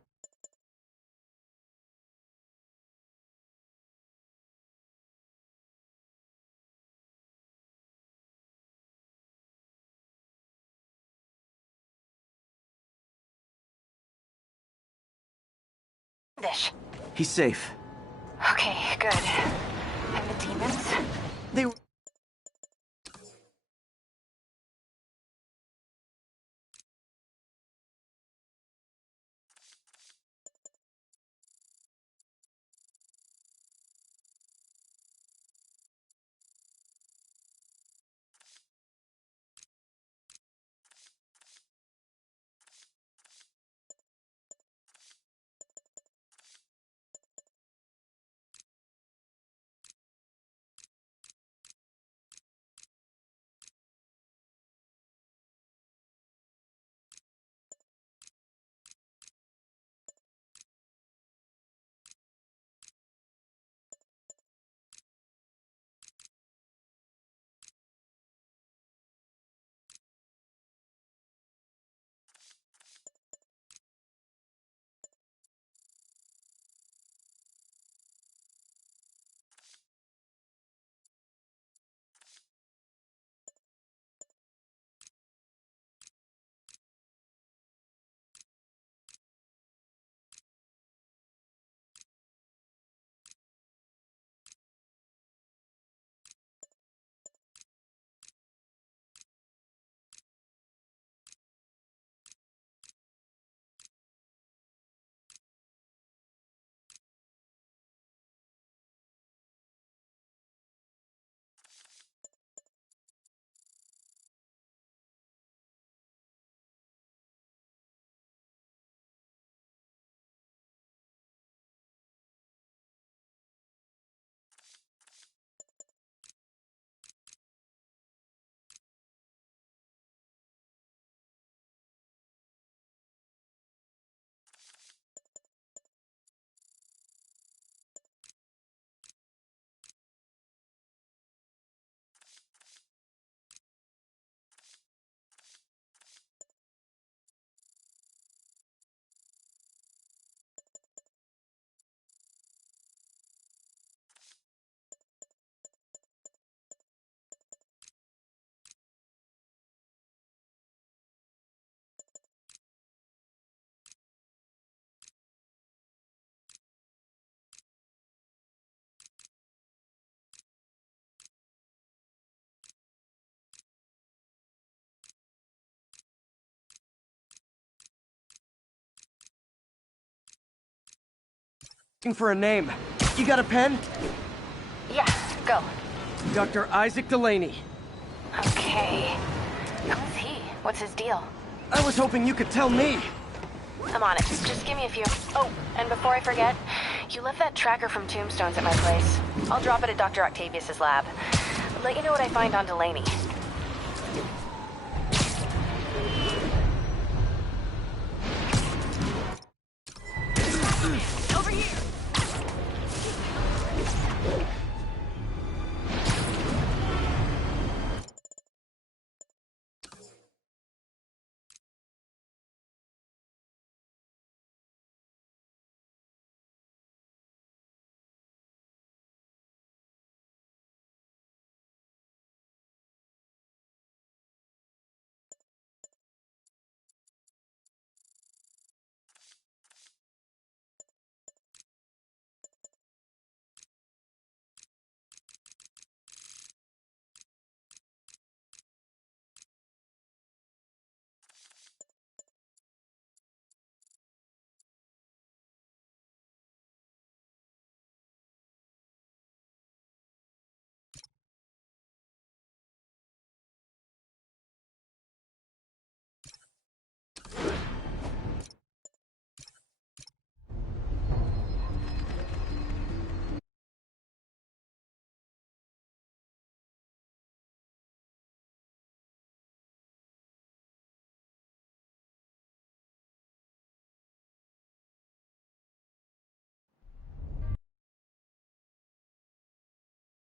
Standish? He's safe. Okay, good. And the demons? They... Looking for a name. You got a pen? Yeah, go. Dr. Isaac Delaney. Okay. Who's he? What's his deal? I was hoping you could tell me. I'm on it. Just give me a few. Oh, and before I forget, you left that tracker from Tombstones at my place. I'll drop it at Dr. Octavius's lab. I'll let you know what I find on Delaney. Over here!